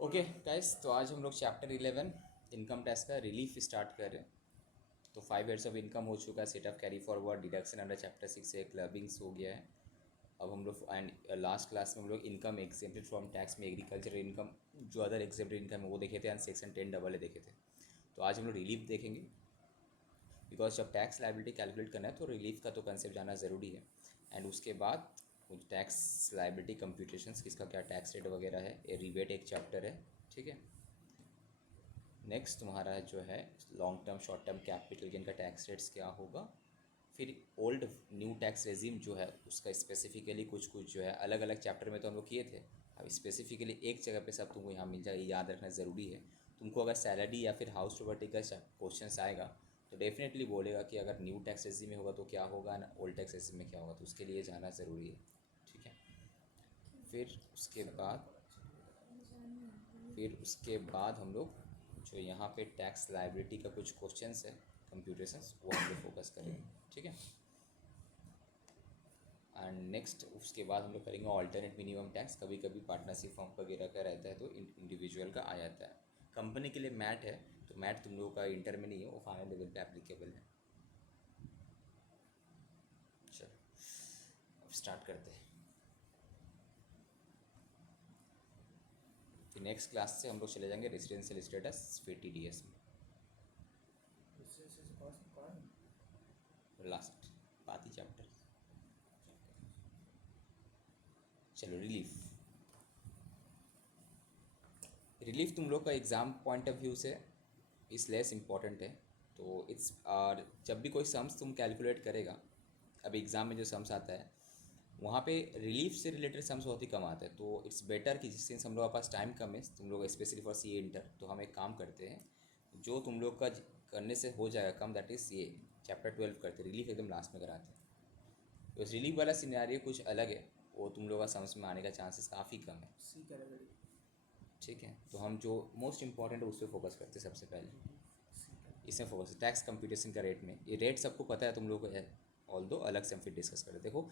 Okay guys, तो आज हम लोग चैप्टर 11 इनकम टैक्स का रिलीफ स्टार्ट कर रहे हैं। तो 5 ईयर्स ऑफ इनकम हो चुका है, set of carry forward, deduction under chapter 6 से क्लबिंग्स हो गया है। अब हम लोग एंड लास्ट क्लास में हम लोग इनकम एग्जेम्प्टेड फ्रॉम टैक्स में एग्रीकल्चर इनकम जो अदर एग्जेम्प्टेड इनकम है वो देखे थे एंड सेक्शन 10 डबल देखे थे। तो आज हम लोग रिलीफ देखेंगे, बिकॉज जब टैक्स लाइबिलिटी कैलकुलेट करना है तो रिलीफ का तो कंसेप्ट जाना ज़रूरी है। एंड उसके बाद टैक्स लाइबिलिटी कंप्यूटेशंस, किसका क्या टैक्स रेट वगैरह है, ये रिबेट एक चैप्टर है, ठीक है। नेक्स्ट तुम्हारा जो है long term short term capital gain का टैक्स रेट्स क्या होगा। फिर ओल्ड न्यू टैक्स रेजिम जो है उसका स्पेसिफिकली कुछ कुछ जो है अलग अलग चैप्टर में तो हम लोग किए थे, अब स्पेसिफिकली एक जगह पे सब तुमको यहाँ मिल जाएगा, याद रखना ज़रूरी है। तुमको अगर सैलरी या फिर हाउस प्रॉपर्टी का क्वेश्चन आएगा तो डेफिनेटली बोलेगा कि अगर न्यू टैक्स रेजिम में होगा तो क्या होगा ना ओल्ड टैक्स रेजिम में क्या होगा, तो उसके लिए जाना ज़रूरी है, ठीक है। फिर उसके बाद हम लोग जो यहाँ पे टैक्स लाइबिलिटी का कुछ क्वेश्चंस है कंप्यूटेशंस वो हम लोग फोकस करेंगे, ठीक है। एंड नेक्स्ट उसके बाद हम लोग करेंगे ऑल्टरनेट मिनिमम टैक्स। कभी कभी पार्टनरशिप फॉर्म वगैरह का रहता है तो इंडिविजुअल का आ जाता है। कंपनी के लिए मैट है, तो मैट तुम लोगों का इंटर में नहीं है, वो फाइनल लेवल पे एप्लीकेबल है। चलो अब स्टार्ट करते हैं। फिर नेक्स्ट क्लास से हम लोग चले जाएंगे रेजिडेंशियल स्टेटस फिर TDS में, लास्ट बाकी चैप्टर। चलो रिलीफ तुम लोग का एग्ज़ाम पॉइंट ऑफ व्यू से इस लेस इम्पॉर्टेंट है। तो इट्स और जब भी कोई सम्स तुम कैलकुलेट करेगा, अभी एग्ज़ाम में जो सम्स आता है वहाँ पे रिलीफ से रिलेटेड सम्स बहुत ही कम आते हैं। तो इट्स बेटर कि जिस सिंस हम लोग के पास टाइम कम है, तुम लोग स्पेशली फॉर CA इंटर, तो हम एक काम करते हैं जो तुम लोग का करने से हो जाएगा कम, दैट इज़ ये चैप्टर 12 करते, रिलीफ एकदम लास्ट में कराते हैं। तो इस रिलीफ वाला सिनेरियो कुछ अलग है, वो तुम लोग का समझ में आने का चांसेस काफ़ी कम है, ठीक है। तो हम जो मोस्ट इंपॉर्टेंट है उस पर फोकस करते हैं सबसे पहले। इसमें फोकस टैक्स कंप्यूटेशन का रेट में, ये रेट सबको पता है तुम लोग को है, ऑल दो अलग से हम फिर डिस्कस करें। देखो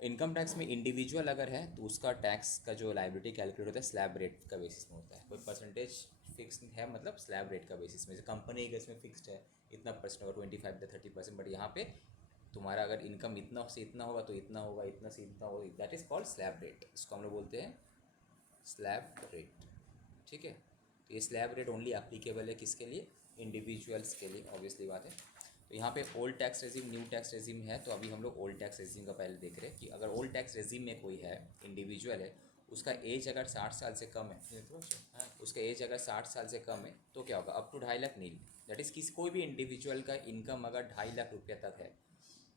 इनकम टैक्स में इंडिविजुअल अगर है तो उसका टैक्स का जो लाइबिलिटी कैलकुलेट होता है स्लैब रेट का बेसिस में होता है, कोई परसेंटेज फिक्स है, मतलब स्लैब रेट का बेसिस में। जैसे कंपनी के इसमें फिक्स्ड है इतना परसेंट होगा, 25 से 30%, बट यहाँ पे तुम्हारा अगर इनकम इतना से इतना होगा तो इतना होगा, इतना से इतना होगा, that is called slab rate, इसको हम लोग बोलते हैं स्लैब रेट, ठीक है। तो ये स्लैब रेट ओनली एप्लीकेबल है किसके लिए, इंडिविजुअल्स के लिए, ऑब्वियसली बात है। तो यहाँ पे old tax regime new tax regime है, तो अभी हम लोग ओल्ड टैक्स रेजिम का पहले देख रहे हैं कि अगर ओल्ड टैक्स रेजिम में कोई है इंडिविजुअल है, उसका एज अगर 60 साल से कम है, उसका एज अगर 60 साल से कम है तो क्या होगा, up to 2.5 lakh nil, that is किसी कोई भी इंडिविजुअल का इनकम अगर 2.5 लाख रुपये तक है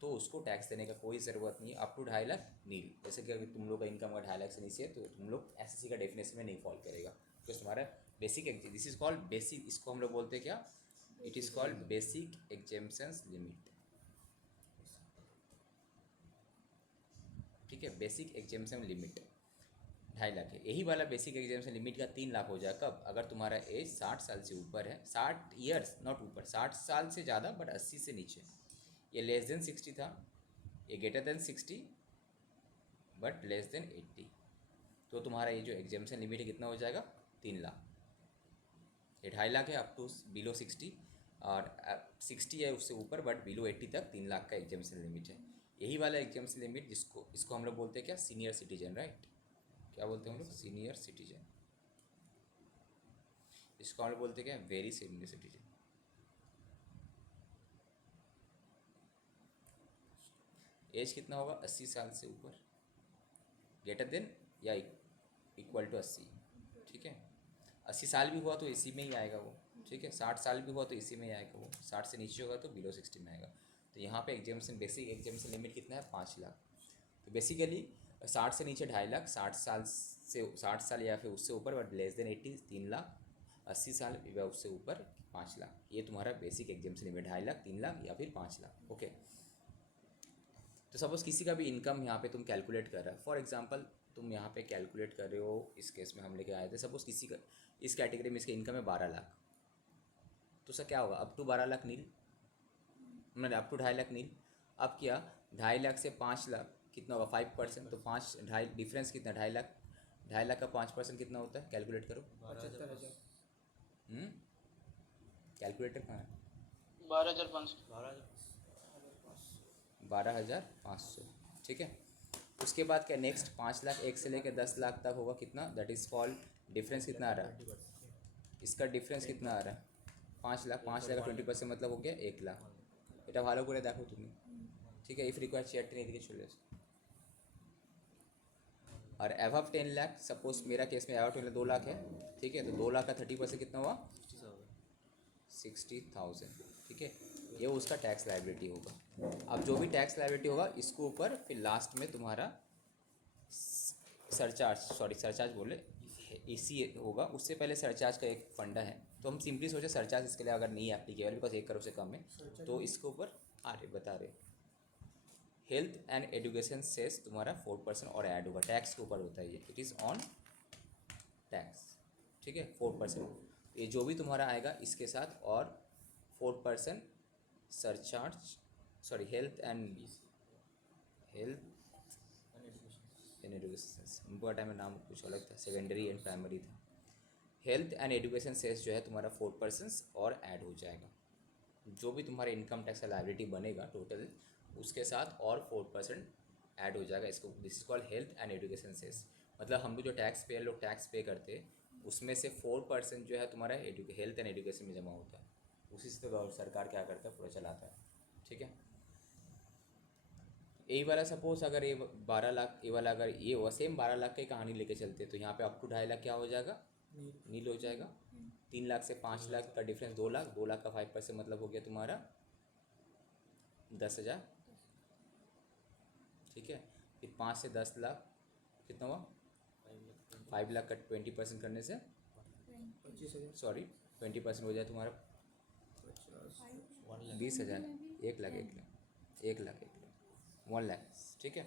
तो उसको टैक्स देने का कोई ज़रूरत नहीं है, अप टू 2.5 लाख नील। जैसे कि अगर तुम लोग का इनकम अगर 2.5 लाख से नीचे है तो तुम लोग SSC का डेफिनेशन में नहीं फॉल करेगा, तो तुम्हारा basic, this is called basic, इसको हम लोग बोलते हैं क्या, it is called basic exemptions limit, ठीक है। बेसिक एग्जेम्पशन लिमिट 2.5 लाख है, यही वाला बेसिक एग्जामेशन लिमिट का 3 लाख हो जाए कब, अगर तुम्हारा एज 60 साल से ऊपर है, 60 ईयर्स नॉट ऊपर, 60 साल से ज़्यादा बट 80 से नीचे। ये लेस देन 60 था, ये greater than 60 but less than 80, तो तुम्हारा ये जो एग्जामेशन लिमिट है कितना हो जाएगा, 3 लाख। ये 2.5 लाख है अप टू बिलो 60, और 60 है उससे ऊपर बट बिलो 80 तक 3 लाख का एग्जामेशन लिमिट है। यही वाला एग्जामेशन लिमिट जिसको इसको हम लोग बोलते हैं क्या, सीनियर सिटीजन, राइट। क्या बोलते हैं हम लोग, सीनियर सिटीजन। इसको हम लोग बोलते हैं क्या, वेरी सीनियर सिटीजन। एज कितना होगा, 80 साल से ऊपर, ग्रेटर देन या इक्वल टू 80, ठीक है। 80 साल भी हुआ तो इसी में ही आएगा वो, ठीक है। 60 साल भी हुआ तो इसी में ही आएगा वो, 60 से नीचे होगा तो बिलो 60 में आएगा। तो यहाँ पे एग्जामेशन बेसिक एग्जामेशन लिमिट कितना है, 5 लाख। तो बेसिकली 60 से नीचे 2.5 लाख, 60 साल या फिर उससे ऊपर बट लेस देन 80 3 लाख, 80 साल या उससे ऊपर 5 लाख। ये तुम्हारा basic exemption limit, 2.5 lakh, 3 lakh या फिर 5 लाख, ओके। तो सपोज़ किसी का भी इनकम यहाँ पे तुम कैलकुलेट कर रहा है, फॉर एग्जांपल तुम यहाँ पे कैलकुलेट कर रहे हो, इस केस में हम लेके आए थे, सपोज़ किसी का इस कैटेगरी में इसका इनकम है 12 लाख, तो सर क्या होगा, अप टू 12 लाख नील, मतलब अप टू 2.5 लाख नील। अब क्या, 2.5 लाख से 5 लाख कितना होगा, 5%, तो 5 2.5 डिफरेंस कितना, 2.5 लाख, 2.5 लाख का 5% कितना होता है, कैलकुलेट करो। 75,000। कैलकुलेटर कहाँ है? 12,500। 12,500। ठीक है। उसके बाद क्या नेक्स्ट 5 लाख, 1 से लेकर 10 लाख तक होगा कितना, दैट इज़ कॉल्ड डिफरेंस। कितना आ रहा है इसका डिफरेंस, कितना आ रहा है? 5 लाख। 5 लाख का 20% मतलब हो गया 1 लाख। এটা ভালো করে দেখো তুমি, ठीक है। इफ रिक्वायर शेयर एदिके चले আসो। और एवव 10 लाख, सपोज मेरा केस में एवव 10 2 लाख है, ठीक है। तो 2 लाख का 30% कितना हुआ? 60,000। ठीक है, ये उसका टैक्स लाइबिलिटी होगा। अब जो भी टैक्स लाइबिलिटी होगा इसको ऊपर फिर लास्ट में तुम्हारा सरचार्ज बोले इसी होगा। उससे पहले सरचार्ज का एक फंडा है, तो हम सिंपली सोचे सरचार्ज इसके लिए अगर नहीं एप्लीकेबल बिकॉज 1 करोड़ से कम है तो इसके ऊपर बता रहे हेल्थ एंड एजुकेशन सेस तुम्हारा 4% और ऐड होगा, टैक्स के ऊपर होता है ये, इट इज़ ऑन टैक्स। ठीक है, 4%। ये जो भी तुम्हारा आएगा इसके साथ और 4% surcharge, sorry health and education, उनका टाइम में नाम कुछ अलग था, सेकेंडरी एंड प्राइमरी था। हेल्थ एंड एजुकेशन सेस जो है तुम्हारा 4% और ऐड हो जाएगा। जो भी तुम्हारा इनकम टैक्स का लायबिलिटी बनेगा टोटल, उसके साथ और 4% ऐड हो जाएगा। इसको this is called health and education cess. मतलब हम लोग जो टैक्स पेयर लोग टैक्स पे करते हैं उसमें से 4% जो है तुम्हारा हेल्थ एंड एजुकेशन में जमा होता है। उसी से तो सरकार क्या करता है, पूरा चलाता है। ठीक है, ए वाला सपोज अगर ये 12 लाख, ए वाला अगर ये हुआ सेम 12 लाख की कहानी लेके चलते तो यहाँ पे अप टू 2.5 लाख क्या हो जाएगा, नील हो जाएगा। 3 लाख से 5 लाख का डिफरेंस 2 लाख, 2 लाख का 5% मतलब हो गया तुम्हारा 10,000। ठीक है, फिर 5 से 10 लाख कितना हुआ, 5 लाख का 20% करने से 25,000। सॉरी 20% हो जाए तुम्हारा 20,000, 1 लाख 1 लाख। ठीक है,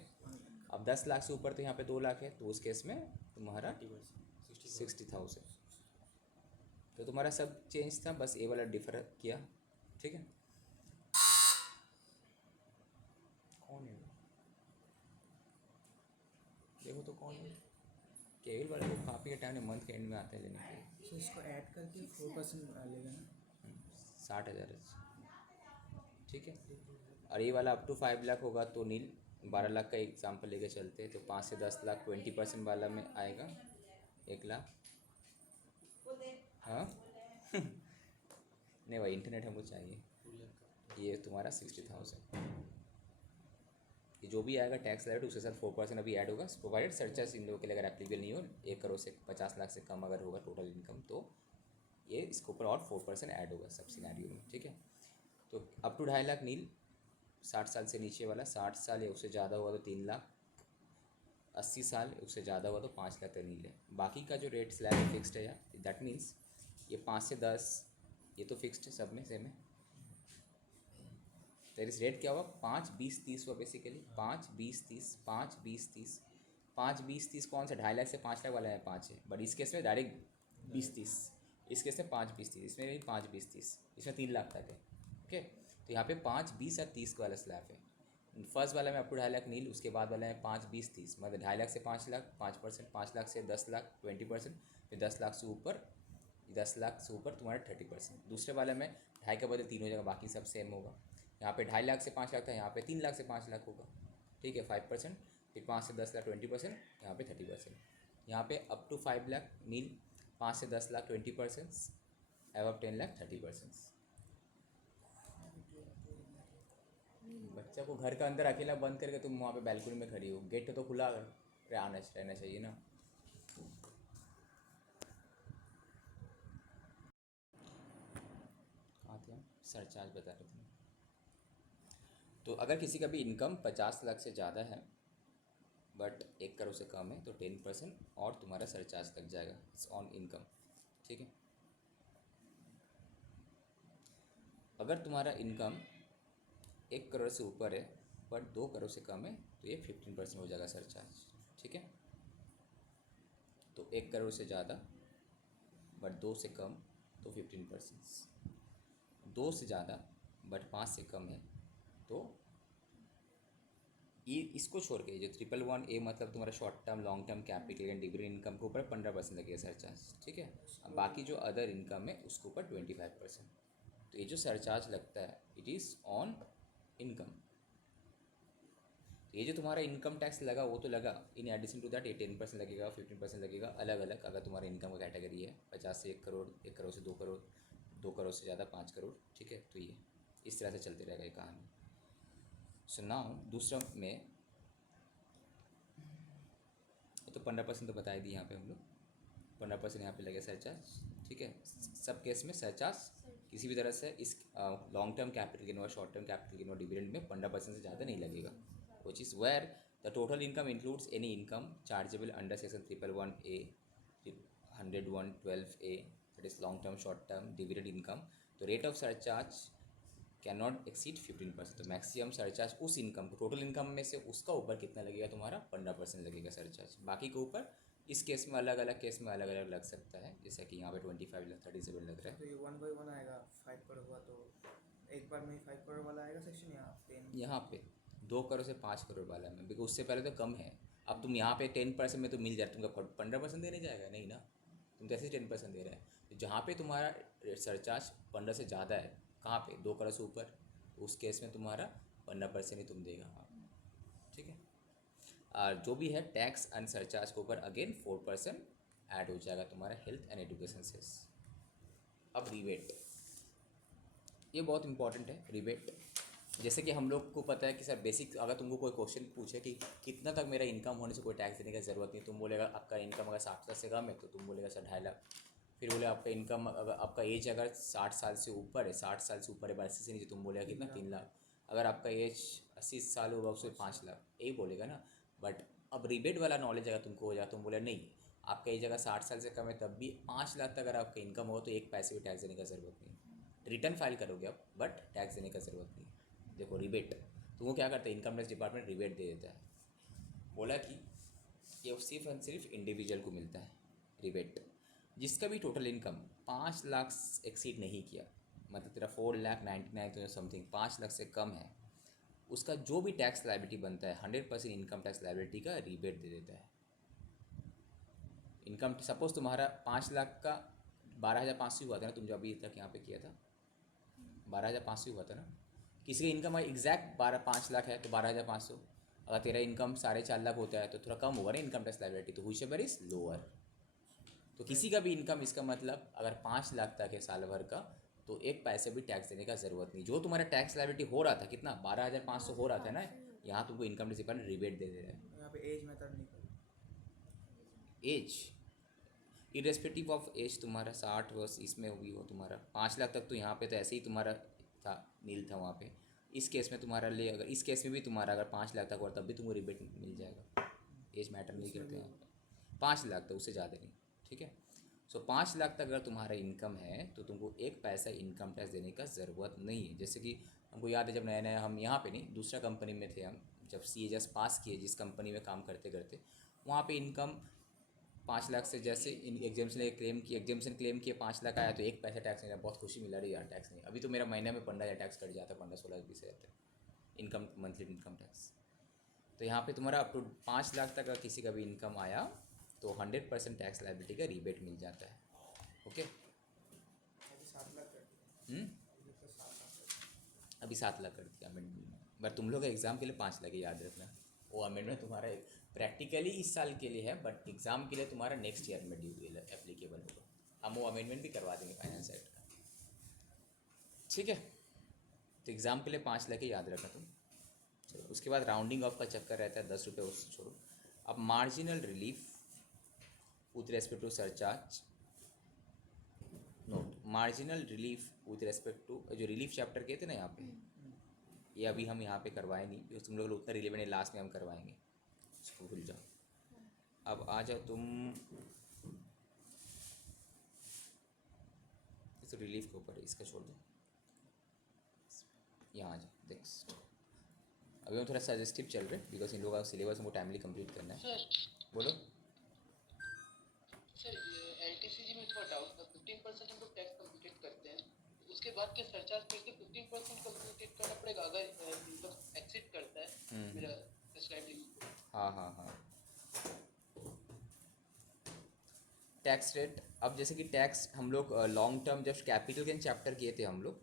अब 10 लाख से ऊपर तो यहाँ पे 2 लाख है, तो उस केस में तुम्हारा 60,000। तो तुम्हारा सब चेंज था, बस ए वाला डिफर किया। ठीक है, कौन है देखो तो कौन है, केवल वाले लोग काफ़ी टाइम में मंथ के एंड में आते हैं लेने के लिए। तो इसको ऐड करके 4% लेगा ना, 60,000 है। ठीक है, और ये वाला अप टू 5 लाख होगा तो नील। 12 लाख का एग्जाम्पल लेके चलते हैं तो 5 से 10 लाख 20% वाला में आएगा 1 लाख। हाँ नहीं भाई, इंटरनेट हमको चाहिए। ये तुम्हारा 60,000। ये जो भी आएगा टैक्स लाइट उसके साथ 4% अभी ऐड होगा, प्रोवाइडेड सर्चार्ज इन लोगों के लिए अगर एप्लीकेबल नहीं हो, 1 करोड़ से 50 लाख से कम अगर होगा टोटल इनकम, तो ये इसके ऊपर और 4% ऐड होगा सब सिनेरियो में। ठीक है, तो अप टू 2.5 लाख नील। 60 साल से नीचे वाला, 60 साल या उससे ज़्यादा हुआ तो 3 लाख, 80 साल उससे ज़्यादा हुआ तो 5 लाख तक नील है। बाकी का जो रेट स्लैब है फिक्स्ड है यार, दैट मीन्स ये 5 से 10 ये तो फिक्स्ड है, सब में सेम है। तो इस रेट क्या हुआ, 5, 20, 30 हुआ बेसिकली। 5, 20, 30, 5, 20, 30, 5, 20, 30 कौन सा 2.5 लाख से 5 लाख वाला है 5 है, बट इस केस में डायरेक्ट 20, 30, इस केस में 5, 20, 30, इसमें भी 5, 20, 30, इसमें 3 लाख तक है। ओके, तो यहाँ पे 5, 20 और 30 वाला स्लैब है। फर्स्ट वाला में अप टू 2.5 लाख नील, उसके बाद वाला है 5, 20, 30, मतलब 2.5 लाख से 5 लाख 5%, 5 लाख से 10 लाख 20%, फिर 10 लाख से ऊपर, 10 लाख से ऊपर तुम्हारा 30%। दूसरे वाले में 2.5 के बदले 3 हो जाएगा, बाकी सब सेम होगा। यहाँ पे 2.5 लाख से 5 लाख था, यहाँ पे 3 लाख से 5 लाख होगा। ठीक है, 5%, फिर 5 से 10 लाख 20%, यहाँ पे 30%। यहाँ पे अप टू 5 लाख नील, 5 से 10 लाख 20%, एवब 10 लाख 30%। बच्चा को घर का अंदर अकेला बंद करके तुम वहाँ पे बैल्कनी में खड़ी हो, गेट तो खुला रहना चाहिए ना। कहाँ थे हम, सरचार्ज बता रहे थे। तो अगर किसी का भी इनकम 50 लाख से ज़्यादा है बट 1 करोड़ से कम है तो 10% और तुम्हारा सरचार्ज लग जाएगा, इट्स ऑन इनकम। ठीक है, अगर तुम्हारा इनकम 1 करोड़ से ऊपर है बट 2 करोड़ से कम है तो ये 15% हो जाएगा सरचार्ज। ठीक है, तो 1 करोड़ से ज़्यादा बट 2 से कम तो 15%, 2 से ज़्यादा बट 5 से कम है तो ये इसको छोड़ के जो 111A मतलब तुम्हारा short term long term capital and dividend income के ऊपर 15% लगेगा सरचार्ज, ठीक है। अब बाकी जो अदर इनकम है उसके ऊपर 25%। तो ये जो सरचार्ज लगता है इट इज़ ऑन इनकम। ये जो तुम्हारा इनकम टैक्स लगा वो तो लगा, इन एडिशन टू दैट ये 10% लगेगा, 15% लगेगा, अलग अलग। अगर तुम्हारा इनकम का कैटेगरी है 50 से 1 करोड़, 1 करोड़ से 2 करोड़, 2 करोड़ से ज़्यादा 5 करोड़, ठीक है। तो ये इस तरह से चलते रहेगा ये कहानी। सो नाउ दूसरा में तो 15% तो बता ही दी यहाँ पे हम लोग, 15% यहाँ पे लगे सरचार्ज, ठीक है। सब केस में सरचार्ज किसी भी तरह से इस लॉन्ग टर्म कैपिटल गेन और शॉर्ट टर्म कैपिटल गेन और डिविडेंड में 15% से ज़्यादा नहीं लगेगा, which is where the total income includes any income chargeable under section 111A, 101(12)A, that is long term short term dividend income. तो rate of surcharge cannot exceed 15%। तो maximum surcharge उस income को, total income में से उसका ऊपर कितना लगेगा तुम्हारा 15% लगेगा सरचार्ज। बाकी के ऊपर इस केस में अलग अलग केस में अलग अलग लग सकता है, जैसा कि यहाँ पे 25 लग 37 लग रहा है। तो ये 1 by 1 आएगा, 5 करोड़ हुआ तो एक बार में ही 5 करोड़ वाला आएगा सेक्शन, या 10? यहाँ पे 2 करोड़ से 5 करोड़ वाला में, बिकॉज उससे पहले तो कम है। अब तुम यहाँ पे 10% में तो मिल जाए, तुमको 15% देने जाएगा नहीं ना, तुम तो ऐसे ही 10% दे रहे हैं। तो जहाँ पे तुम्हारा सरचार्ज 15 से ज़्यादा है, कहाँ पे 2 करोड़ से ऊपर, उस केस में तुम्हारा 15% ही तुम देगा, हाँ, ठीक है। और जो भी है टैक्स एंड सरचार्ज के ऊपर अगेन 4% ऐड हो जाएगा तुम्हारा हेल्थ एंड एजुकेशन सेस। अब रिबेट, ये बहुत इंपॉर्टेंट है रिबेट। जैसे कि हम लोग को पता है कि सर बेसिक, अगर तुमको कोई क्वेश्चन पूछे कि कितना तक मेरा इनकम होने से कोई टैक्स देने की ज़रूरत नहीं, तुम बोलेगा आपका इनकम अगर 60 लाख से कम है तो तुम बोलेगा सर 2.5 लाख। फिर बोले आपका इनकम अगर आपका एज अगर 60 साल से ऊपर है, 60 साल से ऊपर है 82 से नीचे, तुम बोलेगा कितना 3 लाख। अगर आपका एज 80 साल होगा उसमें 5 लाख, यही बोलेगा ना। बट अब रिबेट वाला नॉलेज अगर तुमको हो जाए, तुम बोले नहीं आपका एज अगर 60 साल से कम है तब भी 5 लाख तक अगर आपका इनकम हो तो 1 पैसे भी टैक्स देने का ज़रूरत नहीं। रिटर्न फाइल करोगे आप बट टैक्स देने का ज़रूरत नहीं। देखो रिबेट तुमको क्या करता है, इनकम टैक्स डिपार्टमेंट रिबेट दे देता है। बोला कि ये सिर्फ एंड सिर्फ इंडिविजुअल को मिलता है रिबेट, जिसका भी टोटल इनकम 5 लाख एक्सीड नहीं किया, मतलब तेरा 4,99,000 समथिंग 5 लाख से कम है, उसका जो भी टैक्स लायबिलिटी बनता है 100% इनकम टैक्स लायबिलिटी का रिबेट दे देता है। इनकम सपोज तुम्हारा 5 लाख का 12,500 हुआ था ना, तुम जो अभी तक यहाँ पे किया था 12,500 हुआ था ना। किसी का इनकम एग्जैक्ट 5 लाख है तो 12,500, अगर तेरा इनकम 4.5 लाख होता है तो थोड़ा कम होगा ना इनकम टैक्स लायबिलिटी, तो व्हिचएवर इज लोअर। तो किसी का भी इनकम, इसका मतलब अगर 5 लाख तक है साल भर का तो 1 पैसे भी टैक्स देने का ज़रूरत नहीं। जो तुम्हारा टैक्स लायबिलिटी हो रहा था कितना 12,500 हो रहा था ना, यहाँ तुमको इनकम टैक्स डिपार्टमेंट रिबेट दे रहा है। यहाँ पे एज मेथड नहीं कर, एज इरेस्पेक्टिव ऑफ एज तुम्हारा 60 वर्ष इसमें भी हो तुम्हारा 5 लाख तक, तो यहाँ पे तो ऐसे ही तुम्हारा था नील था वहाँ पे। इस केस में तुम्हारा ले, अगर इस केस में भी तुम्हारा अगर 5 लाख तक हो तब भी तुमको रिबेट मिल जाएगा। एज मैटर नहीं करते यहाँ पे, 5 लाख तक उससे ज़्यादा नहीं, ठीक है। सो 5 लाख तक अगर तुम्हारा इनकम है तो तुमको 1 पैसा इनकम टैक्स देने का ज़रूरत नहीं है। जैसे कि हमको याद है जब नया नया हम यहाँ पे नहीं दूसरा कंपनी में थे, हम जब CA जस्ट पास किए जिस कंपनी में काम करते करते, वहाँ पे इनकम 5 लाख से जैसे एग्जामेशन क्लेम किए 5 लाख आया तो 1 पैसा टैक्स नहीं, बहुत खुशी मिला रही यार टैक्स नहीं। अभी तो मेरा महीने में 15,000 टैक्स कट जाता है, 15-16-20 हज़ार तक इनकम, मंथली इनकम टैक्स। तो यहाँ पे तुम्हारा अप टू 5 लाख तक अगर किसी का भी इनकम आया तो 100% टैक्स लायबिलिटी का रिबेट मिल जाता है, ओके। अभी 7 लाख कर दिया, अभी तो 7 लाख कर दिया। अभी 7 लाख कर दिया अमेंडमेंट में, बट तुम लोग एग्ज़ाम के लिए 5 लाख ही याद रखना। वो अमेंडमेंट तुम्हारा प्रैक्टिकली इस साल के लिए है बट एग्ज़ाम के लिए तुम्हारा नेक्स्ट ईयर में ड्यू एप्लीकेबल होगा। हम वो अमेंडमेंट भी करवा देंगे फाइनेंस एक्ट का, ठीक है। तो एग्ज़ाम के लिए 5 लाख ही याद रखना तुम। चलो उसके बाद राउंडिंग ऑफ का चक्कर रहता है, 10 रुपये उससे छोड़ो। अब marginal relief with respect to surcharge, note marginal relief with respect to, जो रिलीफ चैप्टर कहते ना यहाँ पे, ये अभी हम यहाँ पे करवाए नहीं क्योंकि तुम लोग उतना रिलेवेंट है, लास्ट में हम करवाएंगे, उसको भूल जाओ। अब आ जाओ तुम इस रिलीफ के ऊपर, इसका छोड़ दो, यहाँ आ जाओ। नेक्स्ट अभी हम थोड़ा सजेस्टिव चल रहे बिकॉज इन लोगों का सिलेबस हमको टाइमली कंप्लीट करना है। सर बोलो। सर LTCG में थोड़ा डाउट था, 15% हम लोग टैक्स कंप्लीट करते हैं, उसके बाद के सरचार्ज करके 15% कंप्लीट करना पड़ेगा अगर इनकम एक्सीड करता है मेरा prescribed in. हाँ हाँ हाँ। टैक्स रेट, अब जैसे कि टैक्स हम लोग लॉन्ग टर्म जब कैपिटल गेन चैप्टर किए थे हम लोग,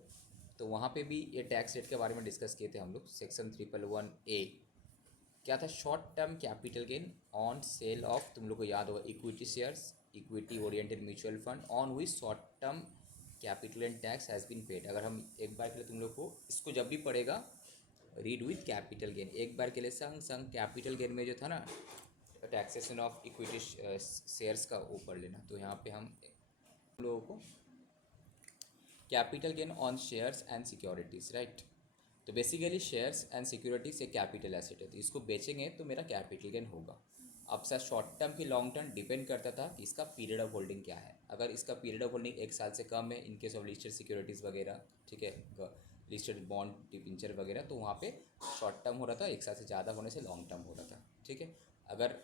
तो वहाँ पे भी ये टैक्स रेट के बारे में डिस्कस किए थे हम लोग। सेक्शन 311A क्या था, short term capital gain on sale of, तुम लोग को याद होगा, equity shares, equity oriented mutual fund on which short term capital gain tax has been paid. अगर हम एक बार के लिए तुम लोग को इसको जब भी पढ़ेगा रीड विथ कैपिटल गेन, एक बार के लिए संग संग कैपिटल गेन में जो था ना टैक्सेशन ऑफ इक्विटी शेयर्स का वो पढ़ लेना। तो यहाँ पे हम लोगों को capital gain on shares and securities, right. तो बेसिकली शेयर्स एंड सिक्योरिटीज एक कैपिटल एसेट है, तो इसको बेचेंगे तो मेरा कैपिटल गेन होगा। अब सर शॉर्ट टर्म की लॉन्ग टर्म डिपेंड करता था कि इसका पीरियड ऑफ होल्डिंग क्या है। अगर इसका पीरियड ऑफ होल्डिंग 1 साल से कम है in case of listed securities वगैरह, ठीक है, लिस्टेड बॉन्ड डिबेंचर वगैरह, तो वहाँ पे शॉर्ट टर्म हो रहा था, 1 साल से ज़्यादा होने से लॉन्ग टर्म हो रहा था, ठीक है। अगर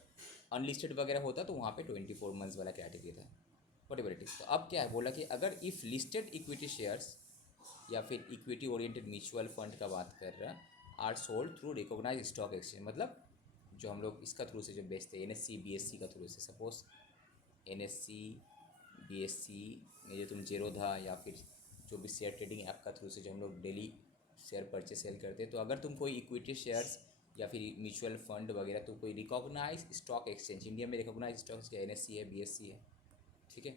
अनलिस्टेड वगैरह होता तो वहाँ पे 24 मंथ्स वाला कैटेगरी था, वॉटेवर इट इज़। तो अब क्या है बोला कि अगर इफ़ लिस्टेड इक्विटी शेयर्स या फिर इक्विटी ओरिएंटेड म्यूचुअल फंड का बात कर रहे हैं, are sold through recognise stock exchange, मतलब जो हम लोग इसका थ्रू से जो बेचते हैं NSE BSE का थ्रू से, सपोज NSE BSE में जो तुम जेरोधा या फिर जो भी शेयर ट्रेडिंग ऐप का थ्रू से जो हम लोग डेली शेयर परचेस सेल करते हैं, तो अगर तुम कोई इक्विटी शेयर्स या फिर म्यूचुअल फंड वगैरह, तो कोई रिकॉग्नाइज स्टॉक एक्सचेंज, इंडिया में रिकॉग्नाइज स्टॉक एक्सचेंज NSE है BSE है, ठीक है।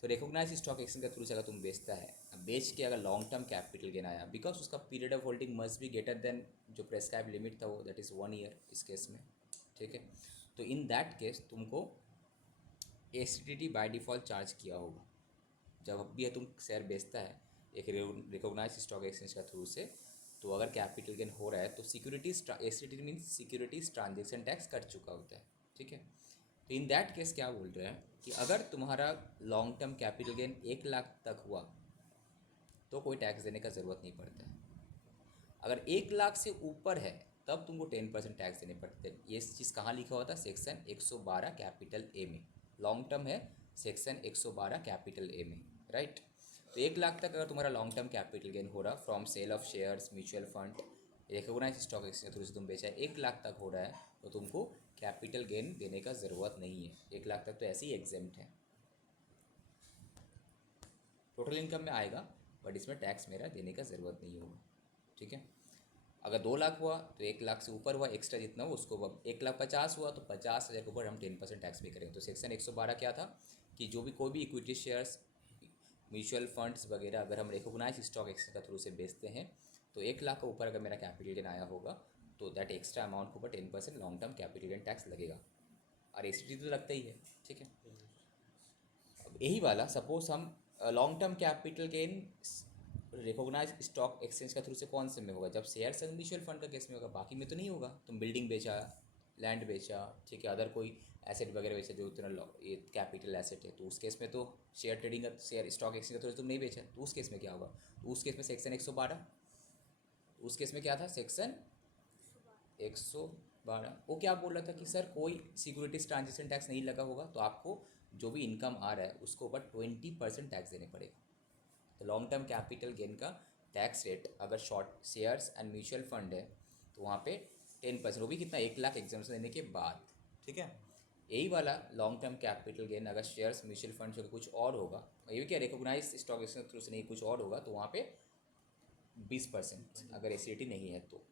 तो रिकॉग्नाइज स्टॉक एक्सचेंज के थ्रू से अगर तुम बेचता है, बेच के अगर लॉन्ग टर्म कैपिटल गेन आया, बिकॉज उसका period of holding must be greater than जो प्रेस्क्राइब लिमिट था वो, दैट इज़ 1 ईयर इस केस में, ठीक है। तो इन दैट केस तुमको एसिडिटी बाय डिफ़ॉल्ट चार्ज किया होगा जब भी तुम शेयर बेचता है एक रिकॉग्नाइज स्टॉक एक्सचेंज का थ्रू से। तो अगर कैपिटल गेन हो रहा है तो securities, acidity means securities transaction tax cut चुका होता है, ठीक है। तो इन दैट केस क्या बोल रहे हैं कि अगर तुम्हारा long term capital gain 1 lakh तक हुआ तो कोई टैक्स देने का ज़रूरत नहीं पड़ता है। अगर 1 लाख से ऊपर है तब तुमको 10% टैक्स देने पड़ते हैं। ये चीज़ कहाँ लिखा हुआ था, सेक्शन 112 कैपिटल ए में। लॉन्ग टर्म है सेक्शन 112 कैपिटल ए में, राइट। तो 1 लाख तक अगर तुम्हारा लॉन्ग टर्म कैपिटल गेन हो रहा from sale of shares, mutual fund, recognise stock exchange through से तुम बेचा है, 1 लाख तक हो रहा है तो तुमको कैपिटल गेन देने का ज़रूरत नहीं है। 1 लाख तक तो ऐसे ही एग्जेम्प्ट है, टोटल इनकम में आएगा, बट इसमें टैक्स मेरा देने का ज़रूरत नहीं होगा, ठीक है। अगर 2 लाख हुआ तो 1 लाख से ऊपर हुआ एक्स्ट्रा जितना हो उसको, 1,50,000 हुआ तो 50,000 के ऊपर हम 10% टैक्स पे करेंगे। तो सेक्शन 112 क्या था कि जो भी कोई भी इक्विटी शेयर्स, म्यूचुअल फंड्स वगैरह अगर हम रिकॉग्नाइज स्टॉक एक्सचेंज के थ्रू से बेचते हैं तो 1 लाख के ऊपर अगर मेरा कैपिटल गेन आया होगा तो दैट एक्स्ट्रा अमाउंट के ऊपर 10% long term capital gain tax लगेगा, और एसिडिटी तो लगता ही है, ठीक है। अब यही वाला सपोज हम long term capital gain recognise stock exchange का थ्रू से कौन से में होगा, जब शेयर्स एंड म्यूचुअल फंड का केस में होगा, बाकी में तो नहीं होगा। तुम बिल्डिंग बेचा, लैंड बेचा, ठीक है, अदर कोई एसेट वगैरह बेचा जो इतना ये कैपिटल एसेट है, तो उस केस में तो शेयर ट्रेडिंग का, शेयर स्टॉक एक्सचेंज का थ्रू तुम नहीं बेचा, तो उस केस में क्या होगा, तो उस केस में सेक्शन 112, उस केस में क्या था, सेक्शन 112। वो क्या बोल रहा था कि सर कोई सिक्योरिटीज ट्रांजेक्शन टैक्स नहीं लगा होगा तो आपको जो भी इनकम आ रहा है उसको ऊपर 20% टैक्स देने पड़ेगा। तो लॉन्ग टर्म कैपिटल गेन का टैक्स रेट अगर short shares and mutual fund है तो वहाँ पे 10%, वो भी कितना, 1 लाख एग्जाम्पन देने के बाद, ठीक है। यही वाला लॉन्ग टर्म कैपिटल गेन अगर शेयर्स म्यूचुअल फंड से कुछ और होगा, ये भी क्या रिकॉग्नाइज स्टॉक एक्सचेंज थ्रू से नहीं कुछ और होगा, तो वहाँ पे 20% अगर एसिडिटी नहीं है तो।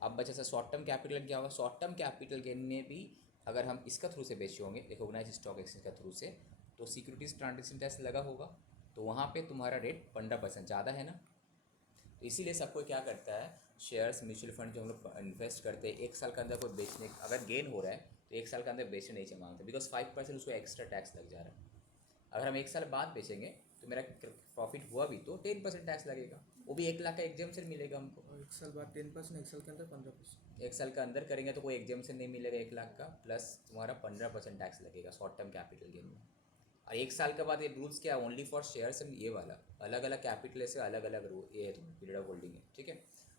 अब बचा सा शॉर्ट टर्म कैपिटल गेन क्या होगा, शॉर्ट टर्म कैपिटल गेन में भी अगर हम इसका थ्रू से बेचे होंगे रिकॉग्नाइज स्टॉक एक्सचेंज का थ्रू से, तो सिक्योरिटीज ट्रांजेक्शन टैक्स लगा होगा, तो वहाँ पे तुम्हारा रेट 15% ज़्यादा है ना। तो इसीलिए सबको क्या करता है, शेयर्स म्यूचुअल फंड जो हम लोग इन्वेस्ट करते हैं 1 साल के अंदर कोई बेचने, अगर गेन हो रहा है तो 1 साल के अंदर बेचने नहीं चाहिए मांगते, बिकॉज 5% उसको एक्स्ट्रा टैक्स लग जा रहा है। अगर हम 1 साल बाद बेचेंगे तो मेरा प्रॉफिट हुआ भी तो 10% टैक्स लगेगा, वो भी 1 लाख का एग्जाम्पशन मिलेगा हमको। और 1 साल बाद 10%, 1 साल के अंदर 15%। 1 साल का अंदर करेंगे तो कोई एग्जाम्पशन नहीं मिलेगा 1 लाख का, प्लस तुम्हारा 15% टैक्स लगेगा शॉर्ट टर्म कैपिटल गेन में। और 1 साल के बाद ये रूल्स क्या है, ओनली फॉर शेयर्स एंड ये वाला, अलग अलग कैपिटल से अलग अलग ये है पीरियड ऑफ होल्डिंग है, ठीक है।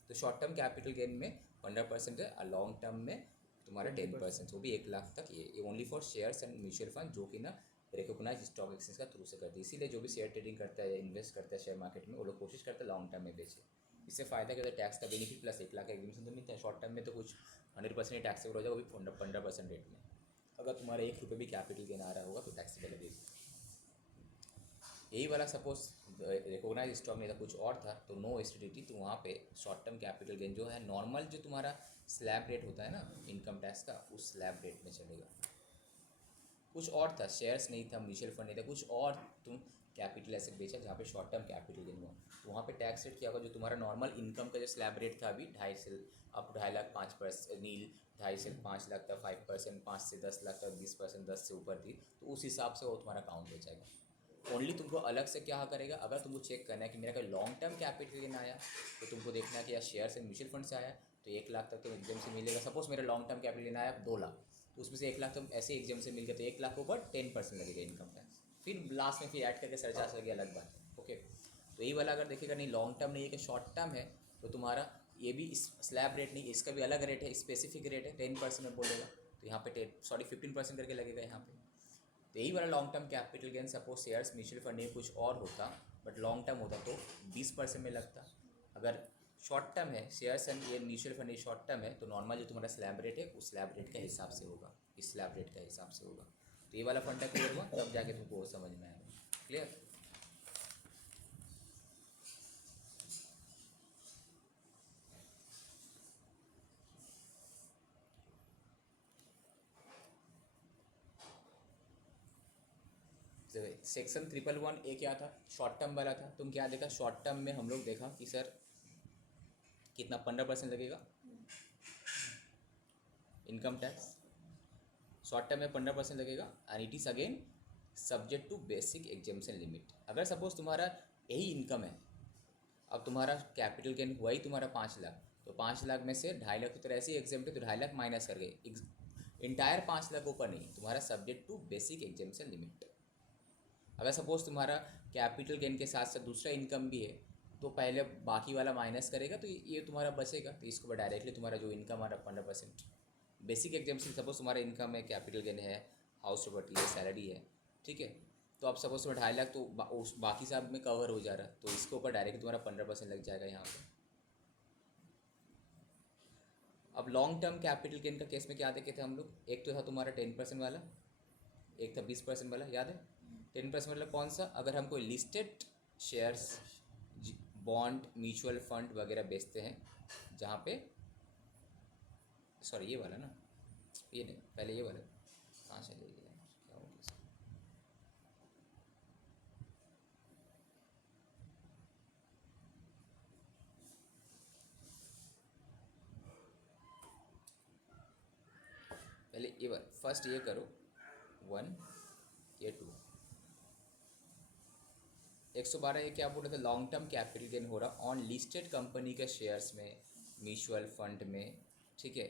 तो शॉर्ट टर्म कैपिटल गेन में 15% है और लॉन्ग टर्म में तुम्हारा 10%, वो भी 1 लाख तक। ये only for shares and mutual fund जो कि ना रिकॉग्नाइज स्टॉक एक्सचेंज का थ्रू से करते हैं। इसीलिए जो भी शेयर ट्रेडिंग करता है, इन्वेस्ट करता है शेयर मार्केट में, वो लोग कोशिश करते हैं लॉन्ग टर्म में बेचे, इससे फ़ायदा क्या होता है, टैक्स का बेनिफिट प्लस 1 लाख का एग्जामेशन तो मिलता है। शॉर्ट टर्म में तो कुछ 100% ही टैक्सेबल हो जाएगा, वो भी 15% रेट में। अगर तुम्हारा 1 रुपये भी कैपिटल गेन आ रहा होगा तो टैक्सेबल लगेगी। यही वाला सपोज रिकॉग्नाइज स्टॉक नहीं था, कुछ और था, तो नो एसटीडी, तो वहाँ पे शॉर्ट टर्म कैपिटल गेन जो है नॉर्मल जो तुम्हारा स्लैब रेट होता है ना इनकम टैक्स का, उस स्लैब रेट में चलेगा। कुछ और था, शेयर्स नहीं था, म्यूचुअल फंड नहीं था, कुछ और तुम कैपिटल ऐसे बेचा जहाँ पे शॉर्ट टर्म कैपिटल गेन हुआ, तो वहाँ पे टैक्स रेट क्या होगा, जो तुम्हारा नॉर्मल इनकम का जो स्लैब रेट था अभी 2.5 से अप 2.5 लाख 5% नील, 2.5 से 5 लाख था 5%, 5 से 10 लाख था 20%, 10 से ऊपर थी तो उस हिसाब से वो तुम्हारा काउंट हो जाएगा। ओनली तुमको अलग से क्या करेगा, अगर तुमको चेक करना है कि मेरा कोई लॉन्ग टर्म कैपिटल गेन आया तो तुमको देखना है कि या शेयर से म्यूचुअल फंड से आया तो 1 लाख तक तो एग्जाम से मिलेगा। सपोज मेरा लॉन्ग टर्म कैपिटल गेन आया 2 लाख, तो उसमें से 1 लाख तो ऐसे एग्जाम से मिल गया, तो 1 लाख के ऊपर 10% लगेगा इनकम टैक्स, फिर लास्ट में फिर ऐड करके सरचार्ज लगे, अलग बात है। ओके, तो यही वाला अगर देखिएगा नहीं लॉन्ग टर्म नहीं है कि शॉर्ट टर्म है, तो तुम्हारा ये भी इस स्लैब रेट नहीं, इसका भी अलग रेट है, स्पेसिफिक रेट है, 10% में बोलेगा, तो यहाँ पे 15% करके लगेगा यहाँ पे। तो यही वाला long term capital gain suppose shares mutual fund ये कुछ और होता, बट लॉन्ग टर्म होता तो 20% में लगता। अगर शॉर्ट टर्म है शेयर्स एंड ये म्यूचुअल फंड ये शॉर्ट टर्म है, तो नॉर्मल जो तुम्हारा स्लैब रेट है उस स्लैब रेट के हिसाब से होगा, इस स्लैब रेट के हिसाब से होगा। तो ये वाला फंडा क्लियर हुआ, तब जाके तुमको वो समझ में आएगा। क्लियर? सेक्शन 111 ए क्या था, शॉर्ट टर्म वाला था। तुम क्या देखा शॉर्ट टर्म में, हम लोग देखा कि सर कितना 15% लगेगा इनकम टैक्स, शॉर्ट टर्म में 15% लगेगा and it is again subject to basic exemption limit. अगर सपोज तुम्हारा यही इनकम है, अब तुम्हारा कैपिटल गेन हुआ ही तुम्हारा 5 लाख, तो 5 लाख में से 2.5 लाख तो तेरा ऐसे ही एग्जाम्प्ट है, तो 2.5 लाख माइनस कर गए, इंटायर 5 लाख ऊपर नहीं, तुम्हारा subject to basic exemption limit. अगर सपोज तुम्हारा कैपिटल गेन के साथ साथ दूसरा इनकम भी है, तो पहले बाकी वाला माइनस करेगा तो ये तुम्हारा बचेगा, तो इसको डायरेक्टली तुम्हारा जो इनकम आ रहा 15% बेसिक एग्जाम्पशन। सपोज तुम्हारा इनकम है, कैपिटल गेन है, हाउस प्रॉपर्टी है, सैलरी है, ठीक है, तो अब सपोज तुम्हारा 2.5 लाख तो बाकी सब में कवर हो जा रहा है, तो इसके ऊपर डायरेक्ट तुम्हारा 15% लग जाएगा यहाँ पे। अब लॉन्ग टर्म कैपिटल गेन का केस में क्या देखे थे हम लोग, एक तो था तुम्हारा 10% वाला, एक था 20% वाला, याद है? 10% मतलब कौन सा, अगर हम कोई listed shares, bond, mutual fund वगैरह बेचते हैं, जहाँ पे सॉरी ये वाला ना, ये नहीं, पहले ये वाला कहाँ चले गया, क्या हो गया इसका? पहले ये वाला फर्स्ट ये करो 1, ये 2, 112 ये क्या बोल रहे थे, लॉन्ग टर्म कैपिटल गेन हो रहा ऑन लिस्टेड कंपनी के शेयर्स में, म्यूचुअल फंड में, ठीक है।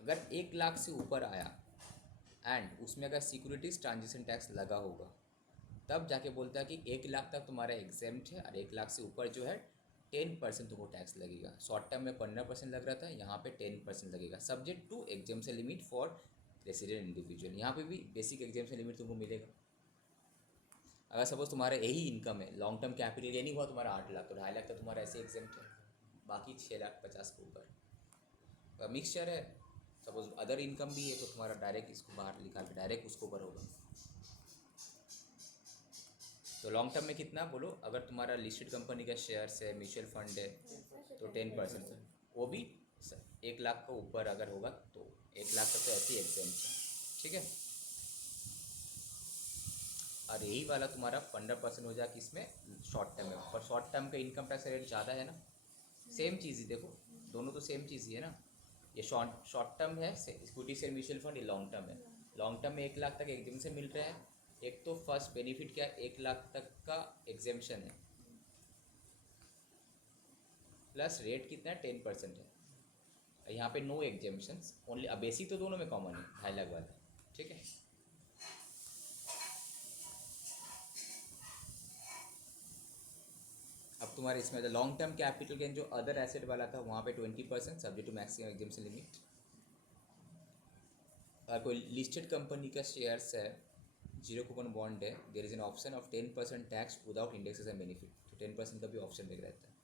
अगर 1 लाख से ऊपर आया एंड उसमें अगर सिक्योरिटीज ट्रांजेक्शन टैक्स लगा होगा, तब जाके बोलता है कि 1 लाख तक तुम्हारा एग्जेम्प्ट है, और 1 लाख से ऊपर जो है 10% तुमको टैक्स लगेगा। शॉर्ट टर्म में 15% लग रहा था, यहाँ पे 10% लगेगा, subject to exemption limit for resident individual. यहाँ पे भी बेसिक एग्जाम्पशन लिमिट तुमको मिलेगा। अगर सपोज तुम्हारा यही इनकम है, लॉन्ग टर्म कैपिटल गेन हुआ तुम्हारा 8 लाख, तो 2.5 लाख तो तुम्हारा ऐसे एग्जाम्प्ट है, बाकी 6,50,000 के ऊपर। मिक्सचर है, सपोज अदर इनकम भी है, तो तुम्हारा डायरेक्ट इसको बाहर निकाल के डायरेक्ट उसके ऊपर होगा। तो लॉन्ग टर्म में कितना बोलो, अगर तुम्हारा लिस्टेड कंपनी का शेयर्स है, म्यूचुअल फंड है, तो 10%, वो भी 1 लाख के ऊपर अगर होगा तो 1 लाख तक तो ऐसे ही एग्जाम्प्ट है, ठीक है। और यही वाला तुम्हारा 15% हो जाए किसमें, शॉर्ट टर्म में। और शॉर्ट टर्म का इनकम टैक्स रेट ज़्यादा है ना, सेम चीज़ ही देखो, दोनों तो सेम चीज़ ही है ना। ये शॉर्ट टर्म है इक्विटी शेयर म्यूचुअल फंड, ये लॉन्ग टर्म है। लॉन्ग टर्म में 1 लाख तक एग्जाम्पशन मिल रहे हैं, एक तो फर्स्ट बेनिफिट क्या है, 1 लाख तक का एग्जाम्पशन है, प्लस रेट कितना है 10% है। यहाँ पे नो एग्जाम्पशन ओनली, अब बेसिक तो दोनों में कॉमन है 2.5 लाख वाला, ठीक है। अब तुम्हारे इसमें लॉन्ग टर्म कैपिटल गेन जो अदर एसेट वाला था, वहाँ पे 20% subject to maximum exemption limit. अगर कोई लिस्टेड कंपनी का शेयर्स है, जीरो कूपन बॉन्ड है, there is an option of 10% tax without indexation benefit, तो 10% का भी ऑप्शन मिल रहता है।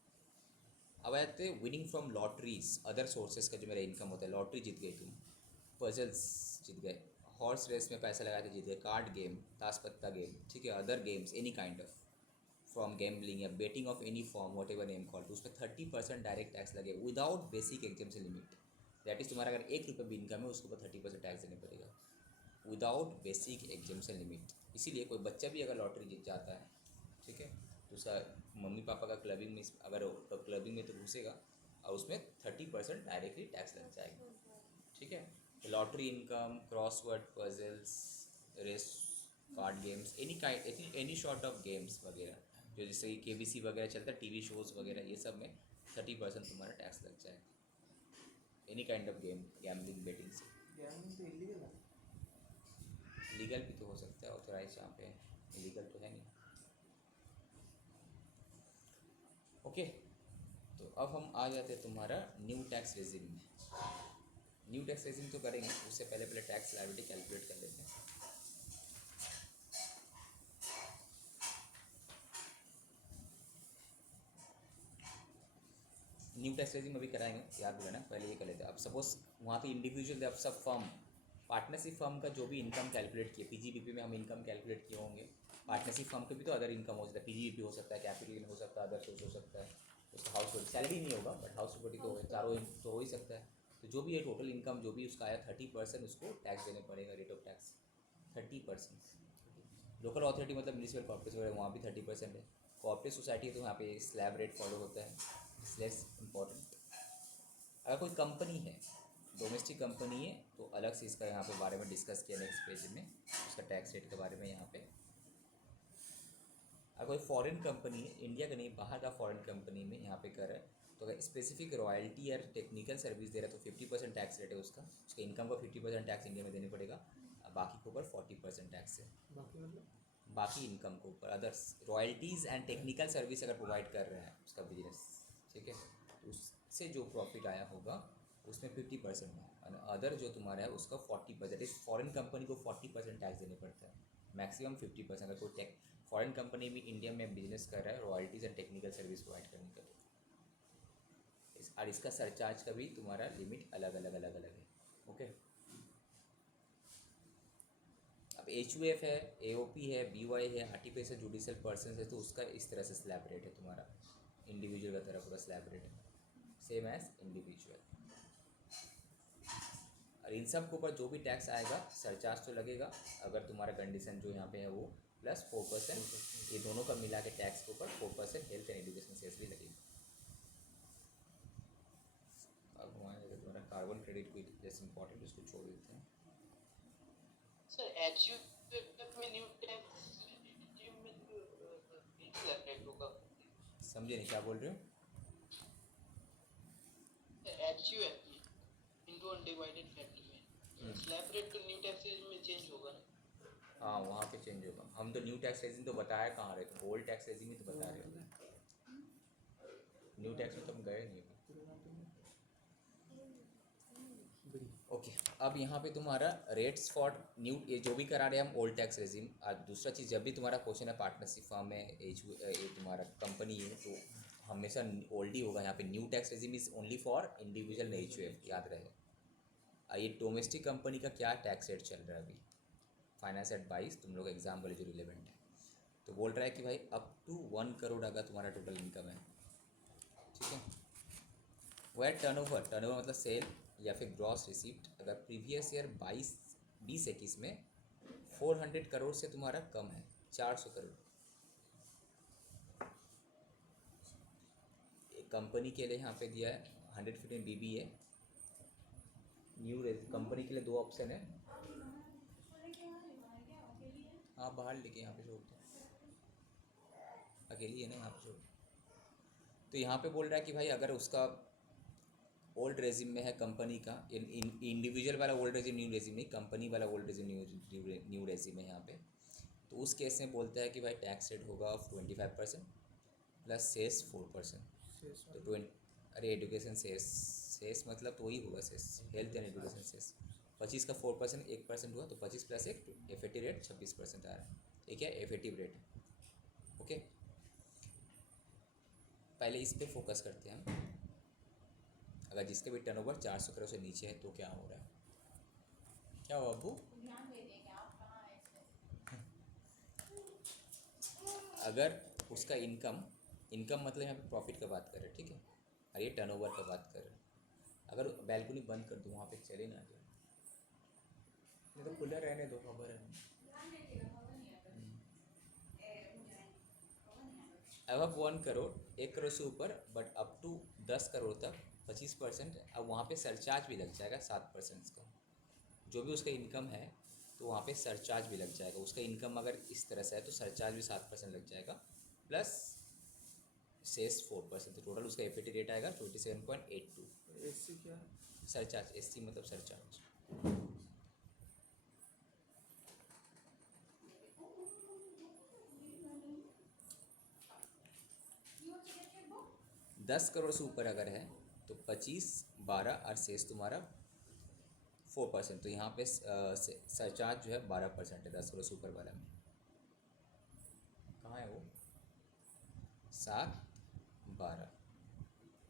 अब आते हैं winning from lotteries, other sources का जो मेरा इनकम होता है। लॉटरी जीत गई तुम, पजल्स जीत गए, हॉर्स रेस में पैसा लगाए थे जीत गए, कार्ड गेम, ताश पत्ता गेम, ठीक है, other games any kind of from gambling या betting of any form whatever name call, तो उसमें 30% डायरेक्ट टैक्स लगे without basic exemption limit. That is तुम्हारा अगर 1 रुपये भी इनकम है उसके ऊपर 30% टैक्स देना पड़ेगा विदाउट बेसिक एग्जाम्शन लिमिट। इसीलिए कोई बच्चा भी अगर लॉटरी जीत जाता है, ठीक है, तो उसका मम्मी पापा का क्लबिंग में, अगर क्लबिंग में तो घुसेगा और उसमें 30% डायरेक्टली टैक्स लग जाएगा, ठीक है। तो lottery income, crossword puzzles, race, card games, any sort of games वगैरह जो जैसे कि केबीसी वगैरह चलता है, टीवी शोज़ वगैरह, ये सब में 30% तुम्हारा टैक्स लग जाएगा। Any kind of game, gambling, betting से। गैमिंग तो इलीगल है। लीगल भी तो हो सकता है, ऑथोराइज यहाँ पे, इलीगल तो है नहीं। ओके, तो अब हम आ जाते हैं तुम्हारा न्यू टैक्स रेजिम में। न्यू टैक्स रेजिम तो करेंगे, उससे पहले टैक्स लायबिलिटी कैलकुलेट कर लेते हैं। न्यू टैक्स रेजिम अभी कराएंगे, याद हो ना, पहले ये कर लेते हैं। अब सपोज वहाँ पे इंडिविजुअल, अब सब फर्म, पार्टनरशिप फर्म का जो भी इनकम कैलकुलेट किया, पीजीबीपी में हम इनकम कैलकुलेट किए होंगे, पार्टनरशिप फर्म के भी तो अदर इनकम हो सकता है, पीजीबीपी हो सकता है, कैपिटल हो सकता है, अदर सोर्स हो सकता है, उसका हाउस होल्ड सैलरी नहीं होगा बट हाउस होल्ड तो चारों तो हो ही सकता है। तो जो भी है टोटल इनकम जो भी उसका आया 30% उसको टैक्स देने पड़ेगा, rate of tax 30%। Local authority मतलब म्यूनिसिपल कॉर्पोरेशन वगैरह वहाँ भी 30% है। कॉर्पोरेट सोसाइटी है तो वहाँ पे स्लैब रेट फॉलो होता है, लेस इम्पॉर्टेंट। अगर कोई कंपनी है, डोमेस्टिक कंपनी है, तो अलग से इसका यहाँ पे बारे में डिस्कस किया नेक्स्ट पेज में, उसका टैक्स रेट के बारे में यहाँ पे। अगर कोई फॉरेन कंपनी है, इंडिया का नहीं बाहर का फॉरेन कंपनी में यहाँ पे कर रहा है, तो अगर स्पेसिफिक रॉयल्टी या टेक्निकल सर्विस दे रहा है तो 50% टैक्स रेट है उसका इनकम का 50% टैक्स इंडिया में देने पड़ेगा, बाकी के ऊपर 40% टैक्स है। बाकी मतलब बाकी इनकम के ऊपर others royalties and technical service अगर प्रोवाइड कर रहा है उसका बिजनेस, ठीक है, तो उससे जो प्रॉफिट आया होगा उसमें 50% है, और अदर जो तुम्हारा है उसका 40%। इस फॉरेन कंपनी को 40% टैक्स देने पड़ता है, मैक्सिमम 50%। अगर कोई फॉरेन कंपनी भी इंडिया में बिजनेस कर रहा है royalties and technical service provide करने के लिए, और इसका सरचार्ज का भी तुम्हारा लिमिट अलग अलग है। ओके, अब HUF है, AOP है, BY है, आर्टिफिशियल जुडिशियल पर्सन है, तो उसका इस तरह से स्लैब रेट है तुम्हारा, इंडिविजुअल का तरह पूरा स्लैब रेट है, सेम एज इंडिविजुअल। और इन सब के ऊपर जो भी टैक्स आएगा सरचार्ज तो लगेगा, अगर तुम्हारा कंडीशन जो यहाँ पे है वो प्लस 4%, ये दोनों का मिला के टैक्स के ऊपर 4% हेल्थ एंड एजुकेशन सेस भी लगेगा। अब वहाँ तुम्हारा कार्बन क्रेडिट भी जैसे इंपॉर्टेंट, उसको छोड़ देते हैं। सर HUF में न्यू टैक्स में जनरेट होगा। समझे नहीं क्या बोल रहे हो? HUF इनटू अनडिवाइडेड फैक्टर में स्लैब रेट तो न्यू टैक्स में चेंज होगा ना? हाँ, वहाँ पे चेंज होगा। हम तो न्यू टैक्स रेजिम तो बताया कहाँ रहे, तो ओल्ड टैक्स रेजिम ही तो बता रहे हो, न्यू टैक्स में तो हम गए नहीं अभी। ओके, अब यहाँ पे तुम्हारा रेट्स फॉर न्यू, ये जो भी करा रहे हैं हम ओल्ड टैक्स रेजिम। दूसरा चीज़, जब भी तुम्हारा क्वेश्चन है पार्टनरशिप फर्म है, तुम्हारा कंपनी है, तो हमेशा ओल्ड ही होगा। यहाँ पे new tax regime is only for individual HUF, याद रहे। ये डोमेस्टिक कंपनी का क्या टैक्स रेट चल रहा है अभी, फाइनेंस एडवाइस तुम लोग एग्जाम वाले जो रिलेवेंट है, तो बोल रहा है कि भाई अप टू 1 करोड़ अगर तुम्हारा टोटल इनकम है, ठीक है, वह टर्नओवर मतलब सेल या फिर ग्रॉस रिसीप्ट अगर प्रीवियस ईयर 20-21 में 400 करोड़ से तुम्हारा कम है, 400 करोड़। एक कंपनी के लिए यहाँ पे दिया है 115 BBA। न्यू कंपनी के लिए 2 ऑप्शन है, आप बाहर लेके यहाँ पे छोड़ दो, अकेली है ना यहाँ पे छोड़। तो यहाँ पे बोल रहा है कि भाई अगर उसका ओल्ड रेजिम में है कंपनी का, इंडिविजुअल वाला ओल्ड रेजिम न्यू रेजिम नहीं, कंपनी वाला ओल्ड रेजिम न्यू रेजिम है यहाँ पे, तो उस केस में बोलता है कि भाई टैक्स रेट होगा 25% प्लस सेस 4%। तो 20, अरे एजुकेशन सेस मतलब तो वही होगा cess, health and education cess 25 का 4% 1% हुआ, तो 25 प्लस 1 इफेक्टिव रेट 26% आ रहा है। ये क्या इफेक्टिव रेट है। ओके, पहले इस पे फोकस करते हैं हम। अगर जिसके भी टर्नओवर 400 करोड़ से नीचे है तो क्या हो रहा है, क्या हो अब्बू? अगर उसका इनकम मतलब यहाँ पे प्रॉफिट का बात कर रहे हैं, ठीक है, और ये टर्नओवर का बात कर रहे हैं। अगर बैल्कुनी बंद कर दूँ वहाँ पे चले ना जाए, नहीं तो खुला रहने दो, खबर है। अब 1 करोड़ 1 करोड़ से ऊपर बट अप टू 10 करोड़ तक 25%। अब वहाँ पे सरचार्ज भी लग जाएगा 7% का, जो भी उसका इनकम है तो वहाँ पे सरचार्ज भी लग जाएगा। उसका इनकम अगर इस तरह से है तो सरचार्ज भी 7% लग जाएगा, प्लस सेस 4%, तो टोटल उसका एफएटी रेट आएगा 27.82। एससी क्या है? सरचार्ज, एससी मतलब सरचार्ज। दस करोड़ से ऊपर अगर है तो 25, 12 और शेष तुम्हारा 4%, तो यहाँ पे सरचार्ज जो है 12% है 10 करोड़ से ऊपर वाला में। कहाँ है वो? 7, 12,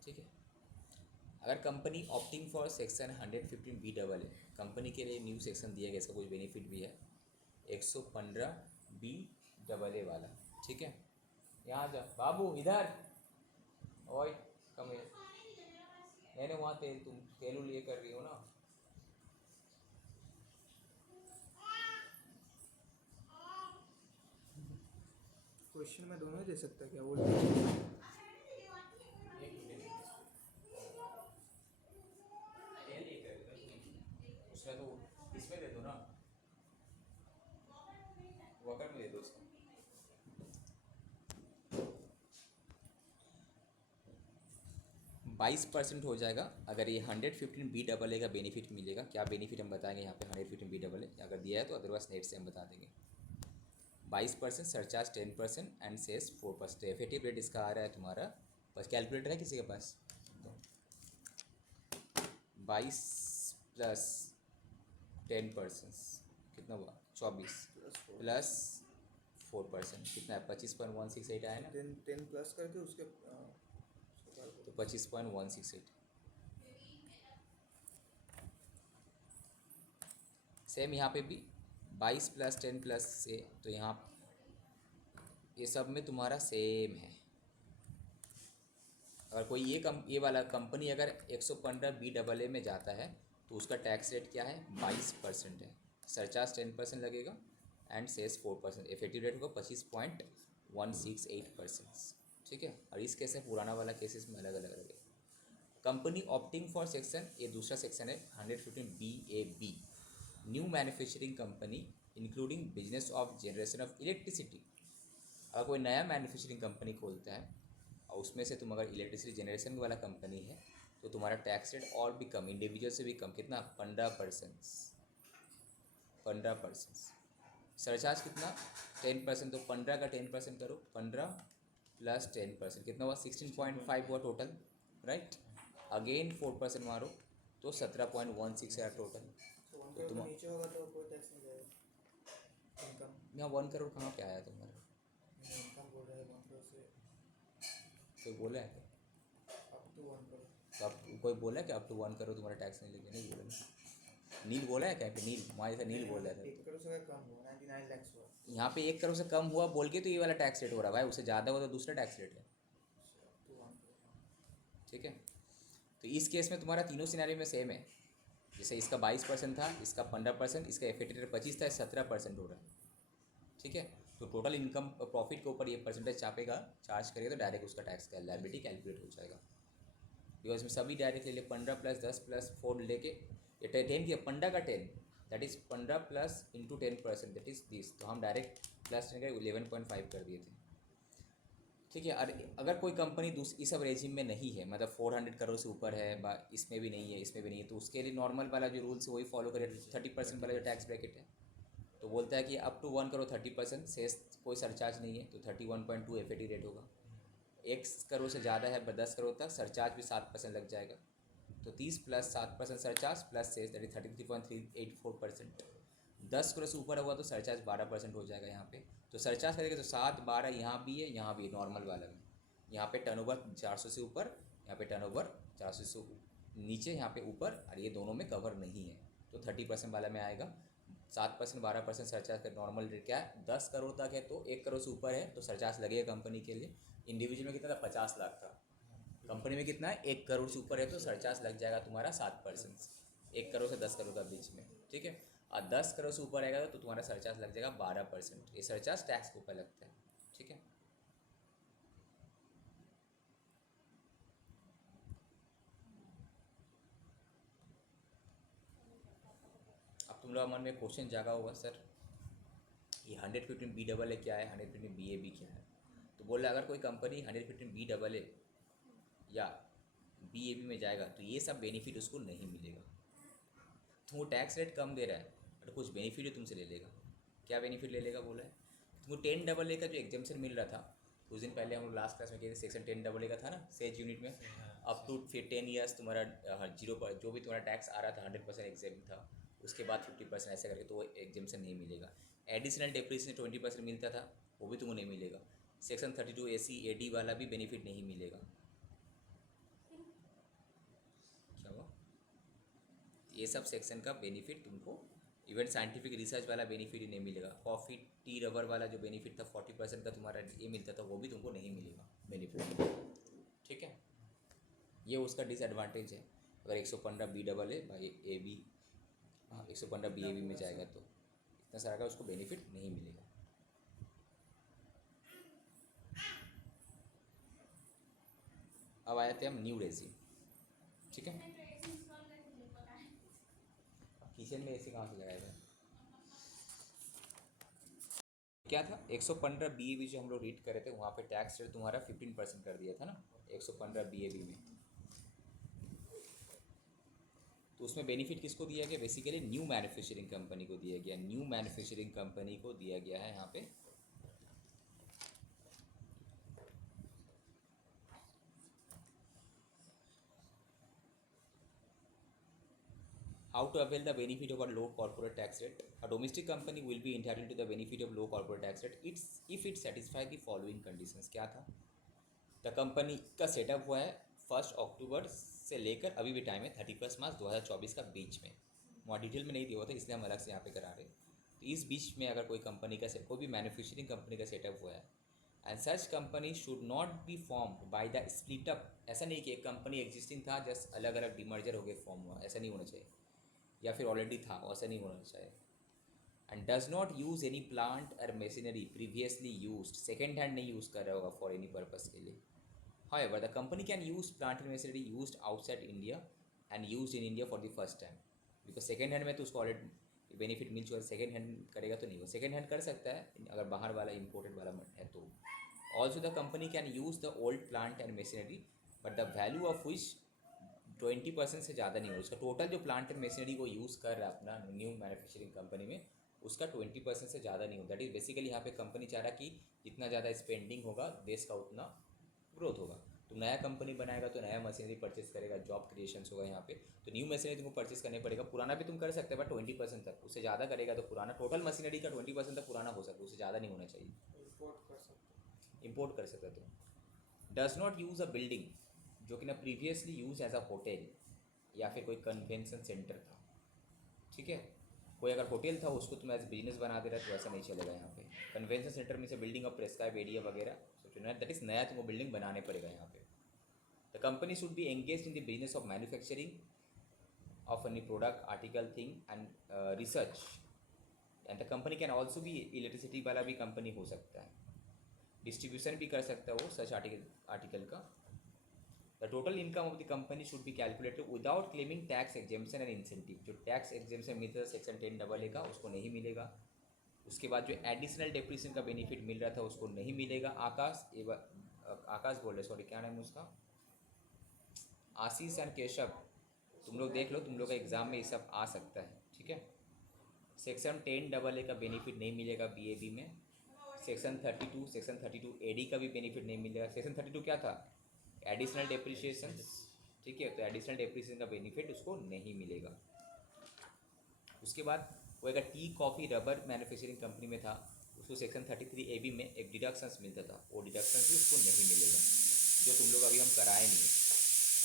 ठीक है। अगर company opting for section 115B है, कंपनी के लिए न्यू सेक्शन दिया गया, इसका कुछ बेनिफिट भी है, 115B वाला, ठीक है। यहाँ जा बाबू, इधर ओए कम है। नहीं वहाँ तेल, तुम तेल लिए कर रही हो ना। क्वेश्चन में दोनों ही दे सकता है क्या वो? उसमें तो इसमें दे दो ना, वकर में दे दो उसको। 22% हो जाएगा अगर ये 115B का बेनिफिट मिलेगा। क्या बेनिफिट हम बताएंगे यहाँ पे 115B अगर दिया है तो, अदरवाइज नेट से हम बता देंगे। 22%, surcharge 10% and cess 4%। Effective rate इसका आ रहा है तुम्हारा, बस कैलकुलेटर है किसी के पास? तो 22 प्लस 10% कितना हुआ? 24 प्लस 4% कितना है? 25.168 आया ना। 10 प्लस करके उसके तो 25.168। सेम यहाँ पे भी 22 प्लस 10 प्लस से, तो यहाँ ये सब में तुम्हारा सेम है। अगर कोई ये वाला कंपनी अगर 115B में जाता है तो उसका टैक्स रेट क्या है? 22% है, सरचार्ज 10% लगेगा एंड सेस 4%। इफेक्टिव रेट होगा 25.168%, ठीक है। और इस केस में पुराना वाला केसेस में अलग अलग लगेगा। कंपनी ऑप्टिंग फॉर सेक्शन, ये दूसरा सेक्शन है 115BAB, new manufacturing company including business of generation of electricity. अगर कोई नया मैन्युफैक्चरिंग कंपनी खोलता है और उसमें से तुम अगर इलेक्ट्रिसिटी जनरेशन वाला कंपनी है तो तुम्हारा टैक्स रेट और भी कम, इंडिविजुअल से भी कम, कितना? 15%। सरचार्ज कितना? 10%, तो 15 का 10% करो, 15 प्लस 10% कितना हुआ? 16.5 हुआ टोटल, राइट। अगेन 4% मारो तो 17.16 है टोटल। तो तुम नीचे होगा तो कोई टैक्स नहीं जाएगा। इनकम यहाँ 1 करोड़ कहाँ पे आया तुम्हारा? इनकम बोल रहा है 1 करोड़ से कोई बोला है क्या? Up to 1 crore. तो अब कोई बोला है कि अप टू 1 करोड़ तुम्हारा टैक्स नहीं लेंगे? नहीं बोला ना। नील बोला है क्या? नील, हमारे से नील बोल रहा था। 1 करोड़ से कम हुआ, 99 लाख हुआ। यहाँ पे 1 करोड़ से कम हुआ बोल के तो ये वाला टैक्स रेट हो रहा है भाई, उससे ज़्यादा हुआ तो दूसरा टैक्स रेट है, अप टू 1 करोड़। ठीक है। तो इस केस में तुम्हारा तीनों सिनेरियो में सेम है। जैसे इसका 22% था, इसका 15%, इसका इफेक्टिव रेट 25 था, 17% हो रहा है, ठीक है। तो टोटल इनकम प्रॉफिट के ऊपर ये परसेंटेज चापेगा, चार्ज करेगा तो डायरेक्ट उसका टैक्स का लायबिलिटी कैलकुलेट हो जाएगा। बिकॉज इसमें सभी डायरेक्ट ले लिए, 15 प्लस 10 प्लस 4 लेके ये 10 किया, 15 का 10 that is 15 plus into 10% that is this, तो हम डायरेक्ट प्लस 10 का 11.5 कर दिए थे, ठीक है। अगर कोई कंपनी इस सब रेजिम में नहीं है, मतलब 400 करोड़ से ऊपर है, इसमें भी नहीं है, इसमें भी नहीं है, तो उसके लिए नॉर्मल वाला जो रूल्स है वही फॉलो करे, 30% वाला जो टैक्स ब्रैकेट है। तो बोलता है कि अप टू 1 करोड़ 30%, शेष कोई सरचार्ज नहीं है तो 31.2 एफएटी रेट होगा। 1 करोड़ से ज़्यादा है 10 करोड़ तक, सरचार्ज भी 7% लग जाएगा, तो 30 प्लस 7% सरचार्ज प्लस शेष दैट इज 33.384%। 10 करोड़ से ऊपर हुआ तो सरचार्ज 12% हो जाएगा यहाँ पे। तो सरचार्ज करेंगे तो 7, 12 यहाँ भी है, यहाँ भी नॉर्मल वाला में। यहाँ पे टर्नओवर 400 से ऊपर, यहाँ पे टर्नओवर 400 से नीचे यहाँ पे ऊपर, और ये दोनों में कवर नहीं है, तो 30% वाला में आएगा। 7% 12% सरचार्ज का नॉर्मल रेट क्या है, 10 करोड़ तक है तो 1 करोड़ से ऊपर है तो सरचार्ज लगेगा कंपनी के लिए। इंडिविजुअल में कितना था, 50 लाख था। कंपनी में कितना है, 1 करोड़ से ऊपर है तो सरचार्ज लग जाएगा तुम्हारा 7%, 1 करोड़ से 10 करोड़ का बीच में, ठीक है। और 10 करोड़ से ऊपर आएगा तो तुम्हारा सरचार्ज लग जाएगा 12%। ये सरचार्ज टैक्स के ऊपर लगता है, ठीक है। अब तुम लोग मन में क्वेश्चन जागा होगा, सर ये 115 बी डबल ए क्या है, 115 बी ए बी क्या है। तो बोल रहा है अगर कोई कंपनी 115 बी डबल ए या बी ए बी में जाएगा तो ये सब बेनिफिट उसको नहीं मिलेगा। तुमको टैक्स रेट कम दे रहा है बट कुछ बेनिफिट ही तुमसे ले लेगा। क्या बेनिफिट ले लेगा बोला है, तुमको 10 डबल ए का जो एग्जाम्पशन मिल रहा था कुछ दिन पहले हम लोग लास्ट क्लास में कहते सेक्शन 10 डबल ए का था ना, सेज यूनिट में, अप टू फिर 10 ईयर्स तुम्हारा 0 पर जो भी तुम्हारा टैक्स आ रहा था 100% एग्जाम था, उसके बाद 50% ऐसे करके तो वो एग्जाम्पशन नहीं मिलेगा। एडिशनल डेप्रिसिएशन 20% मिलता था, वो भी तुमको नहीं मिलेगा। सेक्शन 32 AC AD वाला भी बेनिफिट नहीं मिलेगा। क्या हुआ, ये सब सेक्शन का बेनिफिट तुमको, इवन साइंटिफिक रिसर्च वाला बेनिफिट ही नहीं मिलेगा। कॉफ़ी टी रबर वाला जो बेनिफिट था 40% का तुम्हारा ये मिलता था, वो भी तुमको नहीं मिलेगा बेनिफिट, ठीक है। ये उसका डिसएडवांटेज है। अगर 115 B double A by A B, हाँ 115 बी ए बी में जाएगा तो इतना सारा का उसको बेनिफिट नहीं मिलेगा। अब आए थे हम न्यू रेजी, ठीक है। किचन में एसी कहाँ से लगाएगा, क्या था 115 बी ए बी जो हम लोग रीड करे थे वहाँ पे टैक्स रेट तुम्हारा 15% कर दिया था ना 115 बी ए बी में। तो उसमें बेनिफिट किसको दिया गया, बेसिकली न्यू मैन्युफैक्चरिंग कंपनी को दिया गया। न्यू मैन्युफैक्चरिंग कंपनी को दिया गया है यहाँ पे। How to avail the benefit of a low corporate tax rate? A domestic company will be entitled to the benefit of low corporate tax rate if it satisfy the following conditions। क्या था, the company का setup हुआ है 1 अक्टूबर से लेकर अभी भी time है 31 मार्च 2024 का बीच में। वहाँ डिटेल में नहीं दिया हुआ था इसलिए हम अलग से यहाँ पे करा रहे। तो इस बीच में अगर कोई कंपनी का कोई भी मैन्युफैक्चरिंग कंपनी का सेटअप हुआ है and such company should not be formed by the split up. ऐसा नहीं कि एक कंपनी एग्जिस्टिंग था जस्ट अलग अलग डिमर्जर हो गए फॉर्म हुआ, ऐसा नहीं होना चाहिए, या फिर ऑलरेडी था ऐसा नहीं होना चाहिए। And does not use any plant और machinery previously used, second hand नहीं यूज़ कर रहा होगा फॉर एनी पर्पज़ के लिए। However, the company can use plant and machinery used outside India and used in India for the first time, because second hand में तो उसको already benefit मिल चुका है, सेकेंड हैंड करेगा तो नहीं हो, सेकेंड हैंड कर सकता है अगर बाहर वाला इम्पोर्टेड वाला है तो। Also the company can use the old plant and machinery but the value of which 20% से ज़्यादा नहीं हो। उसका टोटल जो प्लांट एंड मशीनरी को यूज़ कर रहा है अपना न्यू मैन्युफैक्चरिंग कंपनी में उसका 20% से ज़्यादा नहीं हो। दैट इज़ बेसिकली यहाँ पे कंपनी चाह रहा कि जितना ज़्यादा स्पेंडिंग होगा देश का उतना ग्रोथ होगा। तो नया कंपनी बनाएगा तो नया मशीनरी परचेस करेगा, जॉब क्रिएशंस होगा यहाँ पे, तो न्यू मशीनरी तुमको परचेस करने पड़ेगा। पुराना भी तुम कर सकते हो बट 20% तक, उससे ज़्यादा करेगा तो पुराना टोटल मशीनरी का 20% तक पुराना हो सकता है, उससे ज़्यादा नहीं होना चाहिए। इम्पोर्ट कर सकते तुम। Does not use a building जो कि ना previously use as a hotel या फिर कोई कन्वेंशन सेंटर था, ठीक है। कोई अगर होटल था उसको तुम एज बिजनेस बना दे रहा है तो ऐसा नहीं चलेगा यहाँ पे। कन्वेंशन सेंटर में से बिल्डिंग ऑफ प्रेस्क्राइब एरिया वगैरह सोचो, दैट इज़ नया तुमको बिल्डिंग बनाने पड़ेगा यहाँ पे। The company should be engage in the business of manufacturing of any product article thing and research and the company can also भी इलेक्ट्रिसिटी वाला भी कंपनी हो सकता है, डिस्ट्रीब्यूशन भी कर सकता है वो सच आर्टिकल का। The total income of the company should be calculated without claiming tax exemption and incentive. जो टैक्स एग्जेम्पशन मिलता है सेक्शन 10 डबल ए का उसको नहीं मिलेगा। उसके बाद जो एडिशनल डेप्रिसिएशन का बेनिफिट मिल रहा था उसको नहीं मिलेगा। आकाश बोल रहे, सॉरी क्या नाम है उसका, आशीष एंड केशव, तुम लोग देख लो, तुम लोग का एग्जाम में ये सब आ सकता है, ठीक है। सेक्शन 10 डबल ए का बेनिफिट नहीं मिलेगा बी ए बी में। सेक्शन 32 AD का भी बेनिफिट नहीं मिलेगा। सेक्शन 32 क्या था, एडिशनल डेप्रिसिएशन, ठीक है, तो एडिशनल डेप्रिसिएशन का बेनिफिट उसको नहीं मिलेगा। उसके बाद वो अगर tea coffee rubber manufacturing company में था उसको सेक्शन 33 AB में एक डिडक्शंस मिलता था, वो डिडक्शंस भी उसको नहीं मिलेगा, जो तुम लोग अभी हम कराए नहीं है,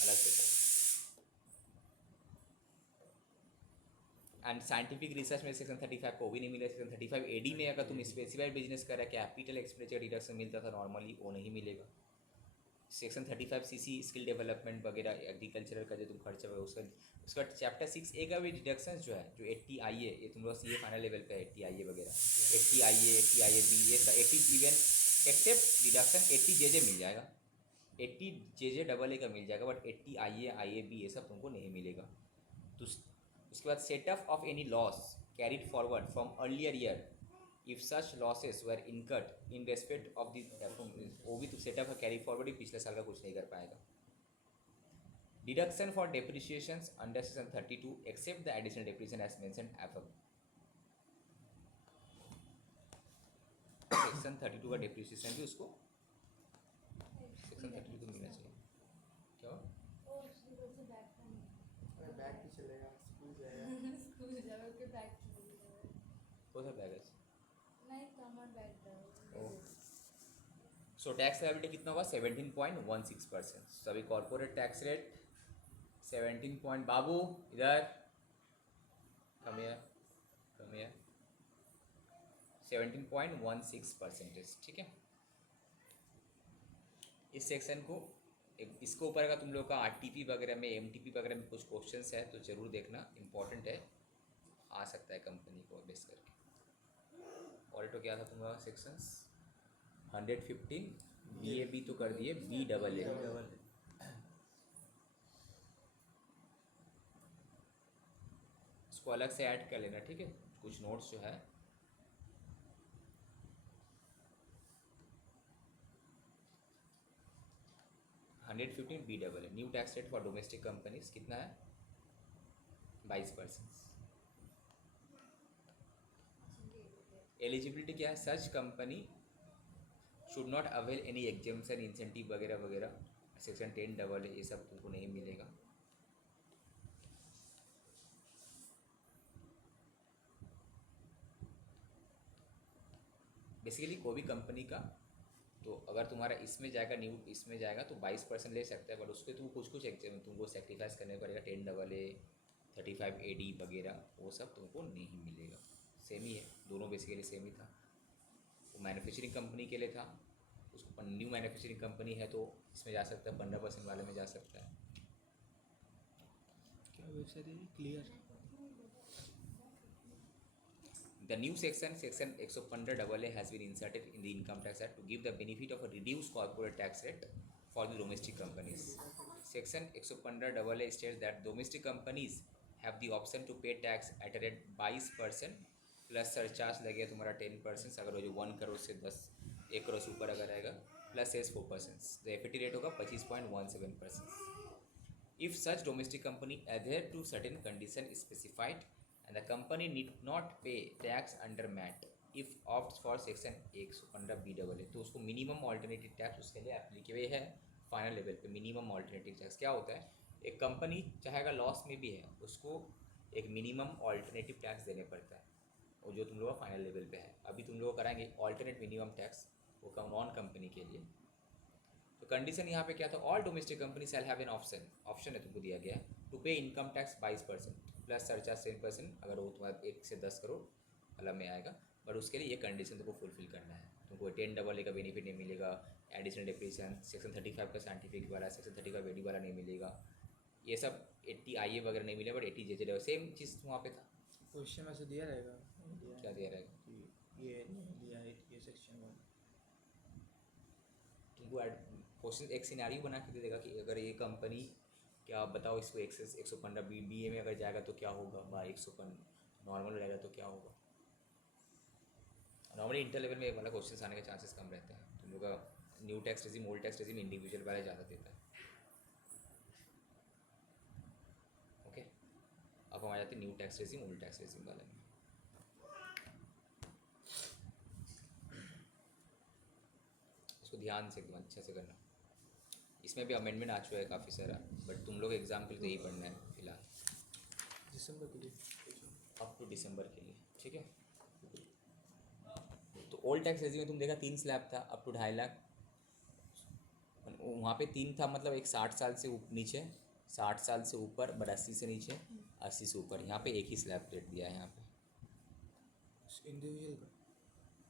अलग से करो। एंड साइंटिफिक रिसर्च में सेक्शन 35 को भी नहीं मिलेगा। सेक्शन 35 एडी में अगर तुम स्पेसिफाइड बिजनेस कर रहे कैपिटल एक्सपेंडिचर डिडक्शन मिलता था नॉर्मली, वो नहीं मिलेगा। सेक्शन 35 सीसी स्किल डेवलपमेंट वगैरह एग्रीकल्चरल का जो तुम खर्चा है उसका चैप्टर 6A का भी डिडक्शंस जो है, जो 80 IA, ये तुम लोग सीए फाइनल लेवल पे 80 IA वगैरह, 80 IA 80 IAB, ये सब 80 इवन एक्सेप्ट डिडक्शन 80 JJ मिल जाएगा, 80 JJ AA का मिल जाएगा, बट 80 IA IAB ये सब तुमको नहीं मिलेगा। तो उसके बाद setup of any loss carried forward from earlier year if such losses were incurred in respect of the, वो भी तो सेटअप कैरी फॉरवर्ड ही पिछले साल का कुछ नहीं कर पाएगा। Deduction for depreciations under section 32 except the additional depreciation as mentioned above. Section 32 का डेप्रिसिएशन भी उसको सेक्शन 32 को मिलना चाहिए। क्या हुआ? अरे बैग भी चलेगा, स्कूल जाएगा। स्कूल जावे के बैग चलेगा। कौन सा बैग है? नहीं कमर बैग सो टैक्स लायबिलिटी कितना होगा? 17.16%। सो अभी कॉर्पोरेट टैक्स रेट 17 बाबू इधर कम हियर 17.16%। ठीक है, इस सेक्शन को इसको ऊपर अगर तुम लोग का RTP वगैरह में MTP वगैरह में कुछ क्वेश्चंस है तो ज़रूर देखना, इंपॉर्टेंट है, आ सकता है कंपनी को बेस करके। और तो क्या था तुम्हारा सेक्शंस 115 BAB तो कर दिए, BAA इसको अलग से ऐड कर लेना। ठीक है, कुछ नोट्स जो है 115 BAA। New tax rate for domestic companies कितना है? 22%। एलिजिबिलिटी क्या है? सच company should not avail any exemption incentive वगैरह वगैरह, सेक्शन 10 AA ये सब तुमको नहीं मिलेगा। बेसिकली कोई भी कंपनी का तो अगर तुम्हारा इसमें जाएगा, न्यू इसमें जाएगा तो 22% ले सकता है, बट उसके तुम कुछ एग्जाम तुमको सेक्रीफाइस करने पड़ेगा। 10 AA 35 AD वगैरह वो सब तुमको नहीं मिलेगा। सेम ही है, दोनों बेसिकली सेम ही था। वो मैन्युफैक्चरिंग कंपनी के लिए था, उसको न्यू मैन्युफैक्चरिंग कंपनी है तो इसमें जा सकता है, 15% वाले में जा सकता है। क्या वेबसाइट है? Clear. The new section 115 AA has been inserted in the Income Tax Act to give the benefit of a reduced corporate tax rate for the domestic companies. Section 115 AA states that domestic companies have the option to pay tax at a rate 22% plus surcharge लगेगा तुम्हारा 10%, अगर वो जो 1 करोड़ से 1 करोड़ से ऊपर अगर आएगा, प्लस सेस 4%। द एफिटी रेट होगा 25.17%। If such domestic company adhere to certain condition specified and the company need not pay tax under MAT if opts for section 115 BAA, तो उसको मिनिमम ऑल्टरनेटिव टैक्स उसके लिए एप्लीकेबल है। Final level पे minimum alternative tax क्या होता है? एक कंपनी चाहे अगर लॉस में भी है उसको एक मिनिमम ऑल्टरनेटिव टैक्स देने पड़ता है, और जो तुम लोग का फाइनल लेवल पे है। अभी तुम लोग कराएंगे ऑल्टरनेट मिनिमम टैक्स, वो नॉन कंपनी के लिए। तो कंडीशन यहाँ पे क्या था? All domestic company shall have an option है तुमको दिया गया टू पे इनकम टैक्स 22% प्लस सरचार्ज 10%, अगर वो तुम्हारा 1 से 10 करोड़ वाला में आएगा, बट उसके लिए ये कंडीशन तुमको फुलफिल करना है। तुमको 10 AA का बेनिफिट नहीं मिलेगा, एडिशनल डेप्रिसिएशन सेक्शन 35 का साइंटिफिक वाला, सेक्शन 35 AD वाला नहीं मिलेगा, ये सब 80 IA वगैरह नहीं मिलेगा, बट 80 JJ सेम चीज़ वहाँ पे था। क्वेश्चन में से दिया रहेगा। क्या दिया रहेगा? कि ये दिया है, ये सेक्शन 1। तुमको क्वेश्चन एक सिनेरियो बना के दे देगा कि अगर ये कंपनी, क्या बताओ इसको 115 BA में अगर जाएगा तो क्या होगा, बा 115 नॉर्मल रहेगा तो क्या होगा। नॉर्मली इंटर लेवल में वाला क्वेश्चन आने के चांसेस कम रहते हैं। तुम लोग का new tax regime old tax regime individual वाला ज़्यादा देता है। ओके, अब हम आ जाते हैं new tax regime old tax regime वाले में। इसको ध्यान से एकदम अच्छे से करना। इसमें भी अमेंडमेंट आ चुका है काफ़ी सारा, बट तुम लोग एग्जाम के लिए तो यही पढ़ना है फिलहाल, दिसंबर के लिए, अप टू दिसंबर के लिए। ठीक है, तो ओल्ड टैक्स रेजिम में तुम देखा 3 स्लैब था अप टू 2.5 लाख। वहाँ पे 3 था, मतलब एक 60 साल से नीचे, 60 साल से ऊपर, 82 से नीचे, 80 से ऊपर। यहाँ पे एक ही स्लैब रेट दिया है यहाँ पे, इंडिविजुअल का।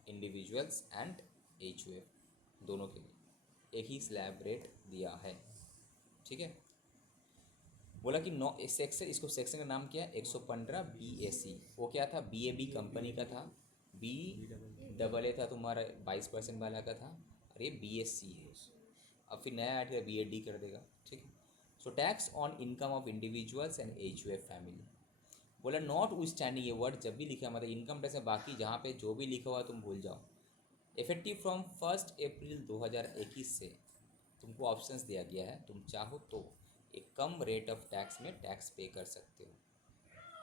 इंडिविजुअल्स एंड HUF दोनों के लिए एक ही स्लैब रेट दिया है, ठीक है। बोला कि नौ सेक्शन, इसको सेक्शन का नाम क्या है 115 BAC। वो क्या था, BAB कंपनी का था, BAA था तुम्हारा 22% वाला का था, और ये BSC है। अब फिर नया ऐड BAD कर देगा, ठीक है। So tax on income of individuals and HUF family. बोला नॉट विथ स्टैंडिंग, ये वर्ड जब भी लिखा मतलब इनकम टैक्स में बाकी जहाँ पे जो भी लिखा हुआ तुम भूल जाओ। इफेक्टिव फ्रॉम 1 अप्रैल 2021 से तुमको ऑप्शंस दिया गया है, तुम चाहो तो एक कम रेट ऑफ टैक्स में टैक्स पे कर सकते हो,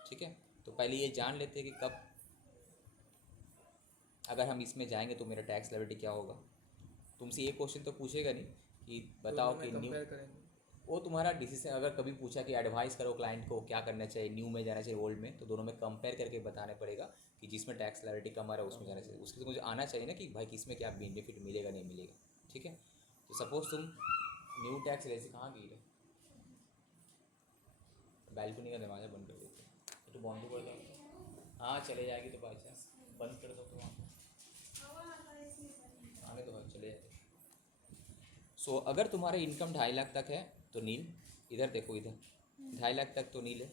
ठीक है। तो पहले ये जान लेते हैं कि कब अगर हम इसमें जाएंगे तो मेरा टैक्स लायबिलिटी क्या होगा। तुमसे ये क्वेश्चन तो पूछेगा नहीं कि बताओ कि न्यू, कंपेयर करेंगे। वो तुम्हारा डिसीजन। अगर कभी पूछा कि एडवाइस करो क्लाइंट को क्या करना चाहिए, न्यू में जाना चाहिए ओल्ड में, तो दोनों में कंपेयर करके बताना पड़ेगा कि जिसमें टैक्स लायबिलिटी कम आ रहा है उसमें जाना चाहिए। उसके तो मुझे आना चाहिए ना कि भाई किसमें क्या बेनिफिट मिलेगा नहीं मिलेगा, ठीक है। तो सपोज तुम न्यू टैक्स रेसी कहाँ गई रहे, बैल्कनी का दरवाज़ा बंद कर देते तो बंद कर दो। हाँ चले जाएगी तो बाई चांस बंद कर दो तो वहाँ आने तो भाई चले जाते। सो अगर तुम्हारा इनकम 2.5 लाख तक है तो नील, इधर देखो इधर 2.5 लाख तक तो नील है।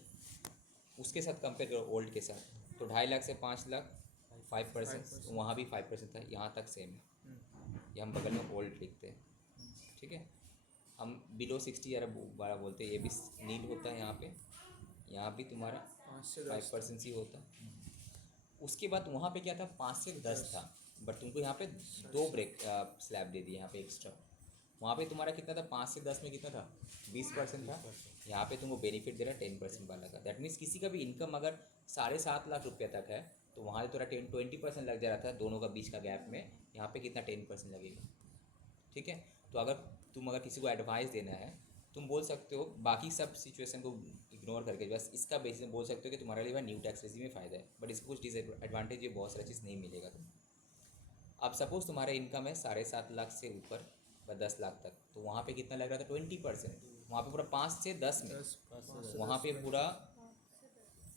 उसके साथ कंपेयर करो ओल्ड के साथ, तो 2.5 लाख से 5 लाख 5%, वहाँ भी 5% था, यहाँ तक सेम है। ये हम बगल में ओल्ड लिखते हैं, ठीक है। हम बिलो 60 या 12 बोलते हैं, ये भी नील होता है यहाँ पे, यहाँ भी तुम्हारा 5 से 10 5% ही होता। उसके बाद वहाँ पे क्या था 5 से 10 था, बट तुमको यहाँ पे 2 ब्रेक स्लैब दे दिए यहाँ पे एक्स्ट्रा। वहाँ पे तुम्हारा कितना था 5 से 10 में कितना था 20% था, यहाँ पे तुमको बेनिफिट दे रहा है 10% वाला का। दैट मीन्स किसी का भी इनकम अगर 7.5 लाख रुपये तक है तो वहाँ से थोड़ा 20% लग जा रहा था दोनों का बीच का गैप में, यहाँ पे कितना 10% लगेगा, ठीक है। तो अगर किसी को एडवाइस देना है तुम बोल सकते हो, बाकी सब सिचुएशन को इग्नोर करके बस इसका बेसिस बोल सकते हो कि तुम्हारे लिए न्यू टैक्स रेजिम में फ़ायदा है, बट इसका कुछ डिसएडवांटेज, ये बहुत सारा चीज़ नहीं मिलेगा तुम। अब सपोज तुम्हारा इनकम है 7.5 लाख से ऊपर व 10 लाख तक, तो वहाँ पे कितना लग रहा था 20%, वहाँ पे पूरा 5 से 10 में, 10 वहाँ पे पूरा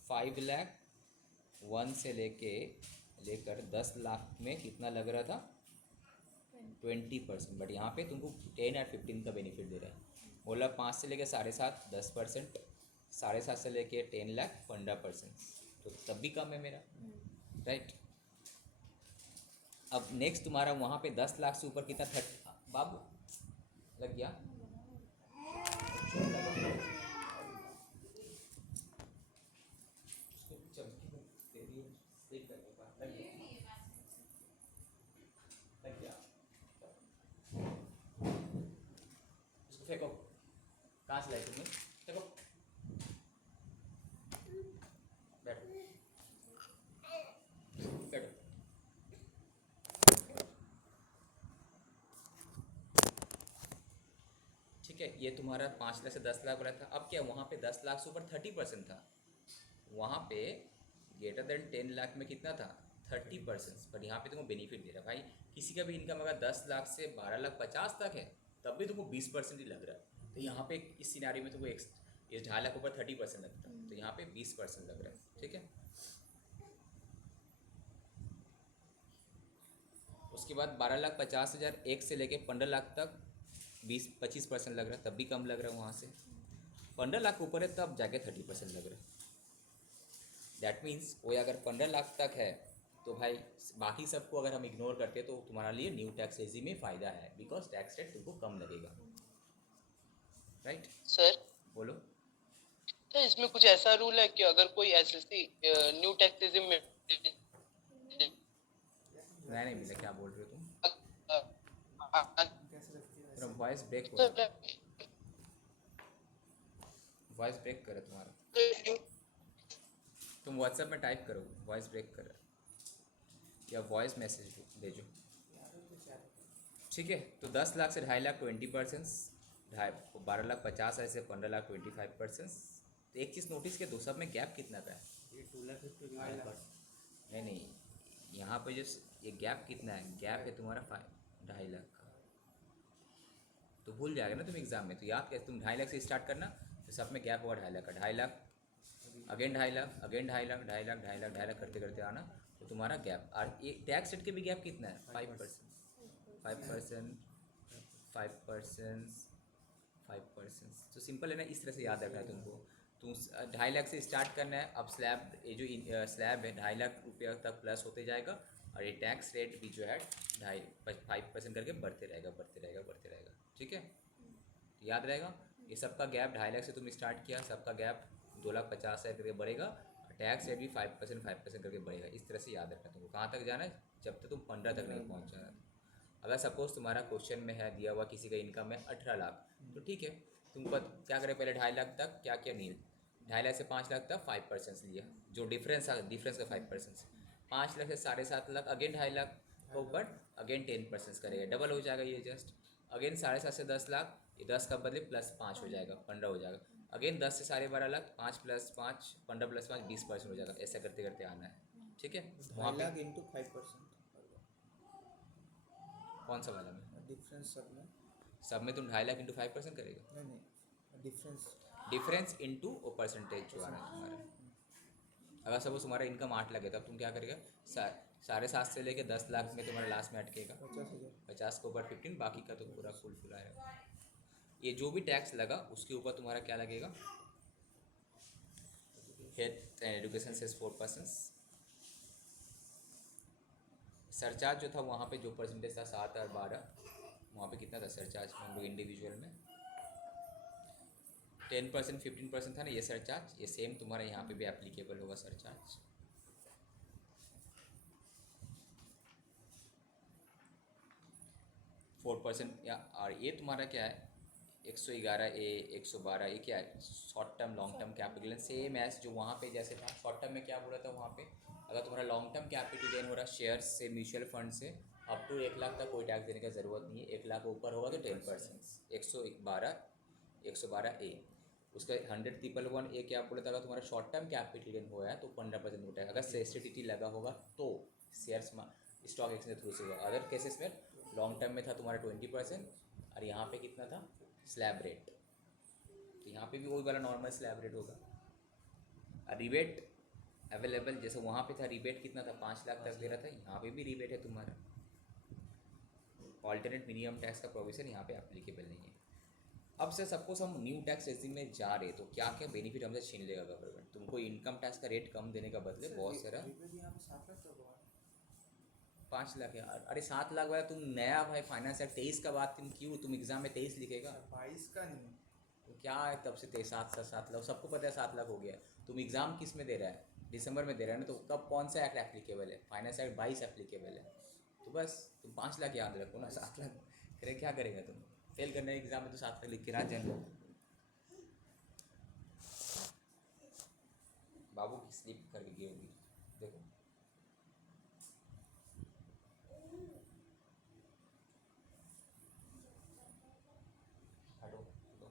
5 लाख 1 से लेकर 10 लाख में कितना लग रहा था 20%, बट यहाँ पे तुमको 10 और 15 का बेनिफिट दे रहा है। बोला 5 से लेकर 7.5 10%, 7.5 से लेकर 10 लाख 15%, तो तब भी कम है मेरा, राइट। अब नेक्स्ट तुम्हारा वहाँ पे 10 लाख से ऊपर कितना 30, बाबू लग गया लग गया, इसको फेंको, कहाँ से लाई तुमने, फेंको, बैठो बैठो। ठीक है, ये तुम्हारा 5 लाख से 10 लाख वाला था। अब क्या वहाँ पे 10 लाख से ऊपर 30% था, वहाँ पे ग्रेटर देन 10 लाख में कितना था 30%, पर यहाँ पे तुमको बेनिफिट दे रहा है। भाई किसी का भी इनकम अगर 10 लाख से 12 लाख 50 तक है तब भी तुमको 20% ही लग रहा है, तो यहाँ पे इस सिनारी में तुमको इस 2.5 लाख ऊपर 30% लगता है, तो यहाँ पे 20% लग रहा है, ठीक है। उसके बाद 12,50,000 एक से लेके 15 लाख तक 20-25% लग रहा है, तब भी कम लग रहा है। वहाँ से 15 लाख ऊपर है तब जाके 30% लग रहा है। दैट मीन्स कोई अगर 15 लाख तक है तो भाई बाकी सबको अगर हम इग्नोर करते हैं तो तुम्हारा लिए न्यू टैक्स रेजिम में फ़ायदा है, बिकॉज टैक्स रेट तुमको कम लगेगा, राइट। सर बोलो। तो इसमें कुछ ऐसा रूल है कि अगर कोई एसएससी न्यू टैक्स रेजिम में नहीं मिला, क्या बोल रहे हो तुम, कैसे लगती है तेरा वॉइस ब्रेक हो रहा है, वॉइस ब्रेक कर रहा है तुम्हारा, तुम व्हाट्सएप में टाइप करो वॉइस ब्रेक कर रहा है, या वॉइस मैसेज भेजो, ठीक है। तो 10 लाख से 2.5 लाख 20%, 12 लाख 50 ऐसे 15 लाख 25%। तो एक चीज़ नोटिस के दो सब में गैप कितना का है, नहीं यहाँ पे जो ये गैप कितना है, गैप है तुम्हारा 2.5 लाख का, तो भूल जाएगा ना तुम एग्जाम में, तो याद कैसे तुम 2.5 लाख से स्टार्ट करना, तो सब में गैप होगा 2.5 लाख का, 2.5 लाख अगेन 2.5 लाख, अगेन 2.5 लाख, 2.5 लाख, 2.5 लाख, 2.5 लाख करते करते आना, तो तुम्हारा गैप। और ये टैक्स रेट के भी गैप कितना है? 5%, 5%, 5%, 5%। तो सिंपल है ना, इस तरह से याद रखना है तुमको। तुम 2.5 लाख से स्टार्ट करना है। अब स्लैब, ये जो स्लैब है 2.5 लाख रुपया तक प्लस होते जाएगा, और ये टैक्स रेट भी जो है 5% करके बढ़ते रहेगा, बढ़ते रहेगा, बढ़ते रहेगा। ठीक है, याद रहेगा। ये सबका गैप 2.5 लाख से तुम स्टार्ट किया, सबका गैप 2,50,000 करके बढ़ेगा, और टैक्स रेट भी 5% करके बढ़ेगा। इस तरह से याद रखना तुमको। कहाँ तक जाना है? जब तक तुम 15 तक नहीं पहुँच जाना। अगर सपोज तुम्हारा क्वेश्चन में है दिया हुआ किसी का इनकम है 18 लाख, तो ठीक है, तुमको क्या करें, पहले 2.5 लाख तक क्या किया नील, 2.5 लाख से 5 लाख तक 5% लिया, जो डिफरेंस का 5%। 5 लाख से 7.5 लाख, अगेन 2.5 लाख को, बट अगेन 10% करेगा, डबल हो जाएगा ये जस्ट। अगेन 7.5 से 10 लाख, ये 10 का बदले +5 हो जाएगा, 15 हो जाएगा। अगेन 10 से 12.5 लाख, 5 + 5, 15 + 5, 20% हो जाएगा। ऐसा करते करते आना है। ठीक है, वहाँ 2.5 पे लाख इंटू 5%। कौन सा वाला में? डिफरेंस सब में? सब में तुम 2.5 लाख इंटू 5% करेगा। नहीं नहीं, डिफरेंस। डिफरेंस इंटू वो परसेंटेज जो आ रहा है तुम्हारा। अगर सपोज तुम्हारा इनकम 8 लाख है, तब तुम क्या करेगा, 7.5 से लेके 10 लाख में तुम्हारा लास्ट में अटकेगा 50,000। 50 के ऊपर 15, बाकी का तो पूरा फुल आएगा। ये जो भी टैक्स लगा उसके ऊपर तुम्हारा क्या लगेगा, health and education cess 4%। Surcharge जो था वहाँ पे जो परसेंटेज था 7 और 12, वहाँ पे कितना था सरचार्ज हम लोग इंडिविजुअल में? 10%, 15% था ना ये सरचार्ज। ये सेम तुम्हारा यहाँ पे भी एप्लीकेबल होगा सरचार्ज। %4 या, और ये तुम्हारा क्या है, 111A, 112, ये क्या है, short term long term capital gain, same as जो वहाँ पे जैसे था। शॉर्ट टर्म में क्या बोला था वहाँ पे, अगर तुम्हारा लॉन्ग टर्म कैपिटल गेन हो रहा है शेयर्स से, म्यूचुअल फंड से, अप टू 1 लाख तक कोई टैक्स देने की ज़रूरत नहीं है। 1 लाख ऊपर होगा तो 10%, 112A। उसका 100,111A क्या बोला था, अगर तुम्हारा शॉर्ट टर्म कैपिटल गेन हुआ है तो 15% उठेगा। अगर सेस्टिटी लगा होगा तो शेयर्स स्टॉक एक्सचेंज थ्रू से होगा। अदर केसेस में लॉन्ग टर्म में था तुम्हारा 20%, और यहाँ पे कितना था स्लैब रेट, तो यहाँ पे भी वही वाला नॉर्मल स्लैब रेट होगा। और रिबेट अवेलेबल, जैसे वहाँ पे था रिबेट कितना था, 5 लाख तक दे रहा था, यहाँ पे भी रिबेट है तुम्हारा। ऑल्टरनेट मिनिमम टैक्स का प्रोविजन यहाँ पे एप्लीकेबल नहीं है। अब से सपोज हम न्यू टैक्स रेजिम में जा रहे, तो क्या क्या बेनिफिट हमसे छीन लेगा गवर्नमेंट। तुमको इनकम टैक्स का रेट कम देने का बदले बहुत सारा, यहाँ पे 7 लाख तक हुआ। 5 लाख यार, अरे 7 लाख वाला तुम नया भाई, फाइनेंस एक्ट 23 का बात तुम एग्जाम में 23 लिखेगा, 22 का नहीं। तो क्या है तब से 7 लाख, सबको पता है 7 लाख हो गया। तुम एग्जाम किस में दे रहा है, दिसंबर में दे रहा है ना, तो कब कौन सा एक्ट एप्लीकेबल है, फाइनेंस एक्ट 22 एप्लीकेबल है। तो बस तुम 5 लाख याद रखो ना, 7 लाख करे क्या करेगा तुम, फेल करने के एग्जाम में तो 7 लाख लिख के रात जान लो। बाबू की स्लिप करके गई होगी, देखो हटो हटो।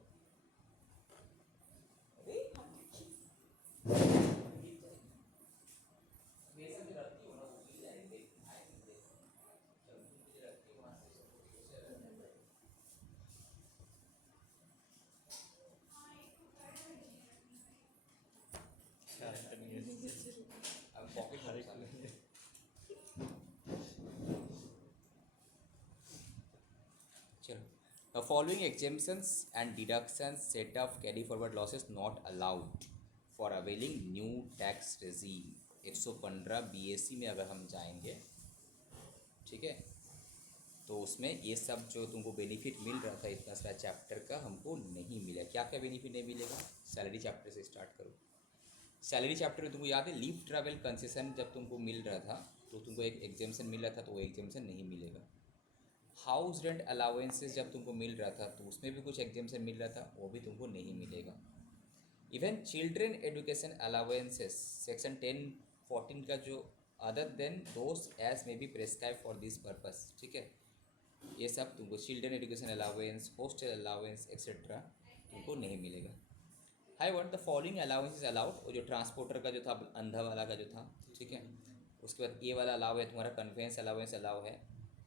अब पॉकेट में घुसा ले। चलो, following exemptions and deductions set of carry forward losses not allowed for availing new tax regime। 115 BAC में अगर हम जाएंगे, ठीक है, तो उसमें ये सब जो तुमको बेनिफिट मिल रहा था इतना सारा चैप्टर का, हमको नहीं मिला। क्या क्या बेनिफिट नहीं मिलेगा, सैलरी चैप्टर से स्टार्ट करो। सैलरी चैप्टर में तुमको याद है लीव ट्रैवल कंसेशन जब तुमको मिल रहा था, तो तुमको एक एग्जामेशन मिल रहा था, तो वो एग्जामेशन नहीं मिलेगा। हाउस रेंट अलाउंसेस जब तुमको मिल रहा था, तो उसमें भी कुछ एग्जामेशन मिल रहा था, वो भी तुमको नहीं मिलेगा। Even children education allowances section 10(14) का जो other than those as may be prescribe for this purpose, ठीक है, ये सब तुमको children education allowance, hostel allowance etcetera तुमको नहीं मिलेगा। High one the following allowance is allowed, और जो ट्रांसपोर्टर का जो था अंधा वाला का जो था, ठीक है, उसके बाद ये वाला अलाउ है तुम्हारा, कन्वेंस अलाउंस अलाउ है,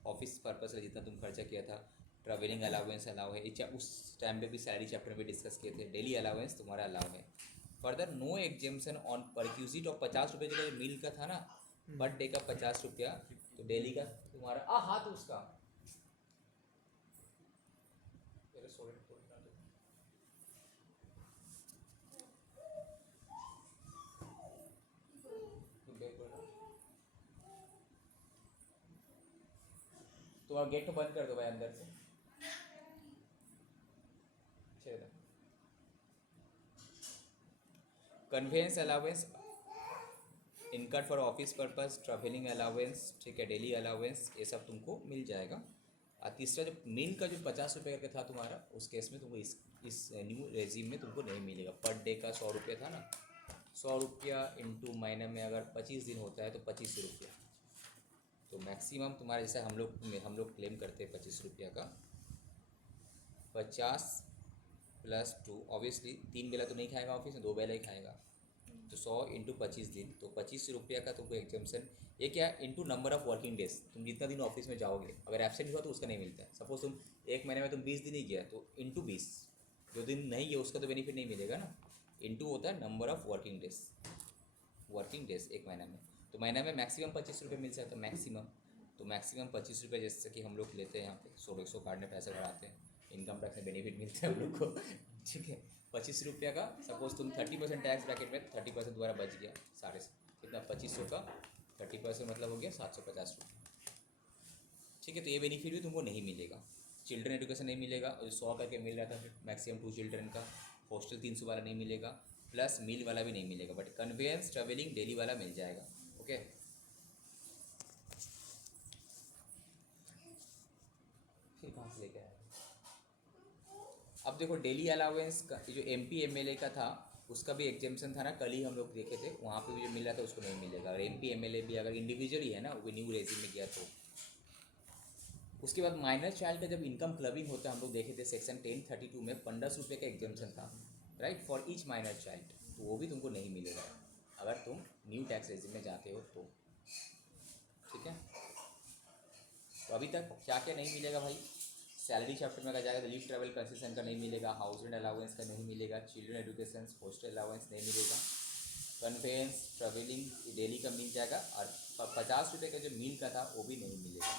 ऑफिस पर्पस का जितना तुम खर्चा किया था, ट्रैवलिंग अलाउंस अलाउ है, उस टाइम पे भी सैलरी चैप्टर में डिस्कस किए थे। डेली अलाउंस तुम्हारा अलाउ है। Further no exemption on perquisite और 50 रुपये जगह मील का था ना, पर डे का 50 रुपया, तो डेली का तुम्हारा हाथ उसका मेरे सोल्डर तोड़ना दो। तुम बैक बोलो। तो आप गेट तो बंद कर दो भाई अंदर से। Convince allowance इनकट for office purpose, travelling allowance, ठीक है, डेली अलाउंस, ये सब तुमको मिल जाएगा। और तीसरा जो मील का जो 50 रुपये का था तुम्हारा, उस केस में तुमको इस न्यू रेजिम में तुमको नहीं मिलेगा। पर डे का 100 रुपया था ना, 100 रुपया इंटू महीने में अगर 25 दिन होता है तो 25 रुपया। तो मैक्सिमम तुम्हारा जैसे हम लोग क्लेम करते हैं 25 रुपया का, 50 + 2, ऑब्वियसली 3 बेला तो नहीं खाएगा ऑफिस में, 2 बेला ही खाएगा, तो 100 इंटू 25 दिन, तो 25 रुपया का तुमको एग्जाम्पशन। ये क्या, into number of working days, तुम जितना दिन ऑफिस में जाओगे, अगर एब्सेंट हुआ तो उसका नहीं मिलता है। सपोज तुम एक महीने में तुम 20 दिन ही गया, तो इंटू 20, जो दिन नहीं गया उसका तो बेनिफिट नहीं मिलेगा ना। इंटू होता है नंबर ऑफ वर्किंग डेज एक महीने में, तो महीने में मैक्सिमम 25 रुपये मिल सकता है मैक्सिमम। तो मैक्सिमम 25 रुपये, जैसे कि हम लोग लेते हैं यहाँ पे 100 कार्ड में पैसे बढ़ाते हैं, इनकम टैक्स में बेनिफिट मिलता है हम लोग को, ठीक है। 25 रुपया का सपोज तुम 30% टैक्स ब्रैकेट में, 30% द्वारा बच गया, साढ़े कितना 2500 का 30% मतलब हो गया 750 रुपये, ठीक है। तो ये बेनिफिट भी तुमको नहीं मिलेगा। चिल्ड्रन एजुकेशन नहीं मिलेगा, और 100 करके मिल रहा था मैक्सिमम 2 चिल्ड्रन का। हॉस्टल 300 वाला नहीं मिलेगा, प्लस मील वाला भी नहीं मिलेगा, बट कन्वेंस ट्रैवलिंग डेली वाला मिल जाएगा, ओके। फिर कहाँ से लेके आए? अब देखो डेली अलाउंस का जो MP MLA का था, उसका भी एग्जेम्पशन था ना, कल ही हम लोग देखे थे, वहाँ पे भी जो मिल रहा था उसको नहीं मिलेगा। और MP MLA भी अगर इंडिविजुअल ही है ना, वो न्यू रेजिम में गया तो। उसके बाद माइनर चाइल्ड का जब इनकम क्लबिंग होता है, हम लोग देखे थे सेक्शन 1032 में 1500 का एग्जेम्पशन था, right, for each minor child, तो वो भी तुमको नहीं मिलेगा अगर तुम न्यू टैक्स रेजिम में जाते हो तो, ठीक है। तो अभी तक क्या क्या नहीं मिलेगा भाई? सैलरी चैप्टर में अगर जाएगा तो लीव ट्रैवल कंसेशन का नहीं मिलेगा, हाउस रेंट अलाउंस का नहीं मिलेगा, चिल्ड्रन एजुकेशन हॉस्टल अलाउंस नहीं मिलेगा, कन्वेंस ट्रैवलिंग डेली का मिल जाएगा, और 50 रुपये का जो मील का था वो भी नहीं मिलेगा।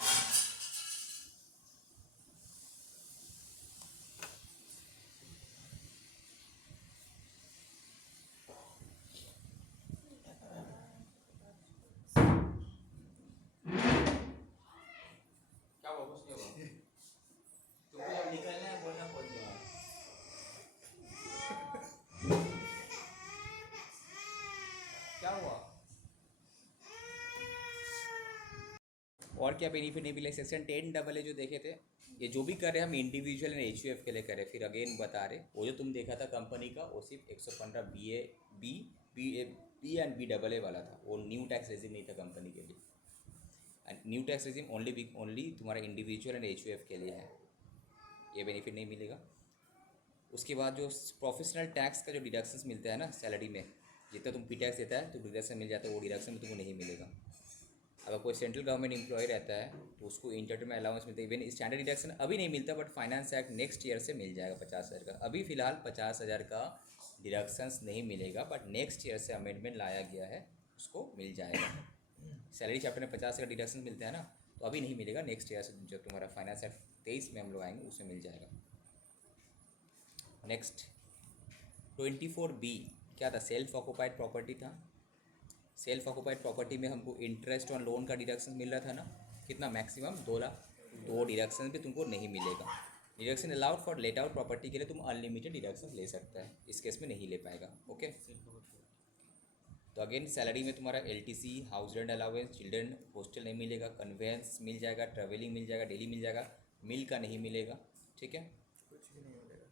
क्या हुआ? कुछ नहीं हुआ। तुमको जब निकलना है बोलना पड़ जाएगा। क्या हुआ? और क्या बेनिफिट नहीं मिले? सेक्शन 10AA जो देखे थे, ये जो भी कर रहे हैं हम इंडिविजुअल एंड HUF के लिए कर रहे हैं। फिर अगेन बता रहे, वो जो तुम देखा था कंपनी का, वो सिर्फ 115 बी एंड BAA वाला था, वो न्यू टैक्स रेजिम नहीं था कंपनी के लिए। न्यू टैक्स रेजिम ओनली तुम्हारा इंडिविजुअल एंड HUF के लिए है, ये बेनिफिट नहीं मिलेगा। उसके बाद जो प्रोफेशनल टैक्स का जो डिडक्शंस मिलता है ना सैलरी में, जितना तुम P टैक्स देता है तो डिडक्शन मिल जाता है, वो डिडक्शन में तुमको नहीं मिलेगा। अगर कोई सेंट्रल गवर्नमेंट एम्प्लॉय रहता है तो उसको इंटरटर्म अलाउंस मिलता है। इवन स्टैंडर्ड डिडक्शन अभी नहीं मिलता, but finance act next year से मिल जाएगा 50,000 का। अभी फ़िलहाल 50,000 का डिडक्शंस नहीं मिलेगा, बट नेक्स्ट ईयर से अमेंडमेंट लाया गया है, उसको मिल जाएगा। सैलरी चैप्टर में 50 का डिडक्शन मिलता है ना, तो अभी नहीं मिलेगा, नेक्स्ट ईयर से जब तुम्हारा फाइनेंस एक्ट 23 में हम लोग आएंगे उसमें मिल जाएगा। नेक्स्ट 24B क्या था? सेल्फ ऑक्यूपाइड प्रॉपर्टी था। सेल्फ ऑक्यूपाइड प्रॉपर्टी में हमको इंटरेस्ट ऑन लोन का डिडक्शन मिल रहा था ना, कितना? मैक्सिमम 2 लाख। 2 डिडक्शन भी तुमको नहीं मिलेगा। Deduction allowed for let out property के लिए तुम अनलिमिटेड डिडक्शन ले सकता है, इस केस में नहीं ले पाएगा, ओके। तो अगेन सैलरी में तुम्हारा LTC, house rent allowance, children hostel नहीं मिलेगा, कन्वेंस मिल जाएगा, ट्रैवलिंग मिल जाएगा, डेली मिल जाएगा, मील का नहीं मिलेगा, ठीक है। कुछ भी नहीं मिलेगा।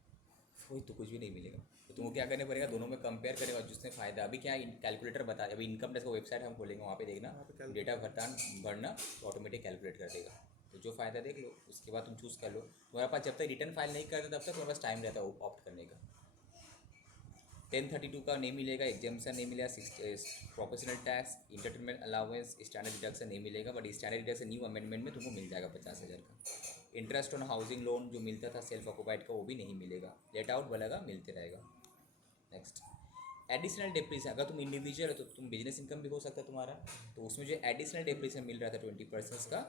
वही तो, कुछ भी नहीं मिलेगा। तो तुमको क्या करना पड़ेगा? दोनों में कंपेयर करेगा जिसमें फ़ायदा। अभी क्या कैलकुलेटर बता, अभी इनकम टैक्स का वेबसाइट हम खोलेंगे, वहाँ पे देखना, वहाँ पे डेटा भरना तो ऑटोमेटिक कैलकुलेट कर देगा। तो जो फ़ायदा देख लो, उसके बाद तुम चूज़ कर लो। तुम्हारे पास जब तक रिटर्न फाइल नहीं करते तब तक तुम्हारे पास टाइम रहता है ऑप्ट करने का। 1032 का नहीं मिलेगा, एग्जाम्पशन नहीं मिलेगा, professional tax, entertainment allowance, standard deduction नहीं मिलेगा, but standard deduction new amendment में तुमको मिल जाएगा 50,000 का। इंटरेस्ट ऑन हाउसिंग लोन जो मिलता था सेल्फ ऑक्यूपाइड का, वो भी नहीं मिलेगा। लेट आउट वाला का मिलते रहेगा। नेक्स्ट एडिशनल डिप्रेशन, अगर तुम इंडिविजुअल हो तो तुम बिजनेस इनकम भी हो सकता है तुम्हारा, तो उसमें जो एडिशनल डिप्रेशन मिल रहा था 20% का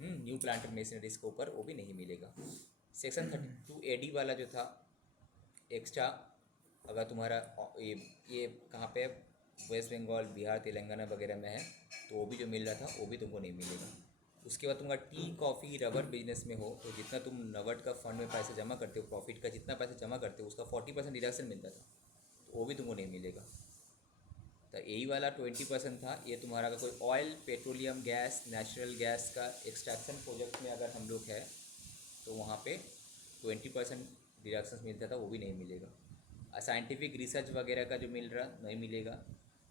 न्यू प्लांट मशीनरीज के ऊपर, वो भी नहीं मिलेगा। सेक्शन 32AD वाला जो था एक्स्ट्रा, अगर तुम्हारा ये कहाँ पे वेस्ट बंगाल, बिहार, तेलंगाना वगैरह में है, तो वो भी जो मिल रहा था वो भी तुमको नहीं मिलेगा। उसके बाद तुम्हारा टी, कॉफ़ी, रबर बिजनेस में हो तो जितना तुम नवट का फंड में पैसे जमा करते हो, प्रॉफिट का जितना पैसा जमा करते हो उसका 40% डिडक्शन मिलता था, तो वो भी तुमको नहीं मिलेगा। तो यही वाला 20% था। ये तुम्हारा अगर कोई oil, petroleum, gas, natural gas का एक्सट्रैक्शन प्रोजेक्ट में अगर हम लोग है तो वहाँ पे 20% डिडक्शन मिलता था, वो भी नहीं मिलेगा। साइंटिफिक रिसर्च वगैरह का जो मिल रहा नहीं मिलेगा।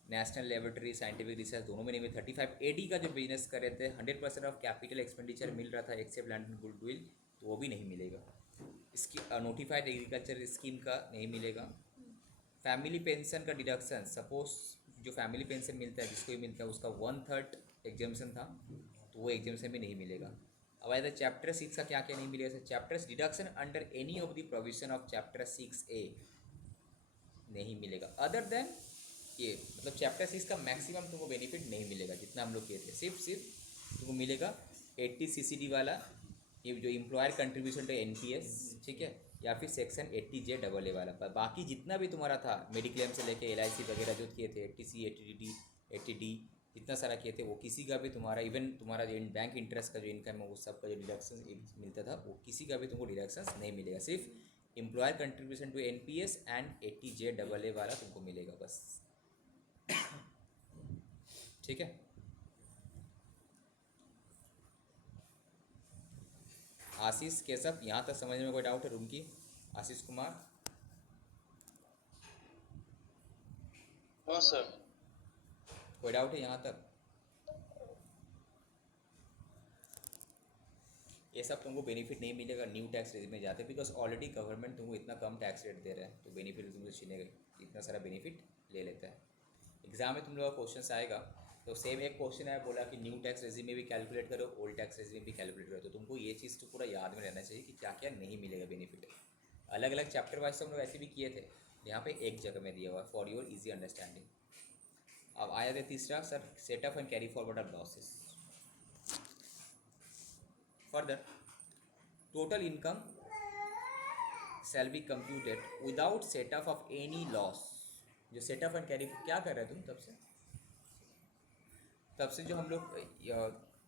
नेशनल लेबोरेटरी, साइंटिफिक रिसर्च दोनों में नहीं मिले। 35AD का जो बिजनेस कर रहे थे 100% ऑफ कैपिटल एक्सपेंडिचर मिल रहा था एक्सेप्ट लैंड एंड गुडविल, तो वो भी नहीं मिलेगा। इसकी नोटिफाइड एग्रीकल्चर स्कीम का नहीं मिलेगा। फैमिली पेंशन का डिडक्शन, सपोज जो फैमिली पेंशन मिलता है जिसको भी मिलता है उसका 1/3 एग्जाम्शन था, तो वो एग्जाम्शन भी नहीं मिलेगा। अब आया था चैप्टर 6 का क्या क्या नहीं मिलेगा। Chapters deduction under any of the provision of chapter 6A नहीं मिलेगा, अदर देन ये, मतलब चैप्टर 6 का मैक्सिमम तुमको बेनिफिट नहीं मिलेगा जितना हम लोग किए थे। सिर्फ तुमको मिलेगा 80 CCD वाला, ये जो एम्प्लॉयर कंट्रीब्यूशन टू NPS, ठीक है, या फिर सेक्शन 80J AA वाला। पर बाकी जितना भी तुम्हारा था मेडिक्लेम से लेके LIC वगैरह जो किए थे 80C, 80D, 80D जितना सारा किए थे, वो किसी का भी तुम्हारा, इवन तुम्हारा जो बैंक इंटरेस्ट का जो इनकम है वो सब का जो डिडक्शन मिलता था, वो किसी का भी तुमको डिडक्शन नहीं मिलेगा। सिर्फ employer contribution to NPS and 80J AA वाला तुमको मिलेगा बस, ठीक है। आशीष केशव, यहाँ तक समझने में कोई डाउट है रूम की? आशीष कुमार, हाँ सर। कोई डाउट है यहाँ तक? ये सब तुमको बेनिफिट नहीं मिलेगा न्यू टैक्स रेजिम में जाते, बिकॉज ऑलरेडी गवर्नमेंट तुमको इतना कम टैक्स रेट दे रहा है, तो बेनिफिट तुमको छीनेगा, इतना सारा बेनिफिट ले लेता है। एग्जाम में तुम लोग का क्वेश्चन आएगा तो सेम एक क्वेश्चन है, बोला कि न्यू टैक्स रेजिम में भी कैलकुलेट करो, ओल्ड टैक्स रेजिम में भी कैलकुलेट करो, तो तुमको ये चीज़ तो पूरा याद में रहना चाहिए कि क्या क्या नहीं मिलेगा बेनिफिट। अलग अलग चैप्टर वाइज हम लोग ऐसे भी किए थे, यहाँ पे एक जगह में दिया हुआ फॉर योर इजी अंडरस्टैंडिंग। अब आया था तीसरा sir, setup and carry forward of losses. Further total income shall be computed without setup of any loss। जो सेटअप एंड कैरी क्या कर रहे हो तुम तब से जो हम लोग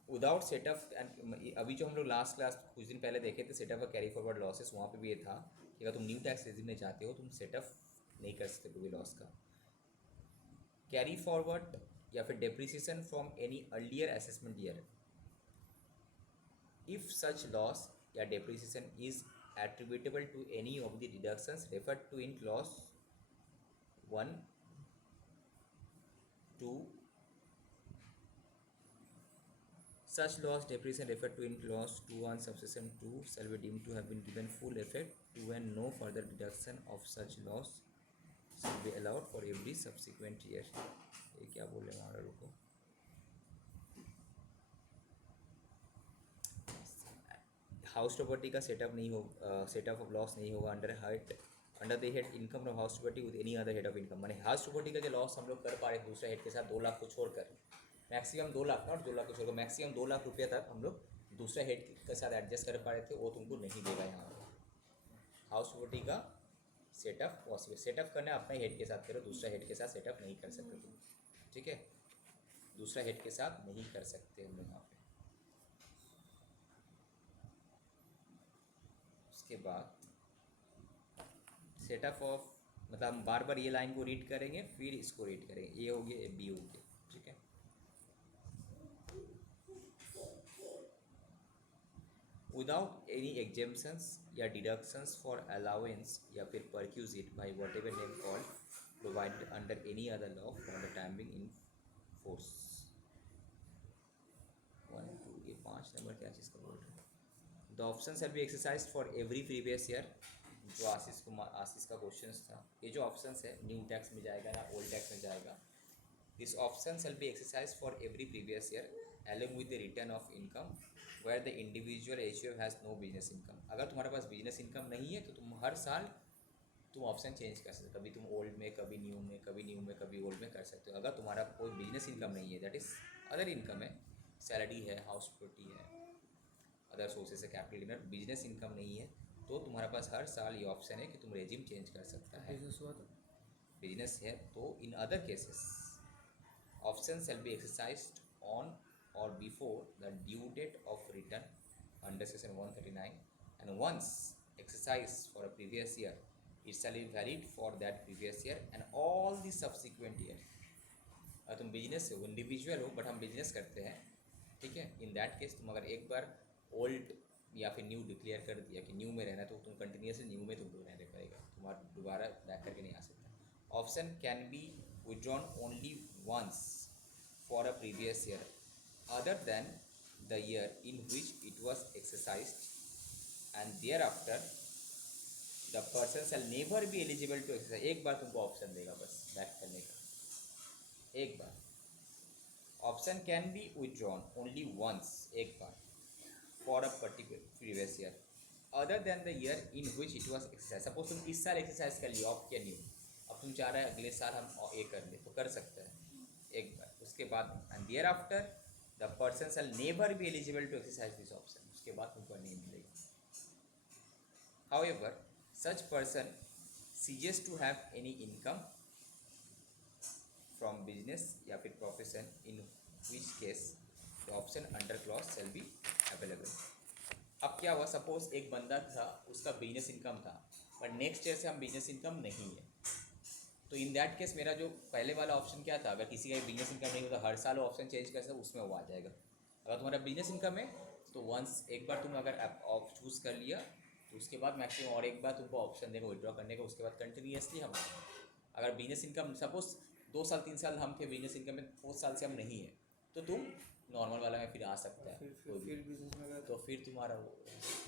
विदाउट सेटअप एंड, अभी जो हम लोग लास्ट क्लास कुछ दिन पहले देखे थे सेटअप और कैरी फॉरवर्ड लॉसेस, वहाँ पे भी ये था कि अगर तुम न्यू टैक्स रेजिम में जाते हो तुम सेटअप नहीं कर सकते कोई लॉस का। कैरी फॉरवर्ड या फिर depreciation from any earlier assessment year, if such loss या depreciation is attributable to any of the deductions referred to in clause 1, 2, such loss depreciation referred to in clause 2(1) subsection 2 shall be deemed to have been given full effect to and no further deduction of such loss shall be allowed for every subsequent year। ये क्या बोले हमारा, रुको, house property का setup नहीं हो, setup of loss नहीं होगा under the head income from house property with any other head of income. माने हाउस प्रॉपर्टी का जो लॉस हम लोग कर पा रहे दूसरे हेड के साथ 2 लाख को छोड़कर, मैक्सिमम 2 लाख, नॉट 2 लाख को छोड़कर मैक्सिमम 2 लाख रुपये तक हम लोग दूसरे हेड के साथ एडजस्ट कर पा रहे थे, वो तुमको नहीं देगा यहाँ पर। हाउस प्रॉपर्टी का सेटअप पॉसिबल, सेटअप करना अपने हेड के साथ करो, दूसरा हेड के साथ सेटअप नहीं कर सकते तुम, ठीक है, दूसरा हेड के साथ नहीं कर सकते हम लोग यहाँ पे। उसके बाद सेटअप ऑफ, मतलब हम बार बार ये लाइन को रीड करेंगे फिर इसको रीड करेंगे, ए हो गया बी हो गया, ठीक है। विदाउट एनी एग्जेम्पशंस या डिडक्शंस फॉर अलाउंस या फिर perquisite by whatever name called provided under any other law for the time being in force. 1, 2, ये 5 नंबर क्या चीज़ का बोल रहे हैं। The option shall be exercise for every previous year, जो आशीष का क्वेश्चन था, ये जो ऑप्शन है न्यू टैक्स में जाएगा या ओल्ड टैक्स में जाएगा। This option shall be exercise for every previous year along with the return of income where the individual HUF has no business income। अगर तुम्हारे पास बिजनेस इनकम नहीं है तो तुम हर साल तुम ऑप्शन चेंज कर सकते हो, कभी तुम ओल्ड में, कभी न्यू में, कभी न्यू में, कभी ओल्ड में कर सकते हो। अगर तुम्हारा कोई बिजनेस इनकम नहीं है, दैट इज़ अदर इनकम है, सैलरी है, हाउस प्रॉपर्टी है, अदर सोर्सेज से कैपिटल गेनर, बिजनेस इनकम नहीं है, तो तुम्हारे पास हर साल ये ऑप्शन है कि तुम रेजिम चेंज कर सकता है। बिजनेस हुआ तो बिजनेस है तो in other cases option shall be exercised on or before the due date of return under section 139, and once exercised for a previous year it shall be valid for that previous year and all the subsequent year। अगर तुम business हो, individual हो, but हम business करते हैं, ठीक है, in that case तुम अगर एक बार ओल्ड या फिर न्यू डिक्लेयर कर दिया कि न्यू में रहना है, तो तुम कंटिन्यूसली न्यू में तुमको रहने पड़ेगा, तुम्हारा दोबारा बैक करके नहीं आ सकता। Option can be withdrawn only once for a previous year other than the year in which it was exercised, and thereafter the person shall never be eligible to exercise। एक बार तुमको ऑप्शन देगा बस back करने का, एक बार। Option can be withdrawn only once, एक बार, for a particular previous year other than the year in which it was exercised। Suppose तुम इस साल एक्सरसाइज कर लिया ऑफ किया न्यू, अब तुम चाह रहे हैं अगले साल हम ये कर ले, तो कर सकते हैं एक बार, उसके बाद and thereafter the person shall never be eligible to exercise this option, उसके बाद तुमको नहीं मिलेगा। However such person ceases to have any income from business या फिर profession in which case the option under clause shall be available. अब क्या हुआ, सपोज एक बंदा था, उसका बिजनेस इनकम था, बट नेक्स्ट ईयर से हम बिजनेस इनकम नहीं है, तो इन दैट केस मेरा जो पहले वाला ऑप्शन क्या था, अगर किसी का बिजनेस इनकम नहीं होता, हर साल ऑप्शन चेंज कर सकते, उसमें वो आ जाएगा। अगर तुम्हारा बिजनेस इनकम है तो वंस एक बार तुम अगर ऑफ चूज़ कर लिया, तो उसके बाद मैक्सिमम और एक बार तुमको ऑप्शन देगा विड्रॉ करने का, उसके बाद कंटिन्यूसली हम, अगर बिजनेस इनकम सपोज 2 साल 3 साल हम थे बिजनेस इनकम में, 4 साल से हम नहीं है, तो तुम नॉर्मल वाला में फिर आ सकता है, फिर बिजनेस में गया तो फिर तुम्हारा वो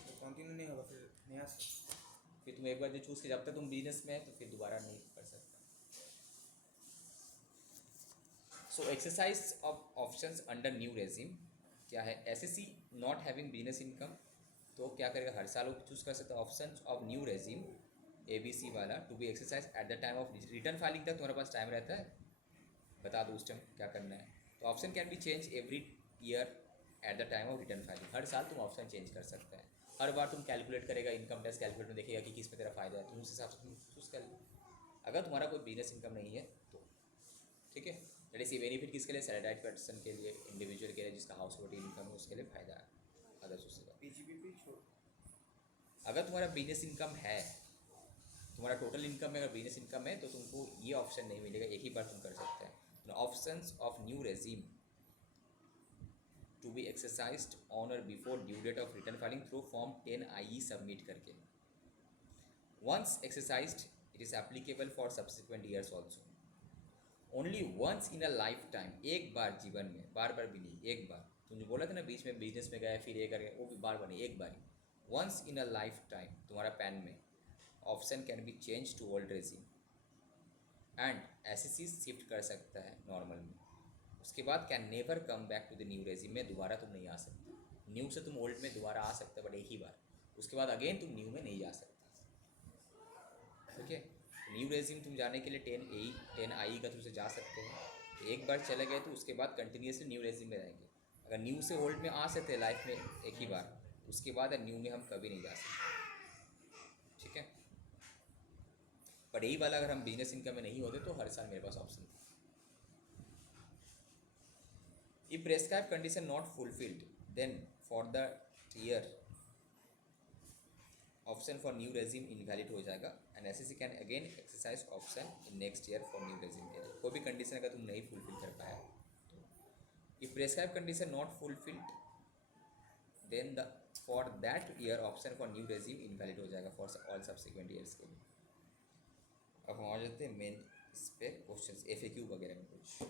तो कंटिन्यू नहीं होगा, फिर नहीं आ सकता। फिर तुम एक बार जो चूज़ किया, जब तक तुम बिजनेस में है तो फिर दोबारा नहीं कर सकता। So exercise of options under new regime क्या है, SSC not having business income, तो क्या करेगा, हर साल वो चूज़ कर सकता है option of new regime ABC वाला to be exercise at the time of return filing तक तुम्हारे पास टाइम रहता है, बता दो उस टाइम क्या करना है। तो option can be change every year at the time of return filing, हर साल तुम ऑप्शन चेंज कर सकता है, हर बार तुम कैलकुलेट करेगा, इनकम टैक्स कैलकुलेट में देखेगा कि किस में तेरा फायदा है, तुम उस हिसाब से तुम चूज़ कर लो। अगर तुम्हारा कोई बिजनेस इनकम नहीं है तो ठीक है, दैट इज बेनिफिट किसके लिए, सैलरीड पर्सन के लिए, इंडिविजुअल के लिए जिसका हाउस होल्ड इनकम है, उसके लिए फ़ायदा है, अदर्स उससे। पीजीपीपी छोड़। अगर तुम्हारा बिजनेस इनकम है, तुम्हारा टोटल इनकम में अगर बिजनेस इनकम है, तो तुमको ये ऑप्शन नहीं मिलेगा, एक ही बार तुम कर सकते हैं। Options of new regime to be exercised on और before due date of return filing through form 10IE submit करके, once exercised it is applicable for subsequent years also, only once in a life time, एक बार जीवन में, बार बार भी नहीं, एक बार। तुमने बोला था ना बीच में बिजनेस में गए फिर ये कर गए, वो भी बार बार नहीं, एक बार ही, once in a life time तुम्हारा पैन में option can be change to old regime and SSC shift कर सकता है नॉर्मल में, उसके बाद can never come back to the new regime में, दोबारा तुम नहीं आ सकते, न्यू से तुम ओल्ड में दोबारा आ सकते बट एक ही बार, उसके बाद अगेन तुम न्यू में नहीं जा सकते, ठीक है। न्यू रेजिम तुम जाने के लिए 10IE का थ्रू से जा सकते हैं, एक बार चले गए तो उसके बाद कंटिन्यूसली न्यू रेजिम में रहेंगे। अगर न्यू से ओल्ड में आ सकते हैं लाइफ में एक ही बार, उसके बाद न्यू में हम कभी नहीं जा सकते, ठीक है। पर यही वाला अगर हम बिजनेस इनकम में नहीं होते तो हर साल मेरे पास ऑप्शन था। If prescribe condition not fulfilled then for the year option for new regime invalid हो जाएगा and assessee can again exercise option in next year for new regime के लिए। कोई भी कंडीशन अगर तुम नहीं फुलफिल कर पाया तो if prescribe condition not fulfilled then the for that year option for new regime invalid हो जाएगा फॉर ऑल सब्सिक्वेंट ईयर्स के लिए। अब हम आ जाते हैं मेन इस पे क्वेश्चन FAQ वगैरह में कुछ।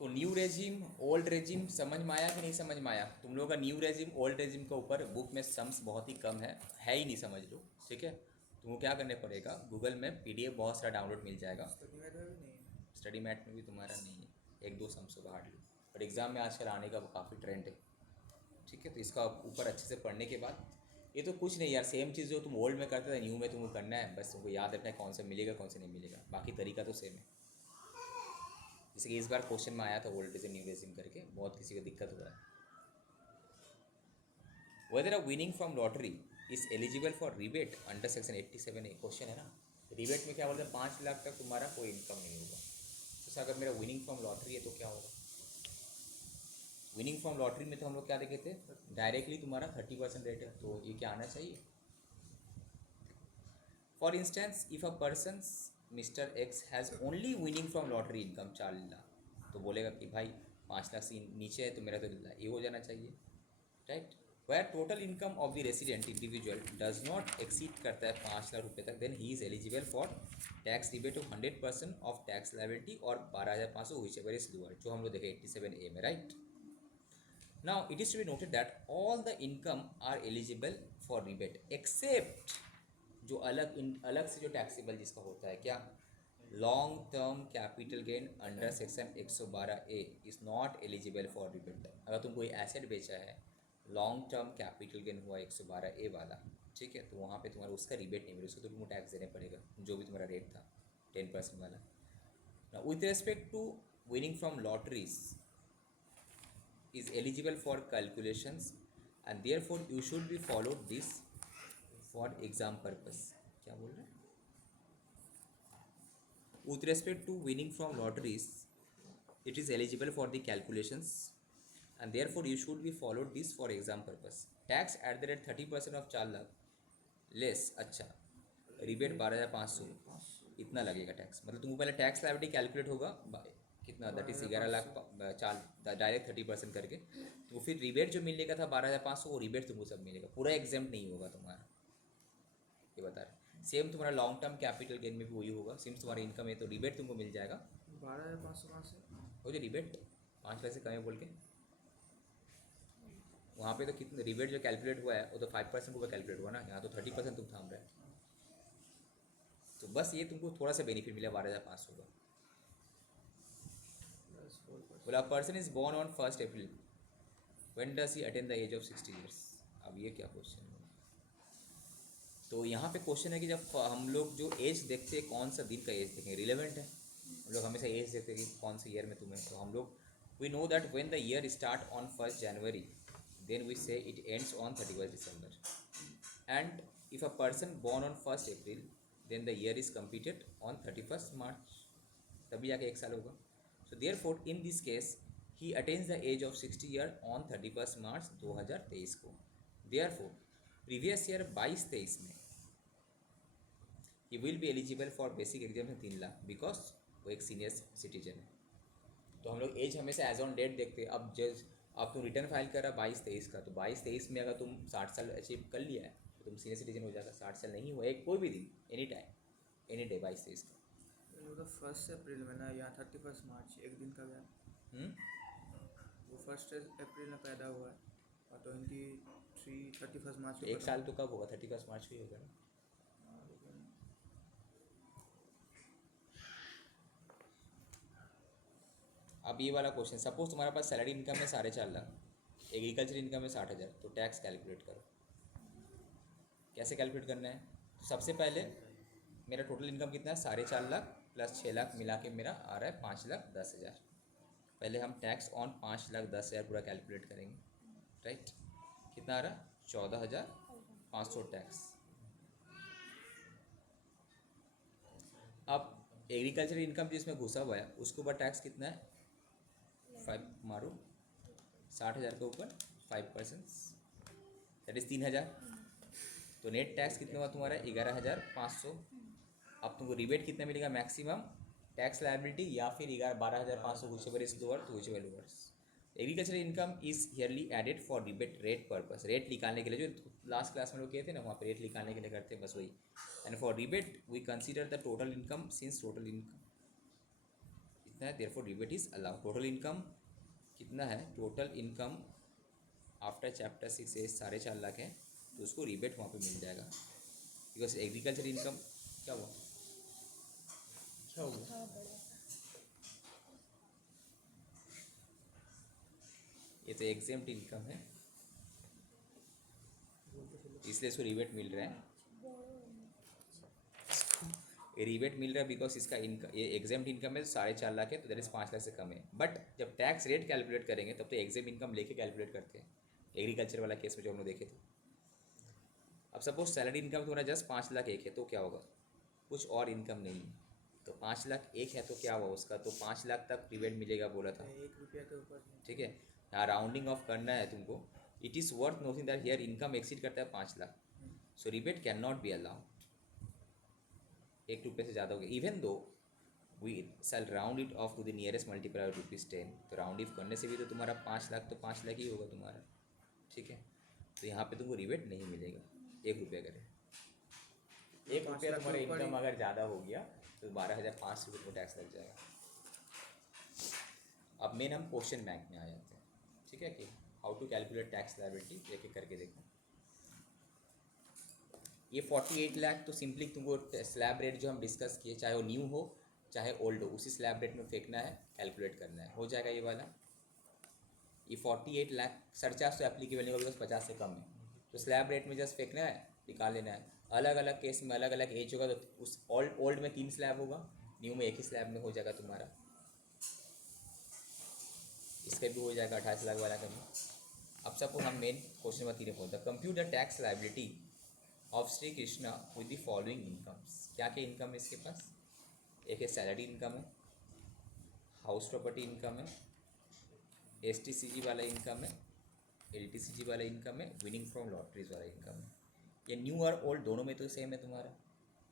तो न्यू रेजिम ओल्ड रेजिम समझ में आया कि नहीं समझ में आया? तुम लोगों का न्यू रेजिम ओल्ड रेजिम के ऊपर बुक में सम्स बहुत ही कम है ही नहीं, समझ लो, ठीक है। तुमको क्या करने पड़ेगा, गूगल में PDF बहुत सारा डाउनलोड मिल जाएगा, स्टडी मैट में भी नहीं है। स्टडी मैट में भी तुम्हारा नहीं है, एक दो सम्स होगा हार्डली, पर एग्ज़ाम में आजकल आने का काफ़ी ट्रेंड है, ठीक है। तो इसका ऊपर अच्छे से पढ़ने के बाद ये तो कुछ नहीं यार, सेम चीज़ जो तुम ओल्ड में करते थे न्यू में तुमको करना है, बस तुमको याद रखना है कौन सा मिलेगा कौन सा नहीं मिलेगा, बाकी तरीका तो सेम है। जैसे कि इस बार क्वेश्चन में आया था ओल्ड रेजिम न्यू रेजिम करके, बहुत किसी को दिक्कत हुआ है। Weather a winning from lottery is eligible for rebate under section 87A, question है ना। रिबेट में क्या बोलते हैं, 5 लाख तक तुम्हारा कोई इनकम नहीं होगा। तो सर अगर मेरा विनिंग फ्रॉम लॉटरी है तो क्या होगा? विनिंग फ्रॉम लॉटरी में तो हम लोग क्या देखे थे, डायरेक्टली तुम्हारा 30% रेट है, तो ये क्या आना चाहिए? For instance if a person mister x has only winning from lottery income 4 lakh, तो बोलेगा कि भाई 5 लाख से नीचे है तो मेरा तो ये हो जाना चाहिए, right. Where total income of the resident individual does not exceed करता है 5 लाख रुपये तक, then he is eligible for tax rebate of 100% of tax liability और 12,500 व्हिच एवर इज लोअर, जो हम लोग देखे 87A में, right. Now it is to be noted that all the income are eligible for rebate except जो अलग से जो टैक्सेबल जिसका होता है क्या, long term capital gain under section 112A is not eligible for rebate. अगर तुम कोई एसेट बेचा है, लॉन्ग टर्म कैपिटल गेन हुआ 112A वाला, ठीक है, तो वहाँ पे तुम्हारा उसका रिबेट नहीं मिलेगा, उसको तो तुमको टैक्स देने पड़ेगा जो भी तुम्हारा रेट था 10% वाला। Now with respect to winning from lotteries is eligible for calculations and therefore you should be followed this for exam purpose। क्या बोल रहे हैं? With respect to winning from lotteries it is eligible for the calculations and therefore you should be followed this for exam purpose। tax at the rate 30% of 4 lakh less, अच्छा rebate 12,500 इतना लगेगा tax, मतलब तुमको पहले टैक्स लायबिलिटी कैलकुलेट होगा कितना, that is 11 lakh 4 direct 30% करके, तो फिर रिबेट जो मिलेगा था 12,500 वो रिबेट तुमको सब मिलेगा, पूरा एग्जाम नहीं होगा तुम्हारा, ये बता रहे। सेम तुम्हारा लॉन्ग टर्म कैपिटल गेन में भी वही होगा, सिंस तुम्हारा इनकम है तो रिबेट तुमको मिल जाएगा 12,500 कहाँ से? वो जो रिबेट 5 लाख से कम है बोल के, वहाँ पे तो कितने रिबेट जो कैलकुलेट हुआ है वो तो 5% के ऊपर कैलकुलेट हुआ ना, यहाँ तो 30% तुम थाम रहे हो, तो बस ये तुमको थोड़ा सा बेनिफिट मिला 12,500 का। बोला person is born on 1 April, when does he attain the age of 60 years. अब ये क्या क्वेश्चन है? तो यहाँ पे क्वेश्चन है कि जब हम लोग जो एज देखते हैं कौन सा दिन का एज देखेंगे, रिलेवेंट है, हम लोग हमेशा एज देखते हैं कि कौन से ईयर में तुम्हें, तो हम लोग we know that when the year start on 1 January then we say it ends on 31 December, and if a person born on 1 April then the year is completed on 31 March, तभी जाके 1 साल होगा। So therefore in this case he attains the age of 60 year on 31 मार्च 2023 को। therefore previous year 22-23 में he will be eligible for basic exemption 3 lakh because वो एक senior citizen है। तो हम लोग एज हमेशा एज ऑन डेट देखते हैं। अब तुम रिटर्न फाइल कर रहा 22-23 का, तो 22-23 में अगर तुम 60 साल अचीव कर लिया है तो तुम सीनियर सिटीजन हो जाएगा। 60 साल नहीं हुआ एक कोई भी दिन, एनी टाइम एनी डे 22-23 का। वो तो 1 अप्रैल में ना, यहाँ 31 मार्च एक दिन का गया। वो 1 अप्रैल में पैदा हुआ है और 31 मार्च को एक साल तो कब होगा? 31 मार्च को ही होगा ना। अब ये वाला क्वेश्चन, सपोज तुम्हारे पास सैलरी इनकम है 4.5 लाख, एग्रीकल्चर इनकम है 60,000, तो टैक्स कैलकुलेट करो। कैसे कैलकुलेट करना है? तो सबसे पहले मेरा टोटल इनकम कितना है 4.5 लाख प्लस 6 लाख मिला के मेरा आ रहा है 5,10,000। पहले हम टैक्स ऑन 5,10,000 पूरा कैलकुलेट करेंगे, राइट। कितना आ रहा है? 14,500 टैक्स। अब एग्रीकल्चर इनकम जिसमें घुसा हुआ है उसके ऊपर टैक्स कितना है? 5 मारो, 60,000 के ऊपर 5%, दैट इज़ 3,000। तो नेट टैक्स कितना हुआ तुम्हारा? 11,500। अब तुमको रिबेट कितना मिलेगा मैक्सिमम टैक्स लायबिलिटी, या फिर 12,500 व्हिचएवर इज लोअर तो whichever lower. Agriculture income is हियरली added for rebate rate purpose, rate निकालने के लिए, जो लास्ट क्लास में लोग कहते हैं ना, वहाँ पे रेट निकालने के लिए करते हैं, बस वही। And for rebate we consider the total income, since total income कितना है therefore rebate is allowed. Total income कितना है? Total income after chapter 6 as 4.5 lakh है, तो उसको रिबेट वहाँ पे मिल जाएगा। बिकॉज एग्रीकल्चर इनकम क्या हुआ? क्या हुआ? ये तो एग्जेम्प्ट इनकम है। इसलिए इसको रिबेट मिल रहा है। ये रिबेट मिल रहा है बिकॉज इसका इनकम, ये एग्जाम इनकम है 4.5 लाख है, तो दैट इज 5 लाख से कम है। बट जब टैक्स रेट कैलकुलेट करेंगे तब तो एग्जाम इनकम लेके कैलकुलेट करते हैं, एग्रीकल्चर वाला केस में जो हम लोग देखे थे। अब सपोज सैलरी इनकम तुम्हारा जस्ट 5 लाख एक है, तो क्या होगा, कुछ और इनकम नहीं है, तो 5 लाख एक है तो क्या हुआ उसका, तो 5 लाख तक रिबेट मिलेगा बोला था। 1 रुपया के ऊपर नहीं। ठीक है, यहाँ राउंडिंग ऑफ करना है तुमको। It is worth noting that here income exceed करता है 5 lakh, so rebate can not be allowed. 1 रुपये से ज़्यादा हो गया, even though we sell round it off to the nearest multiply ₹10, तो राउंड ऑफ करने से भी तो तुम्हारा 5 लाख तो 5 लाख ही होगा तुम्हारा। ठीक है, तो यहाँ पे तुमको रिबेट नहीं मिलेगा 1 रुपये करे। 1 रुपया तुम्हारा इनकम अगर ज़्यादा हो गया तो 12,500 रुपये टैक्स लग जाएगा। अब मेन हम क्वेश्चन बैंक में आ जाते हैं। ठीक है, कि how to calculate tax liability, एक एक करके देखो। ये 48 लाख तो सिंपली तुमको स्लैब रेट जो हम डिस्कस किए, चाहे वो न्यू हो चाहे ओल्ड हो, उसी स्लैब रेट में फेंकना है, कैलकुलेट करना है, हो जाएगा ये वाला। ये 48 लाख सरचार्ज तो एप्लीकेबल नहीं होगा बिकॉज 50 से कम है, तो स्लैब रेट में जस्ट फेंकना है, निकाल लेना है। अलग अलग केस में अलग अलग एज होगा, तो उस ओल्ड में 3 स्लैब होगा, न्यू में 1 ही स्लैब में हो जाएगा तुम्हारा। इसका भी हो जाएगा 28 लाख वाला का भी। अब सपोज हम मेन क्वेश्चन नंबर 3 बोलते हैं, compute the tax liability of Shri Krishna with the following incomes. क्या क्या इनकम है इसके पास, एक है सैलरी इनकम है, हाउस प्रॉपर्टी इनकम है, STCG वाला इनकम है, LTCG वाला इनकम है, विनिंग फ्रॉम लॉटरीज वाला इनकम है। ये न्यू और ओल्ड दोनों में तो सेम है तुम्हारा,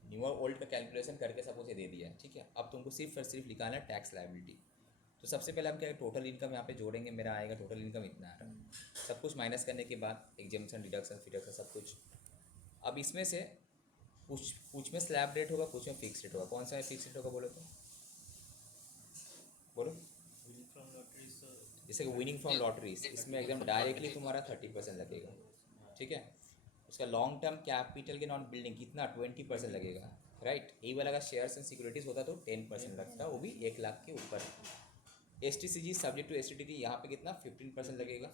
न्यू और ओल्ड का कैलकुलेशन करके सपोज ये दे दिया है। ठीक है, अब तुमको सिर्फ और सिर्फ निकालना है टैक्स लायबिलिटी। तो सबसे पहले हम क्या टोटल इनकम यहाँ पे जोड़ेंगे, मेरा आएगा टोटल इनकम इतना आ रहा है, सब कुछ माइनस करने के बाद एग्जेम्पशन डिडक्शन फिडक्शन सब कुछ। अब इसमें से कुछ में स्लैब रेट होगा, कुछ में फिक्स रेट होगा। कौन सा में फिक्स रेट होगा बोलो तो, बोलो। जैसे कि विनिंग फ्रॉम लॉटरीज, इसमें एकदम डायरेक्टली तुम्हारा 30% लगेगा। ठीक है, उसका लॉन्ग टर्म कैपिटल के नॉन बिल्डिंग कितना 20% लगेगा, राइट। यही वाला का शेयर्स एंड सिक्योरिटीज़ होता तो 10% लगता, वो भी 1 लाख के ऊपर। STCG सब्जेक्ट टू STT यहाँ पे कितना 15% लगेगा।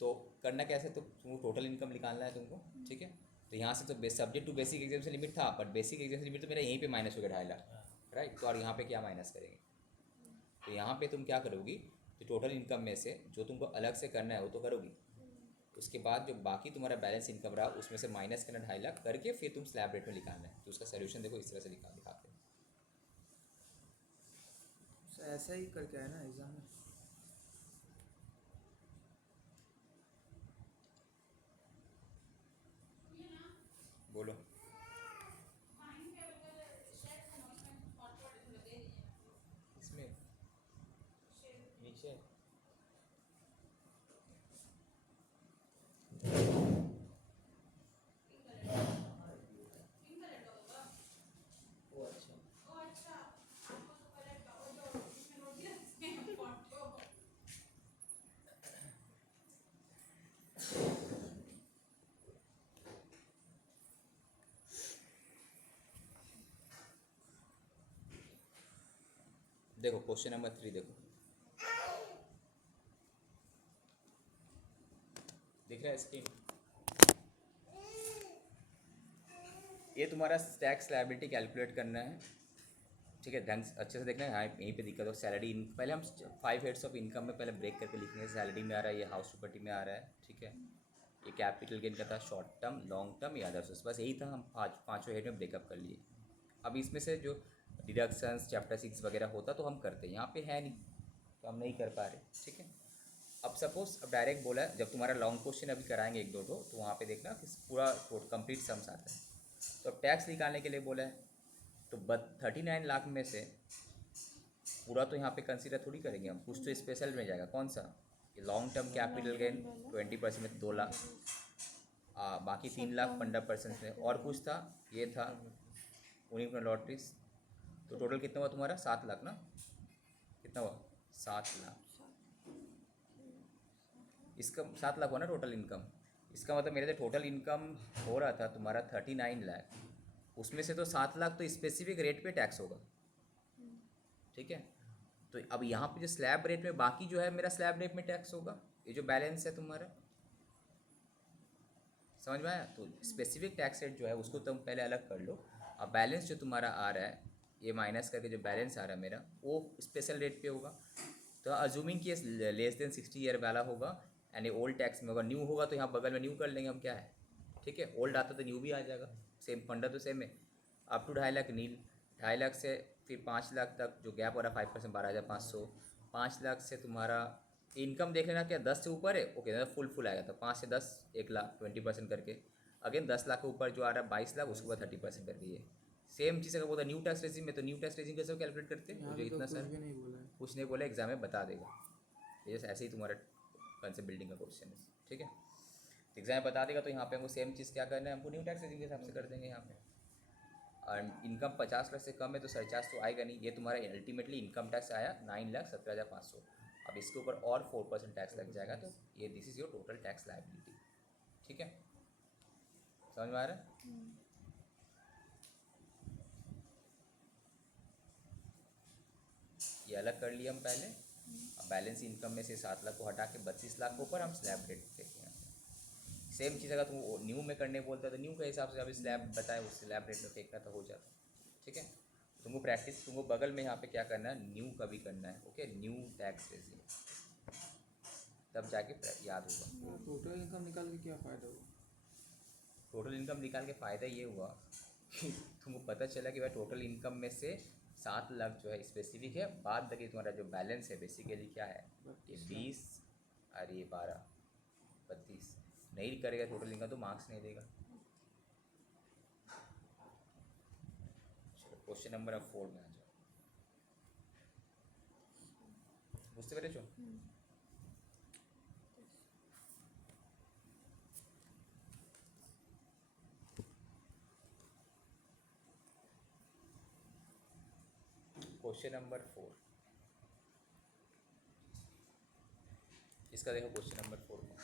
तो करना कैसे, तो तुमको टोटल इनकम निकालना है तुमको। ठीक है, तो यहाँ से तो सब्जेक्ट टू बेसिक एग्जाम से लिमिट था, बट बेसिक एग्जाम से लिमिट तो मेरा यहीं पे माइनस हो गया 2.5 लाख, राइट। तो और यहाँ पे क्या माइनस करेंगे, तो यहाँ पे तुम क्या करोगी, तो टोटल इनकम में से जो तुमको अलग से करना है वो तो करोगी, उसके बाद जो बाकी तुम्हारा बैलेंस इनकम रहा उसमें से माइनस करना 2.5 लाख करके फिर तुम स्लैब रेट में निकालना है। तो उसका सोल्यूशन देखो इस तरह से दिखाते हैं। ऐसा ही करके आया ना एग्जाम में। बोलो, इसमें नीचे देखो क्वेश्चन नंबर 3 देखो, दिख रहा है स्क्रीन। ये तुम्हारा टैक्स लायबिलिटी कैलकुलेट करना है। ठीक है, ढंग अच्छे से देखना है। हाँ, यहीं पे दिक्कत हो सैलरी पहले हम 5 हेड्स ऑफ इनकम में पहले ब्रेक करके लिखेंगे। सैलरी में आ रहा है, ये हाउस प्रॉपर्टी में आ रहा है। ठीक है, ये कैपिटल गेन का था, शॉर्ट टर्म लॉन्ग टर्म या अदर्स, बस यही था। हम पाँचों हेड में ब्रेकअप कर लिए। अब इसमें से जो डिडक्शंस चैप्टर 6 वगैरह होता तो हम करते, यहाँ पे है नहीं तो हम नहीं कर पा रहे। ठीक है, अब सपोज अब डायरेक्ट बोला है, जब तुम्हारा लॉन्ग क्वेश्चन अभी कराएंगे 1-2 तो वहाँ पे देखना कि पूरा कंप्लीट सम्स आता है। तो अब टैक्स निकालने के लिए बोला है, तो 39 लाख में से पूरा तो यहाँ पे कंसीडर थोड़ी करेंगे हम, कुछ तो स्पेशल में जाएगा। कौन सा, लॉन्ग टर्म कैपिटल गेन 20% में 2 लाख, बाकी 3 लाख 15% में, और कुछ था ये था विनिंग फ्रॉम लॉटरीज। तो टोटल कितना हुआ तुम्हारा 7 लाख ना, कितना हुआ 7 लाख। इसका 7 लाख हुआ ना टोटल इनकम। इसका मतलब मेरे से टोटल इनकम हो रहा था तुम्हारा 39 लाख, उसमें से तो 7 लाख तो स्पेसिफिक रेट पे टैक्स होगा। ठीक है, तो अब यहाँ पे जो स्लैब रेट में बाकी जो है मेरा स्लैब रेट में टैक्स होगा। ये जो बैलेंस है तुम्हारा, समझ में आया? तो स्पेसिफिक टैक्स रेट जो है उसको तुम पहले अलग कर लो। अब बैलेंस जो तुम्हारा आ रहा है, ये माइनस करके जो बैलेंस आ रहा है मेरा, वो स्पेशल रेट पे होगा। तो अज्यूमिंग कि लेस देन 60 ईयर वाला होगा एंड ये ओल्ड टैक्स में होगा। न्यू होगा तो यहाँ बगल में न्यू कर लेंगे हम, क्या है, ठीक है। ओल्ड आता तो न्यू भी आ जाएगा, सेम फंडा तो सेम है। अप टू 2.5 लाख नील, 2.5 लाख से फिर 5 लाख तक जो गैप हो रहा है 5%, 12,500। 5 लाख से तुम्हारा इनकम देख लेना, क्या 10 से ऊपर है ओके, तो फुल आएगा। तो 5 से 10 1 लाख 20% करके। अगेन 10 लाख के ऊपर जो आ रहा है 22 लाख, उसके बाद 30% करके। ये सेम चीज़ अगर बोलता न्यू टैक्स रेजिम में, तो न्यू टैक्स रेजिम कैसे कैलकुलेट करते हैं? वो यहाँ जो पे तो इतना कुछ सर भी नहीं बोला है। कुछ नहीं बोला, एग्जाम में बता देगा। ये ऐसे ही तुम्हारा कंसेप्ट बिल्डिंग का क्वेश्चन है, ठीक है। एग्जाम में बता देगा, तो यहाँ पे हमको सेम चीज़ क्या करना है, हमको न्यू टैक्स रेजिम के हिसाब से कर देंगे यहाँ पे। और इनकम 50 लाख से कम है तो सरचार्ज तो आएगा नहीं। ये तुम्हारा अल्टीमेटली इनकम टैक्स आया 9,17,500। अब इसके ऊपर और 4% टैक्स लग जाएगा, तो ये this is your total tax liability, ठीक है। समझ में आ रहा है? ये अलग कर लिया हम पहले। अब बैलेंस इनकम में से 7 लाख को हटा के 32 लाख के ऊपर हम स्लैब रेट फेंकेंगे। सेम चीज़ अगर तुम न्यू में करने बोलते हो तो न्यू के हिसाब से अभी स्लैब बताए उस स्लैब रेट में फेंकना तो हो जाता, ठीक है। तुमको प्रैक्टिस, तुमको बगल में यहाँ पे क्या करना है, न्यू का भी करना है, ओके। न्यू टैक्स रेजिम, तब जाके याद होगा। टोटल इनकम निकाल के क्या फ़ायदा हुआ? टोटल इनकम निकाल के फ़ायदा ये हुआ कि तुमको पता चला कि भाई टोटल इनकम में से 7 लाख जो है स्पेसिफिक है। बाद तक तुम्हारा जो बैलेंस है बेसिकली क्या है, ये 20 और ये 12 32 नहीं करेगा टोटल इनकम तो मार्क्स नहीं देगा। चलो क्वेश्चन नंबर 4 में आ जाओ। বুঝতে পেরেছো? क्वेश्चन नंबर 4, इसका देखो क्वेश्चन नंबर 4 में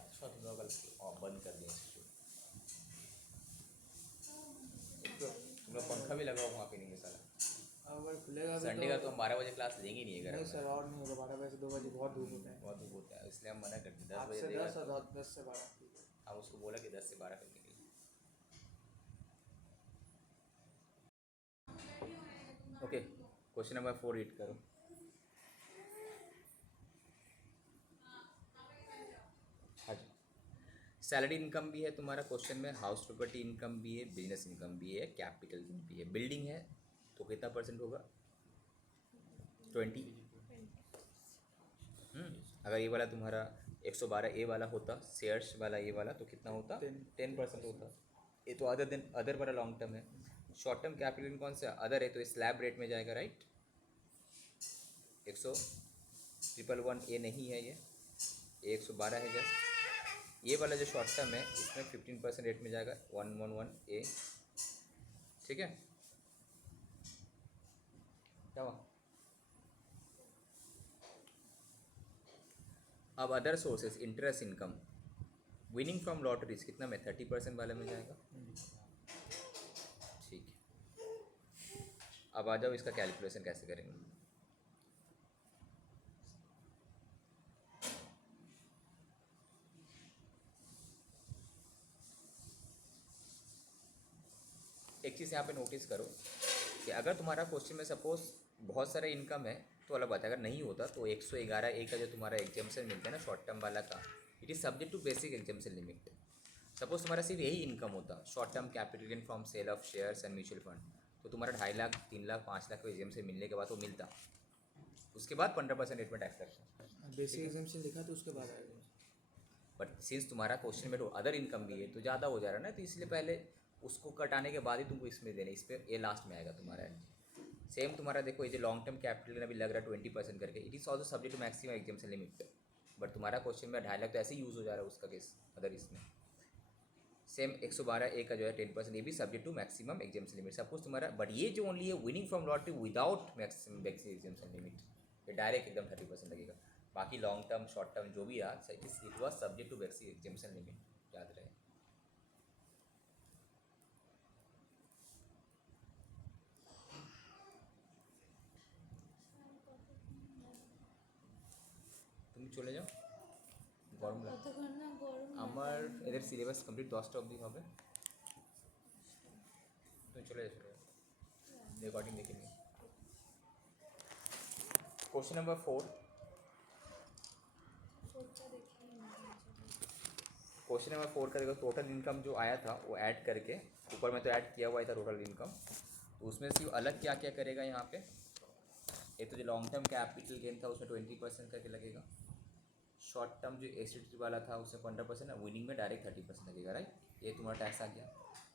अच्छा तुम लोग बंद कर दिया इसको। तुम लोग पंखा भी लगाओ वहाँ पे नहीं साला। अगर खुलेगा भी संडे का तो हम 12 बजे क्लास लेंगे ही नहीं है घर नहीं में। सर, और नहीं होगा। 12 बजे से 2 बजे बहुत धूप होता है। बहुत धूप होता है इसलिए हम मना करते हैं 10 8 बजे से देगा 10 तो। और 10 से 12। हम उसको बोला कि 10 से 12 करने के लिए। ओके क्वेश्चन नंबर 4 रीड करो। हाँ जी, सैलरी इनकम भी है तुम्हारा क्वेश्चन में, हाउस प्रॉपर्टी इनकम भी है, बिजनेस इनकम भी है, कैपिटल गेन भी है। बिल्डिंग है तो कितना परसेंट होगा, 20। अगर ये वाला तुम्हारा 112 ए वाला होता, शेयर्स वाला ये वाला, तो कितना होता, 10% होता। ये तो अदर वाला लॉन्ग टर्म है। शॉर्ट टर्म कैपिटल कौन सा अदर है, तो स्लैब रेट में जाएगा, राइट। 100 ए नहीं है, ये 112 है जस्ट। ये वाला जो शॉर्ट टर्म है इसमें 15% रेट में जाएगा, 111 ए, ठीक है। क्या हुआ? अब other sources interest income, winning from lotteries कितना में, 30% वाले में जाएगा, ठीक है। अब आ जाओ इसका कैलकुलेशन कैसे करेंगे। एक चीज़ यहाँ पे नोटिस करो कि अगर तुम्हारा क्वेश्चन में सपोज बहुत सारा इनकम है तो अलग बात है, अगर नहीं होता तो 111 ए का जो तुम्हारा एग्जाम्पशन मिलता है ना शॉर्ट टर्म वाला का, it is subject to basic exemption limit. Suppose तुम्हारा सिर्फ यही इनकम होता, short term capital gain from sale of shares and mutual fund, तो तुम्हारा 2.5 लाख 3 लाख 5 लाख को एग्जाम्पशन मिलने के बाद वो मिलता, उसके बाद 15% रेट में टैक्स लगता। बेसिक एग्जाम्पशन लिखा तो उसके बाद आएगा। बट सिंस तुम्हारा क्वेश्चन में तो अदर इनकम भी है तो ज़्यादा हो जा रहा है ना, तो इसलिए पहले उसको कटाने के बाद ही तुमको इसमें देना, इस पर ये लास्ट में आएगा तुम्हारा। सेम तुम्हारा देखो ये जो लॉन्ग टर्म कैपिटल अभी लग रहा है 20% करके, it is also subject to maximum exemption limit. But तुम्हारा क्वेश्चन में 2.5 लाख तो ऐसे ही यूज़ हो जा रहा है उसका केस अदर इसमें। सेम 112 ए का जो है 10%, ये भी subject to maximum exemption limit suppose तुम्हारा। बट ये जो ओनली है winning from lottery without maximum exemption limit, ये डायरेक्ट एकदम 30% लगेगा। बाकी लॉन्ग टर्म शॉर्ट टर्म जो भी रहा it was subject to basic exemption limit, याद रहे। চলে যাও, গরম লাগে কতক্ষণ না গরম আমার। লাগে। এদের সিলেবাস কমপ্লিট 10টা অবধি হবে, তুমি চলে যাও রেকর্ডিং দেখে নিও। क्वेश्चन नंबर 4, फोटो देखी नहीं। क्वेश्चन नंबर 4 का देखो, टोटल इनकम जो आया था वो ऐड करके, ऊपर में तो ऐड किया हुआ ही था टोटल इनकम, तो उसमें से अलग क्या क्या करेगा यहाँ पे। एक तो जो लॉन्ग टर्म कैपिटल गेन था उसमें 20% करके लगेगा, शॉर्ट टर्म जो एसिड वाला था उसमें 15%, विनिंग में डायरेक्ट 30% लगेगा, राइट। ये तुम्हारा टैक्स आ गया।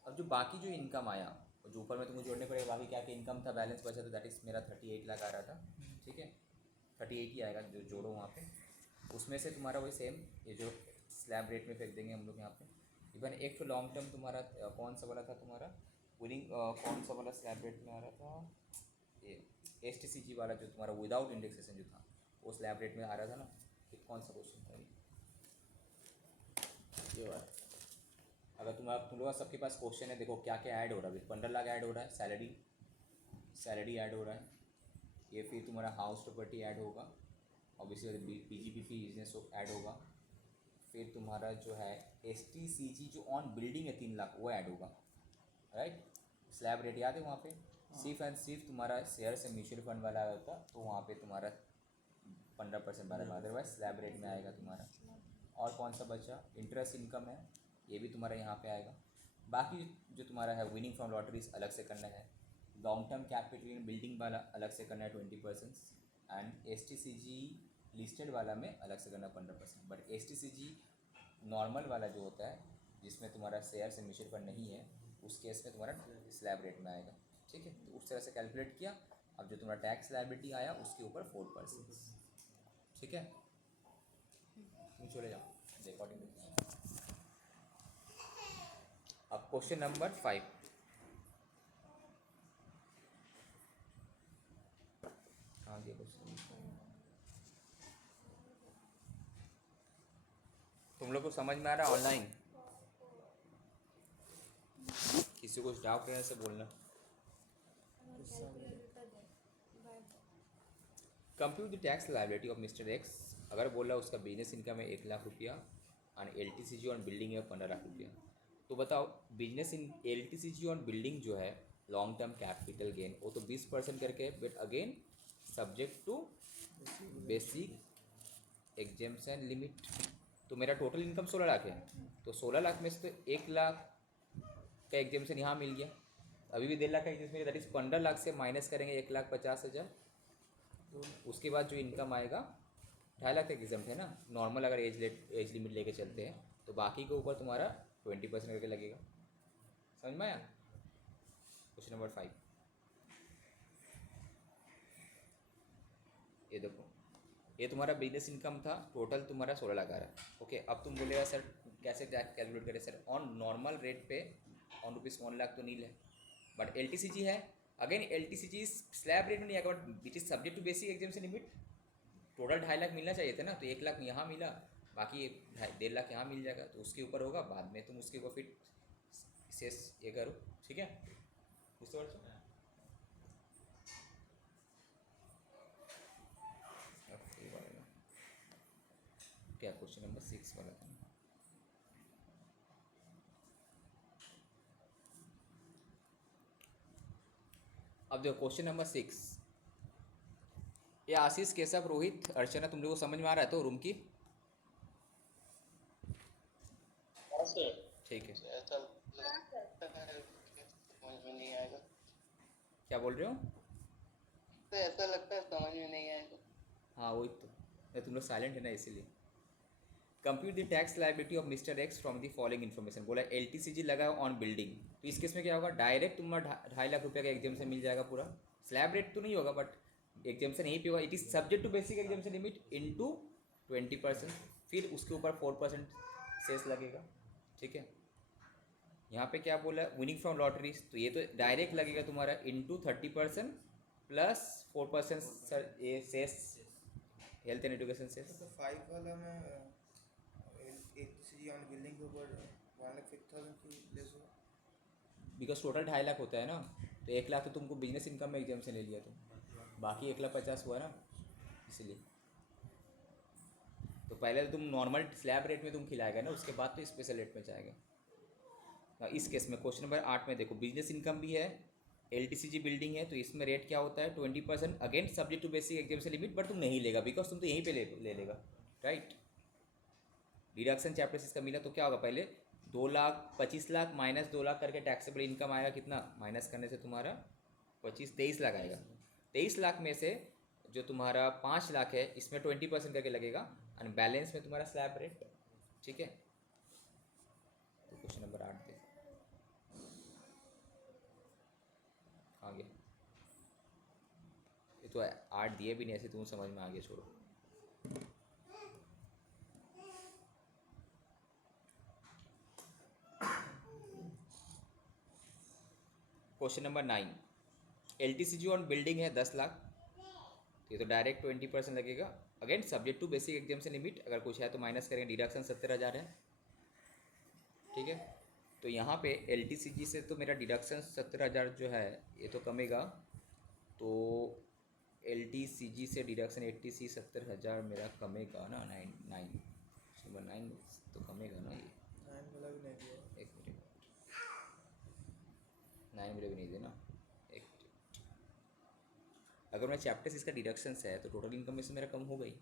अब जो बाकी जो इनकम आया, जो ऊपर में तुमको जोड़ने पड़ेगा, बाकी क्या क्या इनकम था, बैलेंस बचा था, दैट इज़ मेरा 38 लाख आ रहा था, ठीक है, 38 ही आएगा जो जोड़ो वहाँ पे। उसमें से तुम्हारा वही सेम, ये जो स्लैब रेट में फेंक देंगे हम लोग यहाँ पे। इवन एक तो लॉन्ग टर्म तुम्हारा कौन सा वाला था तुम्हारा विनिंग, कौन सा वाला स्लैब रेट में आ रहा था, ये STCG वाला जो तुम्हारा विदाउट इंडेक्सेशन जो था वो स्लैब रेट में आ रहा था ना। ये कौन सा क्वेश्चन था ये वाला। अगर तुम लोग सबके पास क्वेश्चन है, देखो क्या क्या ऐड हो रहा है। 15 लाख ऐड हो रहा है, सैलरी ऐड हो रहा है, ये फिर तुम्हारा हाउस प्रॉपर्टी ऐड होगा, ऑब्वियसली PGPP बिजनेस ऐड होगा, फिर तुम्हारा जो है STCG जो ऑन बिल्डिंग है 3 लाख वो ऐड होगा, राइट। स्लैब रेट याद है वहाँ पे, सिर्फ एंड सिर्फ तुम्हारा शेयर से म्यूचुअल फंड वाला होता तो वहाँ पे तुम्हारा 15% बारह, अदरवाइज स्लैब रेट में आएगा तुम्हारा। और कौन सा बचा, इंटरेस्ट इनकम है, ये भी तुम्हारा यहाँ पे आएगा। बाकी जो तुम्हारा है विनिंग फ्रॉम लॉटरीज अलग से करना है, long term capital in building वाला अलग से करना है 20%, एंड STCG लिस्टेड वाला में अलग से करना 15%। बट STCG नॉर्मल वाला जो होता है जिसमें तुम्हारा शेयर से म्यूचुअल फंड नहीं है, उस केस में तुम्हारा स्लैब रेट में आएगा, ठीक है। तो उस तरह से कैलकुलेट किया। अब जो तुम्हारा टैक्स लायबिलिटी आया उसके ऊपर 4%, ठीक है। तुम चले जाओ रिकॉर्डिंग। अब क्वेश्चन नंबर 5, हाँ ये क्वेश्चन तुम लोग को समझ में आ रहा है ऑनलाइन? किसी को डाउट है ऐसे बोलना। Compute the tax liability of mister x. अगर बोल रहा उसका बिजनेस इनकम है 1 लाख रुपया और LTCG ऑन बिल्डिंग है 15 लाख रुपया, तो बताओ business in LTCG on building जो है लॉन्ग टर्म कैपिटल गेन वो तो 20% करके, but again subject to basic exemption limit. तो मेरा टोटल इनकम 16 लाख है, तो 16 लाख में से तो 1 लाख का एग्जेम्पशन यहाँ मिल गया, अभी भी 1.5 लाख का एग्जेम्पशन मिल गया, दैट इज 15 लाख से माइनस करेंगे 1,50,000, उसके बाद जो इनकम आएगा 2.5 लाख तक एग्जाम है ना, नॉर्मल अगर एज लिमिट लेके चलते हैं तो बाकी के ऊपर तुम्हारा 20% करके लगेगा। समझ में आया? क्वेश्चन नंबर 5 ये देखो, ये तुम्हारा बिजनेस इनकम था, टोटल तुम्हारा 16 लाख आ रहा है, ओके। अब तुम बोलेगा सर कैसे कैलकुलेट करें सर, ऑन नॉर्मल रेट पे ऑन रुपीज़ 1 लाख तो नील है, बट LTCG है, अगेन LTCG स्लैब रेट में नहीं आएगा, but it is subject to basic exemption limit. Total 2.5 lakh मिलना चाहिए था ना, तो 1 लाख यहाँ मिला, बाकी 1.5 लाख यहाँ मिल जाएगा, तो उसके ऊपर होगा, बाद में तुम उसके ऊपर फिर शेष ये करो, ठीक है। बुझते পারছো? क्या क्वेश्चन नंबर 6 वाला था। अब देखो क्वेश्चन नंबर 6, ये आशीष, केशव, रोहित, अर्चना, तुम लोग को समझ में आ रहा है तो रूम की? ठीक है। ऐसा समझ में नहीं आएगा, क्या बोल रहे हो? तो ऐसा लगता है समझ में नहीं आएगा। हाँ वही तो, तुम लोग साइलेंट है ना इसीलिए। Compute the tax liability of mister x from the following information. बोला LTCG लगा ऑन बिल्डिंग, तो इस केस में क्या होगा, डायरेक्ट तुम्हारा 2.5 लाख रुपये का एग्जाम्शन मिल जाएगा पूरा, स्लैब रेट तो नहीं होगा बट एग्जाम्शन यहीं पे होगा, it is subject to basic exemption limit into 20%, फिर उसके ऊपर 4% सेस लगेगा, ठीक है। यहाँ पे क्या बोला, विनिंग फ्रॉम लॉटरीज, तो ये तो डायरेक्ट लगेगा तुम्हारा इनटू 30% प्लस 4% सर ये cess health and education cess. तो 5 वाला में LTCG ऑन बिल्डिंग के ऊपर 1,50,000 की लेस हुआ, बिकॉज टोटल 2.5 लाख होता है ना, तो 1 लाख तो तुमको बिजनेस इनकम में एग्जाम से ले लिया तुम, बाकी 1,50,000 हुआ ना, इसलिए तो पहले तो तुम नॉर्मल स्लैब रेट में तुम खिलाएगा ना, उसके बाद तो स्पेशल रेट में जाएगा। इस केस में क्वेश्चन नंबर 8 में देखो, बिजनेस इनकम भी है, LTCG बिल्डिंग है, तो इसमें रेट क्या होता है 20% against subject to basic exemption limit, but तुम नहीं लेगा बिकॉज तुम तो यहीं पे ले लेगा, राइट। डिडक्शन चैप्टर से इसका मिला तो क्या होगा, पहले 2 लाख 25 लाख माइनस 2 लाख करके टैक्सेबल इनकम आएगा कितना, माइनस करने से तुम्हारा 23 लाख आएगा। 23 लाख में से जो तुम्हारा 5 लाख है इसमें 20% करके लगेगा, और बैलेंस में तुम्हारा स्लैब रेट, ठीक है। तो क्वेश्चन नंबर 8 दे आगे, ये तो 8 दिए भी नहीं, ऐसे तुम समझ में आ गया, छोड़ो। Question number 9, LTCG on building है 10 लाख, तो ये तो डायरेक्ट 20% लगेगा, again subject to basic exemption limit, अगर कुछ है तो माइनस करेंगे, डिडक्शन 70,000 है, ठीक है। तो यहाँ पे LTCG से तो मेरा डिडक्शन 70,000 जो है ये तो कमेगा, तो LTCG से डिडक्शन 80C 70,000 मेरा कमेगा ना, 9 तो कमेगा ना ये, 9 वाला भी नहीं दिया। एक मिनट, 9 मिले भी नहीं देना, एक मिनट। अगर मैं चैप्टर से इसका डिडक्शंस है तो टोटल इनकम में से मेरा कम हो गई,